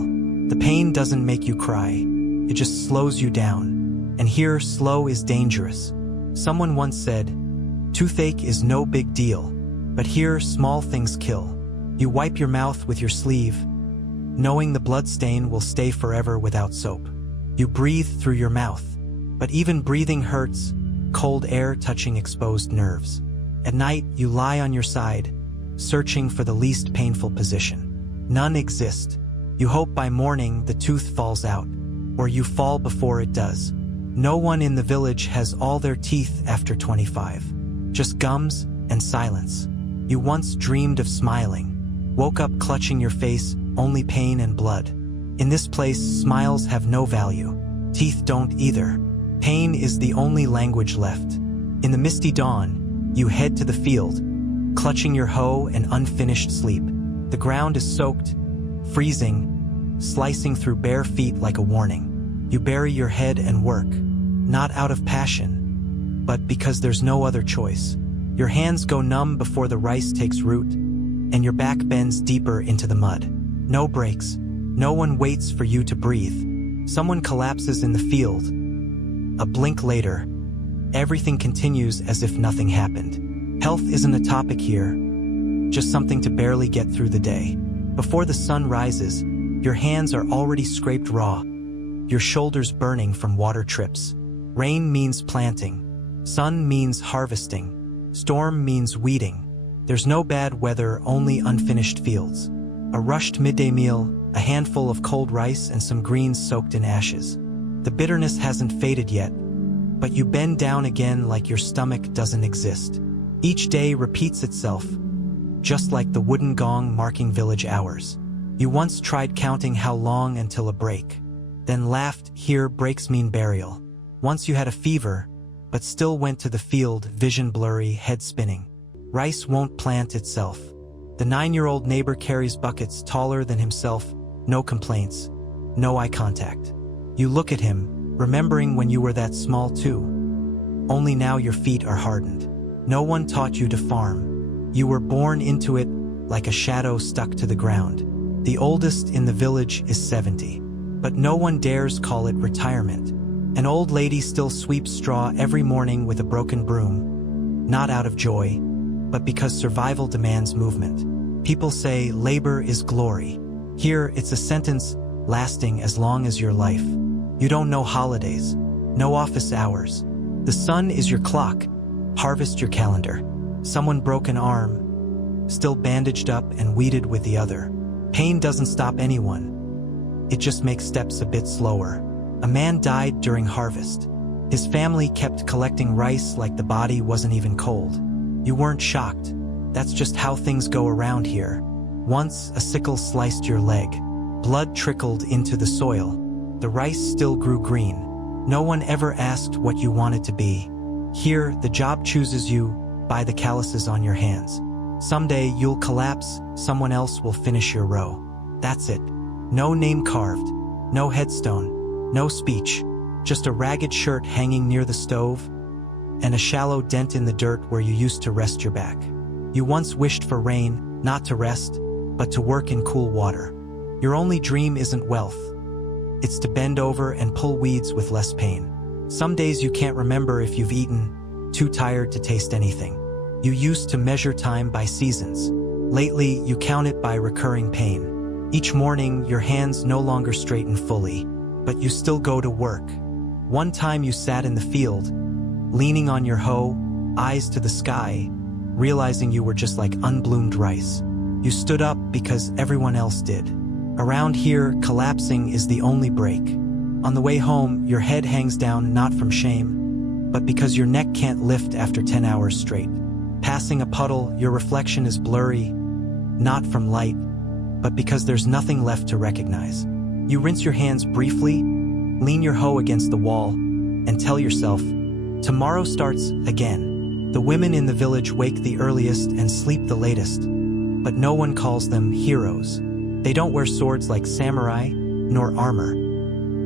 The pain doesn't make you cry, it just slows you down. And here, slow is dangerous. Someone once said, "Toothache is no big deal," but here, small things kill. You wipe your mouth with your sleeve, knowing the blood stain will stay forever without soap. You breathe through your mouth, but even breathing hurts, cold air touching exposed nerves. At night, you lie on your side, searching for the least painful position. None exist. You hope by morning the tooth falls out, or you fall before it does. No one in the village has all their teeth after 25. Just gums and silence. You once dreamed of smiling. Woke up clutching your face, only pain and blood. In this place, smiles have no value. Teeth don't either. Pain is the only language left. In the misty dawn, you head to the field, clutching your hoe and unfinished sleep. The ground is soaked, freezing, slicing through bare feet like a warning. You bury your head and work, not out of passion, but because there's no other choice. Your hands go numb before the rice takes root, and your back bends deeper into the mud. No breaks. No one waits for you to breathe. Someone collapses in the field. A blink later, everything continues as if nothing happened. Health isn't a topic here, just something to barely get through the day. Before the sun rises, your hands are already scraped raw, your shoulders burning from water trips. Rain means planting. Sun means harvesting. Storm means weeding. There's no bad weather, only unfinished fields. A rushed midday meal, a handful of cold rice and some greens soaked in ashes. The bitterness hasn't faded yet, but you bend down again like your stomach doesn't exist. Each day repeats itself, just like the wooden gong marking village hours. You once tried counting how long until a break, then laughed, here breaks mean burial. Once you had a fever, but still went to the field, vision blurry, head spinning. Rice won't plant itself. The 9-year-old neighbor carries buckets taller than himself, no complaints, no eye contact. You look at him, remembering when you were that small too. Only now your feet are hardened. No one taught you to farm. You were born into it like a shadow stuck to the ground. The oldest in the village is 70, but no one dares call it retirement. An old lady still sweeps straw every morning with a broken broom, not out of joy, but because survival demands movement. People say labor is glory. Here, it's a sentence lasting as long as your life. You don't know holidays, no office hours. The sun is your clock, harvest your calendar. Someone broke an arm, still bandaged up and weeded with the other. Pain doesn't stop anyone. It just makes steps a bit slower. A man died during harvest. His family kept collecting rice like the body wasn't even cold. You weren't shocked. That's just how things go around here. Once a sickle sliced your leg. Blood trickled into the soil. The rice still grew green. No one ever asked what you wanted to be. Here, the job chooses you by the calluses on your hands. Someday you'll collapse, someone else will finish your row. That's it. No name carved, no headstone, no speech, just a ragged shirt hanging near the stove and a shallow dent in the dirt where you used to rest your back. You once wished for rain, not to rest, but to work in cool water. Your only dream isn't wealth. It's to bend over and pull weeds with less pain. Some days you can't remember if you've eaten, too tired to taste anything. You used to measure time by seasons. Lately, you count it by recurring pain. Each morning, your hands no longer straighten fully, but you still go to work. One time you sat in the field, leaning on your hoe, eyes to the sky, realizing you were just like unbloomed rice. You stood up because everyone else did. Around here, collapsing is the only break. On the way home, your head hangs down not from shame, but because your neck can't lift after 10 hours straight. Passing a puddle, your reflection is blurry, not from light, but because there's nothing left to recognize. You rinse your hands briefly, lean your hoe against the wall, and tell yourself, tomorrow starts again. The women in the village wake the earliest and sleep the latest, but no one calls them heroes. They don't wear swords like samurai, nor armor.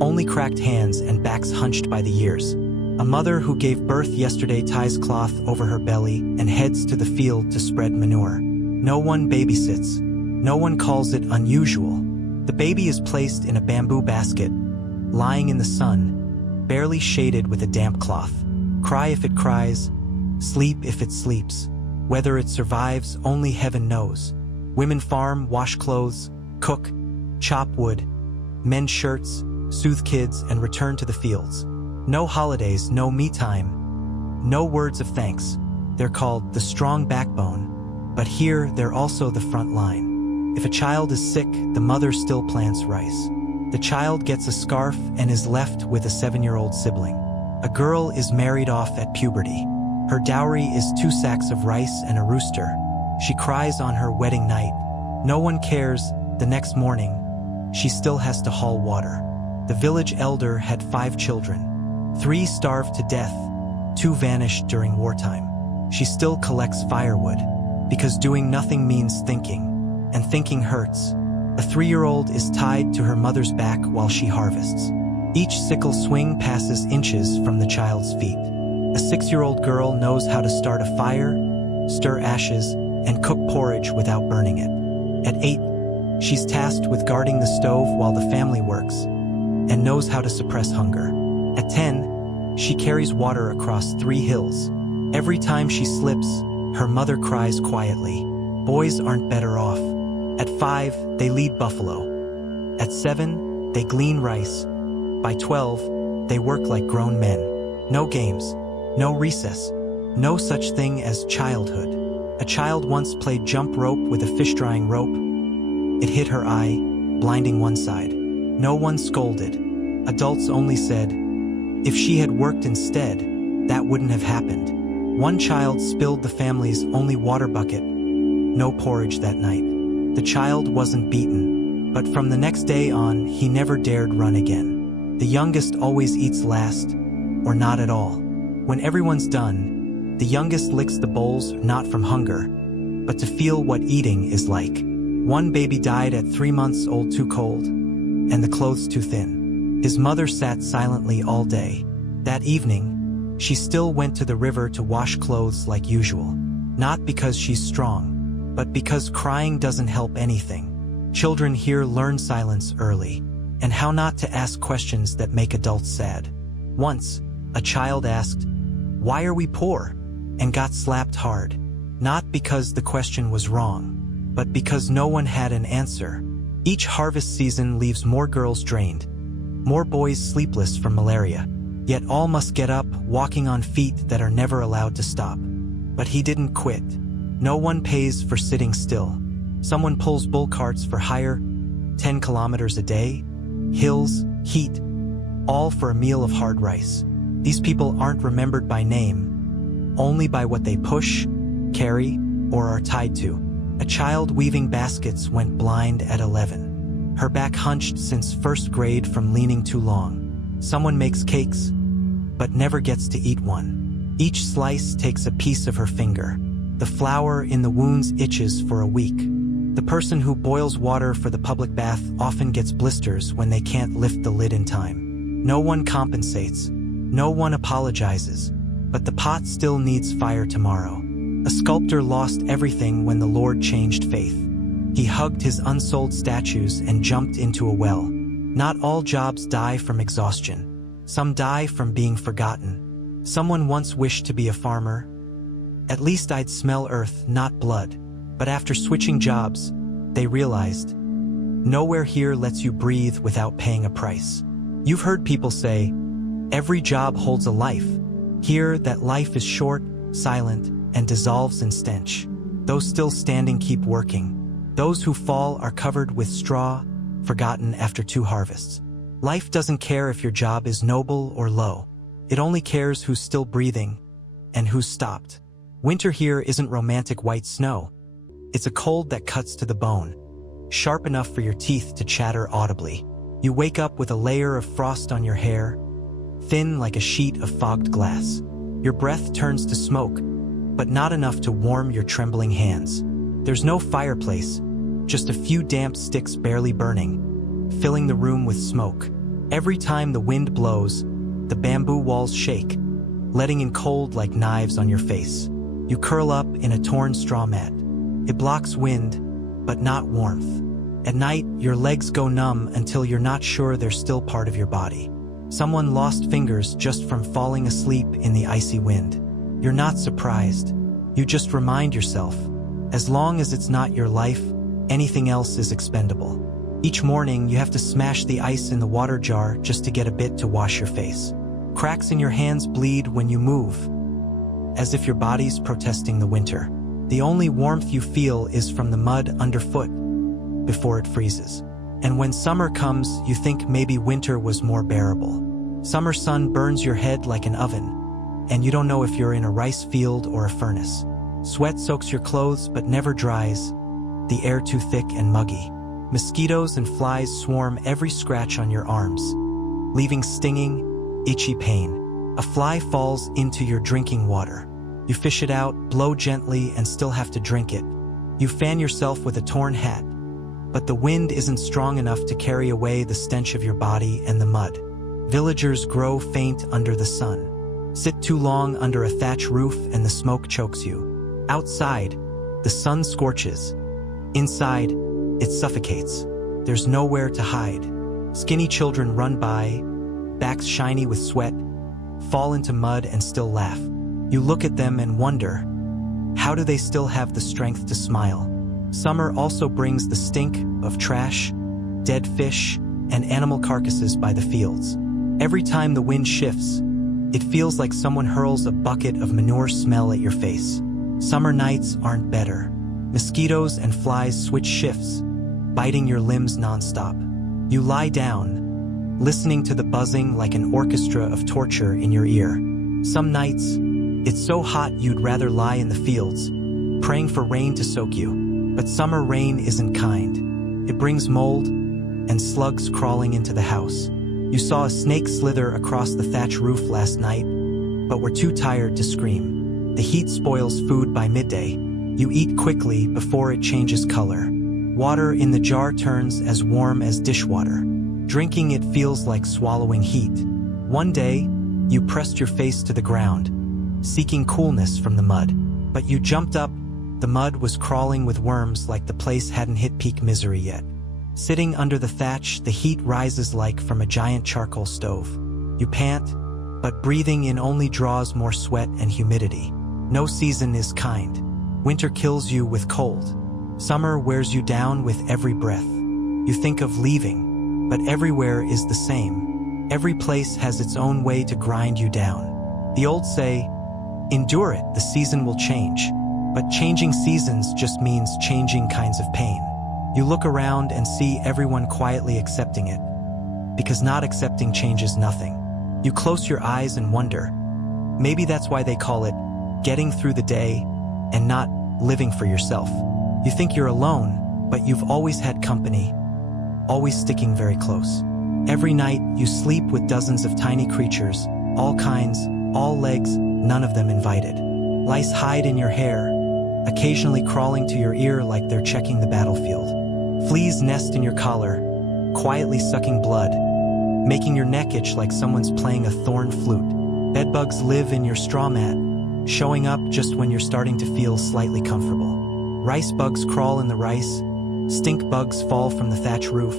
Only cracked hands and backs hunched by the years. A mother who gave birth yesterday ties cloth over her belly and heads to the field to spread manure. No one babysits. No one calls it unusual. The baby is placed in a bamboo basket, lying in the sun, barely shaded with a damp cloth. Cry if it cries, sleep if it sleeps. Whether it survives, only heaven knows. Women farm, wash clothes, cook, chop wood, mend shirts, soothe kids, and return to the fields. No holidays, no me time, no words of thanks. They're called the strong backbone, but here they're also the front line. If a child is sick, the mother still plants rice. The child gets a scarf and is left with a 7-year-old sibling. A girl is married off at puberty. Her dowry is 2 sacks of rice and a rooster. She cries on her wedding night. No one cares. The next morning, she still has to haul water. The village elder had 5 children. 3 starved to death, 2 vanished during wartime. She still collects firewood, because doing nothing means thinking, and thinking hurts. A 3-year-old is tied to her mother's back while she harvests. Each sickle swing passes inches from the child's feet. A 6-year-old girl knows how to start a fire, stir ashes, and cook porridge without burning it. At 8, she's tasked with guarding the stove while the family works, and knows how to suppress hunger. At 10, she carries water across 3 hills. Every time she slips, her mother cries quietly. Boys aren't better off. At 5, they lead buffalo. At 7, they glean rice. By 12, they work like grown men. No games, no recess, no such thing as childhood. A child once played jump rope with a fish-drying rope. It hit her eye, blinding one side. No one scolded. Adults only said, if she had worked instead, that wouldn't have happened. One child spilled the family's only water bucket. No porridge that night. The child wasn't beaten, but from the next day on, he never dared run again. The youngest always eats last, or not at all. When everyone's done, the youngest licks the bowls not from hunger, but to feel what eating is like. One baby died at 3 months old, too cold, and the clothes too thin. His mother sat silently all day. That evening, she still went to the river to wash clothes like usual. Not because she's strong, but because crying doesn't help anything. Children here learn silence early, and how not to ask questions that make adults sad. Once, a child asked, "Why are we poor?" and got slapped hard. Not because the question was wrong, but because no one had an answer. Each harvest season leaves more girls drained, more boys sleepless from malaria. Yet all must get up, walking on feet that are never allowed to stop. But he didn't quit. No one pays for sitting still. Someone pulls bull carts for hire, 10 kilometers a day, hills, heat, all for a meal of hard rice. These people aren't remembered by name, only by what they push, carry, or are tied to. A child weaving baskets went blind at 11. Her back hunched since first grade from leaning too long. Someone makes cakes, but never gets to eat one. Each slice takes a piece of her finger. The flour in the wounds itches for a week. The person who boils water for the public bath often gets blisters when they can't lift the lid in time. No one compensates. No one apologizes. But the pot still needs fire tomorrow. A sculptor lost everything when the Lord changed faith. He hugged his unsold statues and jumped into a well. Not all jobs die from exhaustion. Some die from being forgotten. Someone once wished to be a farmer. At least I'd smell earth, not blood. But after switching jobs, they realized, nowhere here lets you breathe without paying a price. You've heard people say, every job holds a life. Here, that life is short, silent, and dissolves in stench. Those still standing keep working. Those who fall are covered with straw, forgotten after 2 harvests. Life doesn't care if your job is noble or low. It only cares who's still breathing and who's stopped. Winter here isn't romantic white snow. It's a cold that cuts to the bone, sharp enough for your teeth to chatter audibly. You wake up with a layer of frost on your hair, thin like a sheet of fogged glass. Your breath turns to smoke, but not enough to warm your trembling hands. There's no fireplace, just a few damp sticks barely burning, filling the room with smoke. Every time the wind blows, the bamboo walls shake, letting in cold like knives on your face. You curl up in a torn straw mat. It blocks wind, but not warmth. At night, your legs go numb until you're not sure they're still part of your body. Someone lost fingers just from falling asleep in the icy wind. You're not surprised. You just remind yourself, as long as it's not your life, anything else is expendable. Each morning, you have to smash the ice in the water jar just to get a bit to wash your face. Cracks in your hands bleed when you move, as if your body's protesting the winter. The only warmth you feel is from the mud underfoot before it freezes. And when summer comes, you think maybe winter was more bearable. Summer sun burns your head like an oven, and you don't know if you're in a rice field or a furnace. Sweat soaks your clothes but never dries, the air too thick and muggy. Mosquitoes and flies swarm every scratch on your arms, leaving stinging, itchy pain. A fly falls into your drinking water. You fish it out, blow gently, and still have to drink it. You fan yourself with a torn hat, but the wind isn't strong enough to carry away the stench of your body and the mud. Villagers grow faint under the sun. Sit too long under a thatch roof and the smoke chokes you. Outside, the sun scorches. Inside, it suffocates. There's nowhere to hide. Skinny children run by, backs shiny with sweat, fall into mud and still laugh. You look at them and wonder, how do they still have the strength to smile? Summer also brings the stink of trash, dead fish, and animal carcasses by the fields. Every time the wind shifts, it feels like someone hurls a bucket of manure smell at your face. Summer nights aren't better. Mosquitoes and flies switch shifts, biting your limbs nonstop. You lie down, listening to the buzzing like an orchestra of torture in your ear. Some nights, it's so hot you'd rather lie in the fields, praying for rain to soak you. But summer rain isn't kind. It brings mold and slugs crawling into the house. You saw a snake slither across the thatch roof last night, but were too tired to scream. The heat spoils food by midday. You eat quickly before it changes color. Water in the jar turns as warm as dishwater. Drinking it feels like swallowing heat. One day, you pressed your face to the ground, seeking coolness from the mud. But you jumped up. The mud was crawling with worms like the place hadn't hit peak misery yet. Sitting under the thatch, the heat rises like from a giant charcoal stove. You pant, but breathing in only draws more sweat and humidity. No season is kind. Winter kills you with cold. Summer wears you down with every breath. You think of leaving, but everywhere is the same. Every place has its own way to grind you down. The old say, endure it, the season will change. But changing seasons just means changing kinds of pain. You look around and see everyone quietly accepting it, because not accepting changes nothing. You close your eyes and wonder, maybe that's why they call it getting through the day and not living for yourself. You think you're alone, but you've always had company, always sticking very close. Every night you sleep with dozens of tiny creatures, all kinds, all legs, none of them invited. Lice hide in your hair, occasionally crawling to your ear like they're checking the battlefield. Fleas nest in your collar, quietly sucking blood, making your neck itch like someone's playing a thorn flute. Bedbugs live in your straw mat, showing up just when you're starting to feel slightly comfortable. Rice bugs crawl in the rice, stink bugs fall from the thatch roof,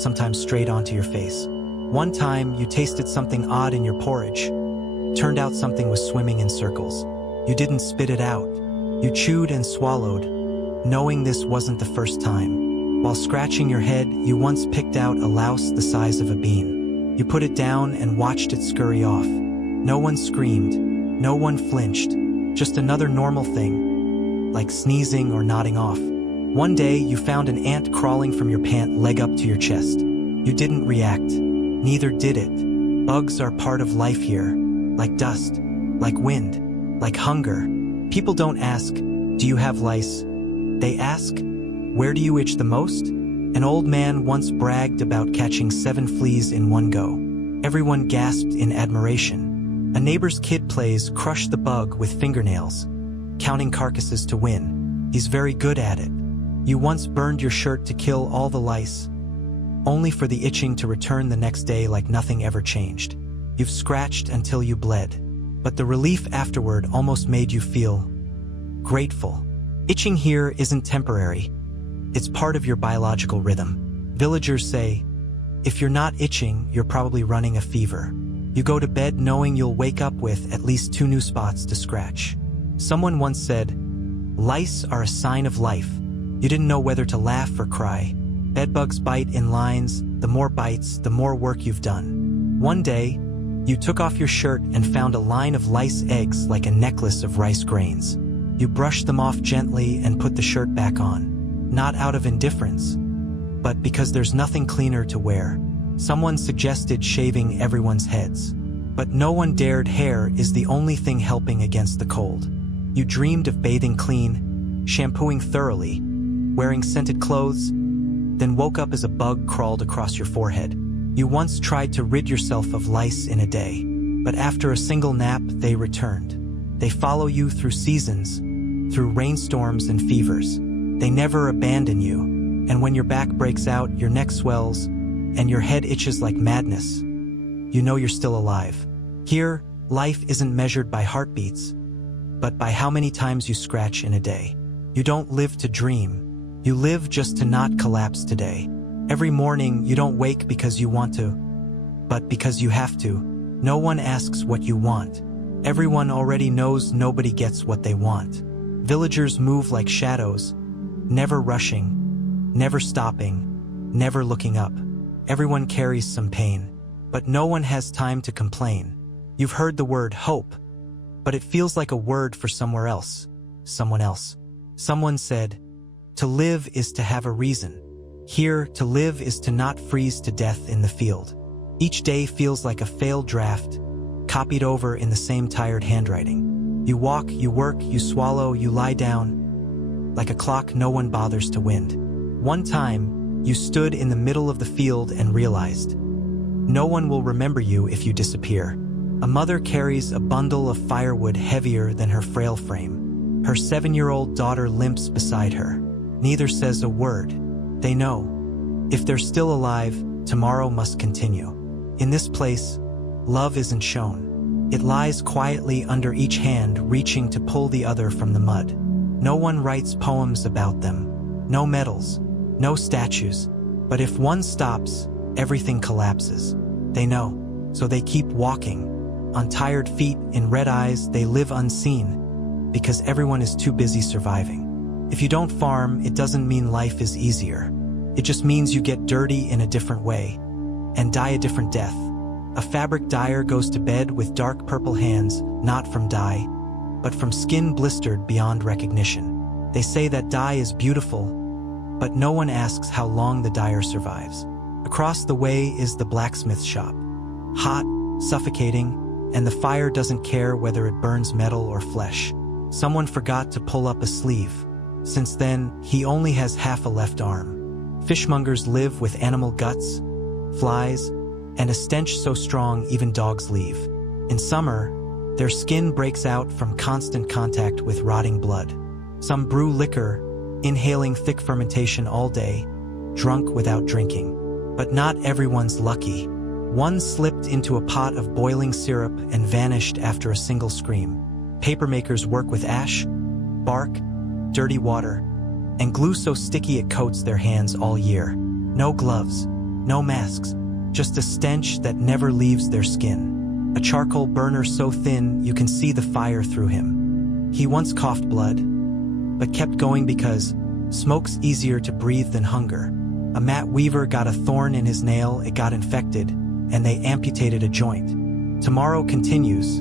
sometimes straight onto your face. One time, you tasted something odd in your porridge. Turned out something was swimming in circles. You didn't spit it out. You chewed and swallowed, knowing this wasn't the first time. While scratching your head, you once picked out a louse the size of a bean. You put it down and watched it scurry off. No one screamed, no one flinched, just another normal thing, like sneezing or nodding off. One day, you found an ant crawling from your pant leg up to your chest. You didn't react, neither did it. Bugs are part of life here, like dust, like wind, like hunger. People don't ask, do you have lice? They ask, where do you itch the most? An old man once bragged about catching 7 fleas in one go. Everyone gasped in admiration. A neighbor's kid plays crush the bug with fingernails, counting carcasses to win. He's very good at it. You once burned your shirt to kill all the lice, only for the itching to return the next day like nothing ever changed. You've scratched until you bled, but the relief afterward almost made you feel grateful. Itching here isn't temporary. It's part of your biological rhythm. Villagers say, if you're not itching, you're probably running a fever. You go to bed knowing you'll wake up with at least 2 new spots to scratch. Someone once said, lice are a sign of life. You didn't know whether to laugh or cry. Bedbugs bite in lines. The more bites, the more work you've done. One day, you took off your shirt and found a line of lice eggs like a necklace of rice grains. You brushed them off gently and put the shirt back on. Not out of indifference, but because there's nothing cleaner to wear. Someone suggested shaving everyone's heads, but no one dared. Hair is the only thing helping against the cold. You dreamed of bathing clean, shampooing thoroughly, wearing scented clothes, then woke up as a bug crawled across your forehead. You once tried to rid yourself of lice in a day, but after a single nap, they returned. They follow you through seasons, through rainstorms and fevers. They never abandon you, and when your back breaks out, your neck swells, and your head itches like madness, you know you're still alive. Here, life isn't measured by heartbeats, but by how many times you scratch in a day. You don't live to dream. You live just to not collapse today. Every morning, you don't wake because you want to, but because you have to. No one asks what you want. Everyone already knows nobody gets what they want. Villagers move like shadows, never rushing, never stopping, never looking up. Everyone carries some pain, but no one has time to complain. You've heard the word hope, but it feels like a word for somewhere else, someone else. Someone said, to live is to have a reason. Here, to live is to not freeze to death in the field. Each day feels like a failed draft, copied over in the same tired handwriting. You walk, you work, you swallow, you lie down. Like a clock no one bothers to wind. One time, you stood in the middle of the field and realized, no one will remember you if you disappear. A mother carries a bundle of firewood heavier than her frail frame. Her 7-year-old daughter limps beside her. Neither says a word. They know. If they're still alive, tomorrow must continue. In this place, love isn't shown. It lies quietly under each hand, reaching to pull the other from the mud. No one writes poems about them. No medals. No statues. But if one stops, everything collapses. They know. So they keep walking. On tired feet, in red eyes, they live unseen, because everyone is too busy surviving. If you don't farm, it doesn't mean life is easier. It just means you get dirty in a different way, and die a different death. A fabric dyer goes to bed with dark purple hands, not from dye, but from skin blistered beyond recognition. They say that dye is beautiful, but no one asks how long the dyer survives. Across the way is the blacksmith shop. Hot, suffocating, and the fire doesn't care whether it burns metal or flesh. Someone forgot to pull up a sleeve. Since then, he only has half a left arm. Fishmongers live with animal guts, flies, and a stench so strong even dogs leave. In summer, their skin breaks out from constant contact with rotting blood. Some brew liquor, inhaling thick fermentation all day, drunk without drinking. But not everyone's lucky. One slipped into a pot of boiling syrup and vanished after a single scream. Papermakers work with ash, bark, dirty water, and glue so sticky it coats their hands all year. No gloves, no masks, just a stench that never leaves their skin. A charcoal burner so thin you can see the fire through him. He once coughed blood, but kept going because smoke's easier to breathe than hunger. A mat weaver got a thorn in his nail, it got infected, and they amputated a joint. Tomorrow continues,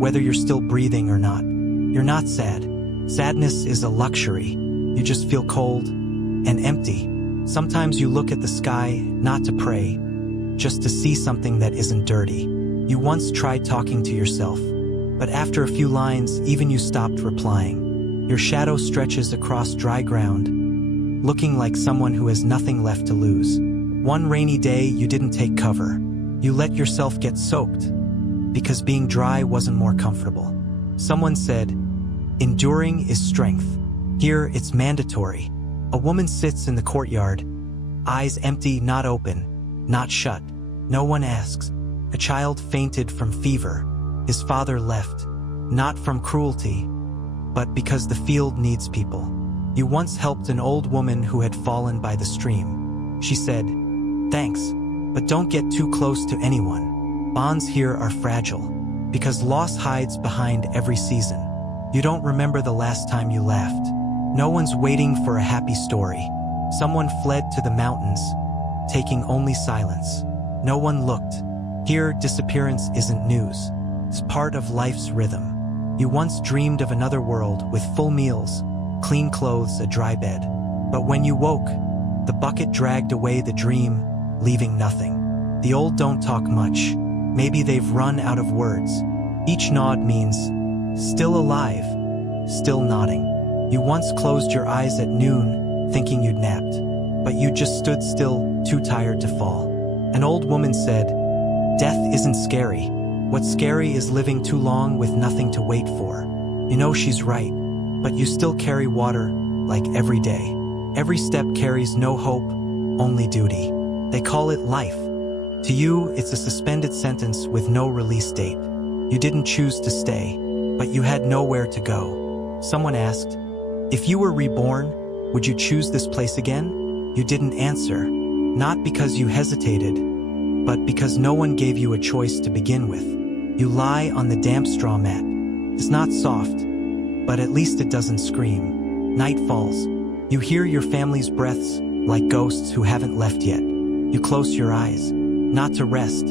whether you're still breathing or not. You're not sad. Sadness is a luxury. You just feel cold and empty. Sometimes you look at the sky, not to pray, just to see something that isn't dirty. You once tried talking to yourself, but after a few lines, even you stopped replying. Your shadow stretches across dry ground, looking like someone who has nothing left to lose. One rainy day, you didn't take cover. You let yourself get soaked, because being dry wasn't more comfortable. Someone said, enduring is strength. Here, it's mandatory. A woman sits in the courtyard, eyes empty, not open, not shut. No one asks. A child fainted from fever. His father left, not from cruelty, but because the field needs people. You once helped an old woman who had fallen by the stream. She said, thanks, but don't get too close to anyone. Bonds here are fragile, because loss hides behind every season. You don't remember the last time you laughed. No one's waiting for a happy story. Someone fled to the mountains, taking only silence. No one looked. Here, disappearance isn't news. It's part of life's rhythm. You once dreamed of another world with full meals, clean clothes, a dry bed. But when you woke, the bucket dragged away the dream, leaving nothing. The old don't talk much. Maybe they've run out of words. Each nod means, still alive, still nodding. You once closed your eyes at noon, thinking you'd napped, but you just stood still, too tired to fall. An old woman said, death isn't scary. What's scary is living too long with nothing to wait for. You know she's right, but you still carry water, like every day. Every step carries no hope, only duty. They call it life. To you, it's a suspended sentence with no release date. You didn't choose to stay, but you had nowhere to go. Someone asked, if you were reborn, would you choose this place again? You didn't answer, not because you hesitated, but because no one gave you a choice to begin with. You lie on the damp straw mat. It's not soft, but at least it doesn't scream. Night falls. You hear your family's breaths, like ghosts who haven't left yet. You close your eyes, not to rest,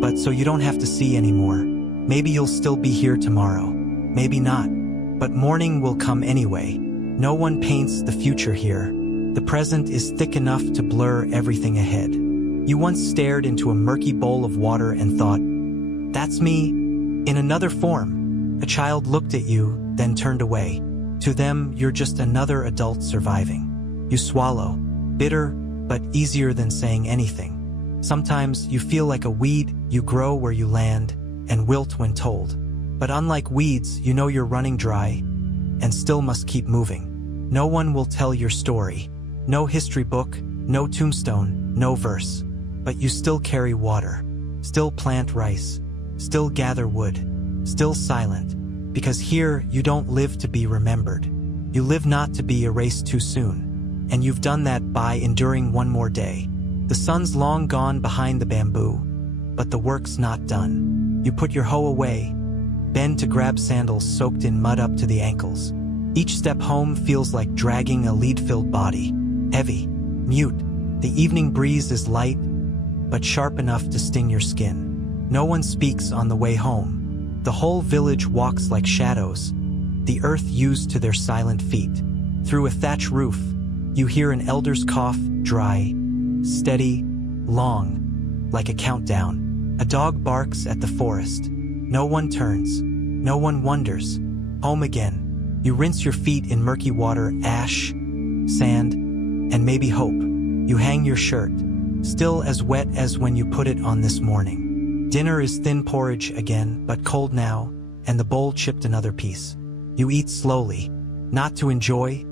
but so you don't have to see anymore. Maybe you'll still be here tomorrow. Maybe not. But morning will come anyway. No one paints the future here. The present is thick enough to blur everything ahead. You once stared into a murky bowl of water and thought, that's me, in another form. A child looked at you, then turned away. To them, you're just another adult surviving. You swallow, bitter, but easier than saying anything. Sometimes you feel like a weed, you grow where you land, and wilt when told. But unlike weeds, you know you're running dry and still must keep moving. No one will tell your story. No history book, no tombstone, no verse. But you still carry water, still plant rice, still gather wood, still silent. Because here, you don't live to be remembered. You live not to be erased too soon. And you've done that by enduring one more day. The sun's long gone behind the bamboo, but the work's not done. You put your hoe away, bend to grab sandals soaked in mud up to the ankles. Each step home feels like dragging a lead-filled body. Heavy, mute. The evening breeze is light, but sharp enough to sting your skin. No one speaks on the way home. The whole village walks like shadows, the earth used to their silent feet. Through a thatch roof, you hear an elder's cough, dry, steady, long, like a countdown. A dog barks at the forest. No one turns. No one wonders. Home again. You rinse your feet in murky water, ash, sand, and maybe hope. You hang your shirt, still as wet as when you put it on this morning. Dinner is thin porridge again, but cold now, and the bowl chipped another piece. You eat slowly, not to enjoy,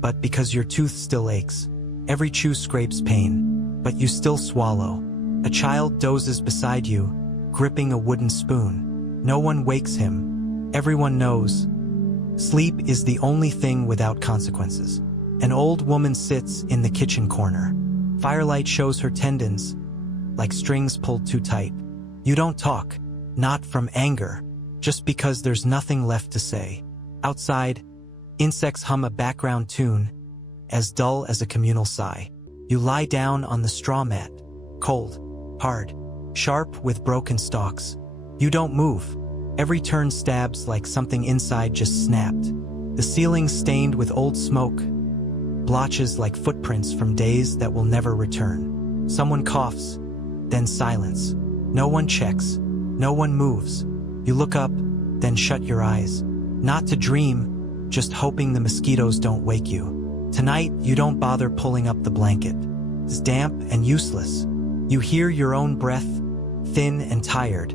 but because your tooth still aches. Every chew scrapes pain, but you still swallow. A child dozes beside you, gripping a wooden spoon. No one wakes him. Everyone knows. Sleep is the only thing without consequences. An old woman sits in the kitchen corner. Firelight shows her tendons, like strings pulled too tight. You don't talk, not from anger, just because there's nothing left to say. Outside, insects hum a background tune, as dull as a communal sigh. You lie down on the straw mat, cold, hard, sharp with broken stalks. You don't move. Every turn stabs like something inside just snapped. The ceiling's stained with old smoke, blotches like footprints from days that will never return. Someone coughs, then silence. No one checks. No one moves. You look up, then shut your eyes. Not to dream, just hoping the mosquitoes don't wake you. Tonight, you don't bother pulling up the blanket. It's damp and useless. You hear your own breath, thin and tired,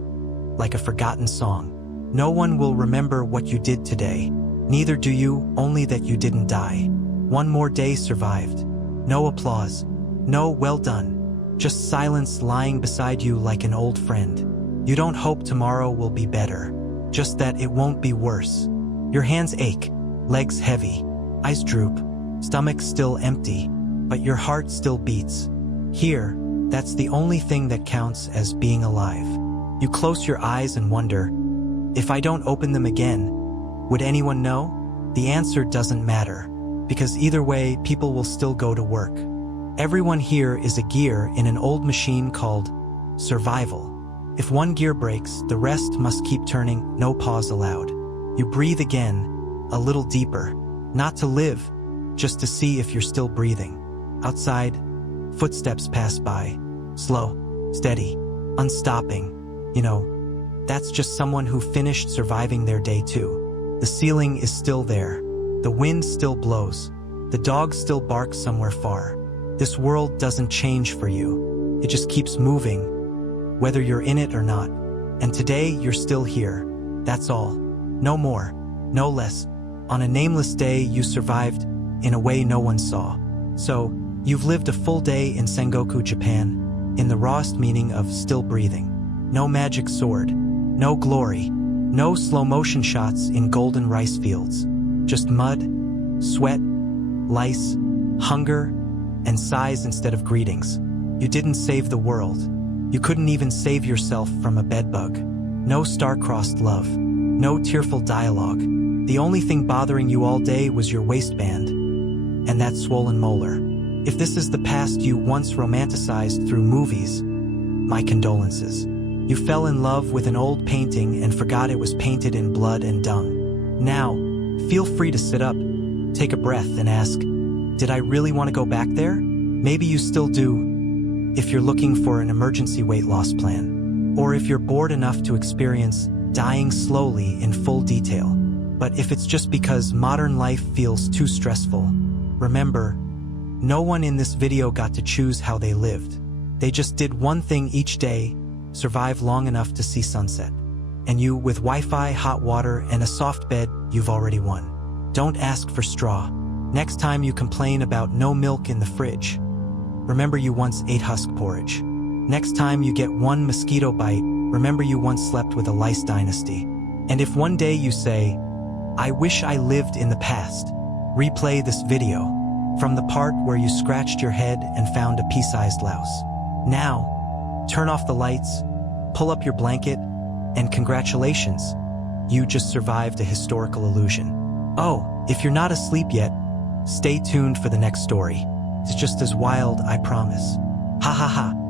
like a forgotten song. No one will remember what you did today. Neither do you, only that you didn't die. One more day survived. No applause. No well done. Just silence lying beside you like an old friend. You don't hope tomorrow will be better, just that it won't be worse. Your hands ache, legs heavy, eyes droop, stomach still empty, but your heart still beats. Here, that's the only thing that counts as being alive. You close your eyes and wonder, if I don't open them again, would anyone know? The answer doesn't matter, because either way, people will still go to work. Everyone here is a gear in an old machine called survival. If one gear breaks, the rest must keep turning, no pause allowed. You breathe again, a little deeper, not to live, just to see if you're still breathing. Outside, footsteps pass by, slow, steady, unstopping. You know, that's just someone who finished surviving their day too. The ceiling is still there. The wind still blows. The dog still barks somewhere far. This world doesn't change for you. It just keeps moving, whether you're in it or not. And today, you're still here. That's all. No more, no less. On a nameless day, you survived in a way no one saw. So, you've lived a full day in Sengoku, Japan, in the rawest meaning of still breathing. No magic sword, no glory, no slow-motion shots in golden rice fields. Just mud, sweat, lice, hunger, and sighs instead of greetings. You didn't save the world. You couldn't even save yourself from a bedbug. No star-crossed love. No tearful dialogue. The only thing bothering you all day was your waistband and that swollen molar. If this is the past you once romanticized through movies, my condolences. You fell in love with an old painting and forgot it was painted in blood and dung. Now, feel free to sit up, take a breath and ask, did I really want to go back there? Maybe you still do, if you're looking for an emergency weight loss plan, or if you're bored enough to experience dying slowly in full detail. But if it's just because modern life feels too stressful, remember, no one in this video got to choose how they lived. They just did one thing each day, survive long enough to see sunset. and you, with Wi-Fi, hot water, and a soft bed, you've already won. Don't ask for straw. Next time you complain about no milk in the fridge, remember you once ate husk porridge. Next time you get one mosquito bite, remember you once slept with a lice dynasty. And if one day you say, I wish I lived in the past, replay this video from the part where you scratched your head and found a pea-sized louse. Now, turn off the lights, pull up your blanket, and congratulations, you just survived a historical illusion. Oh, if you're not asleep yet, stay tuned for the next story. It's just as wild, I promise. Ha ha ha.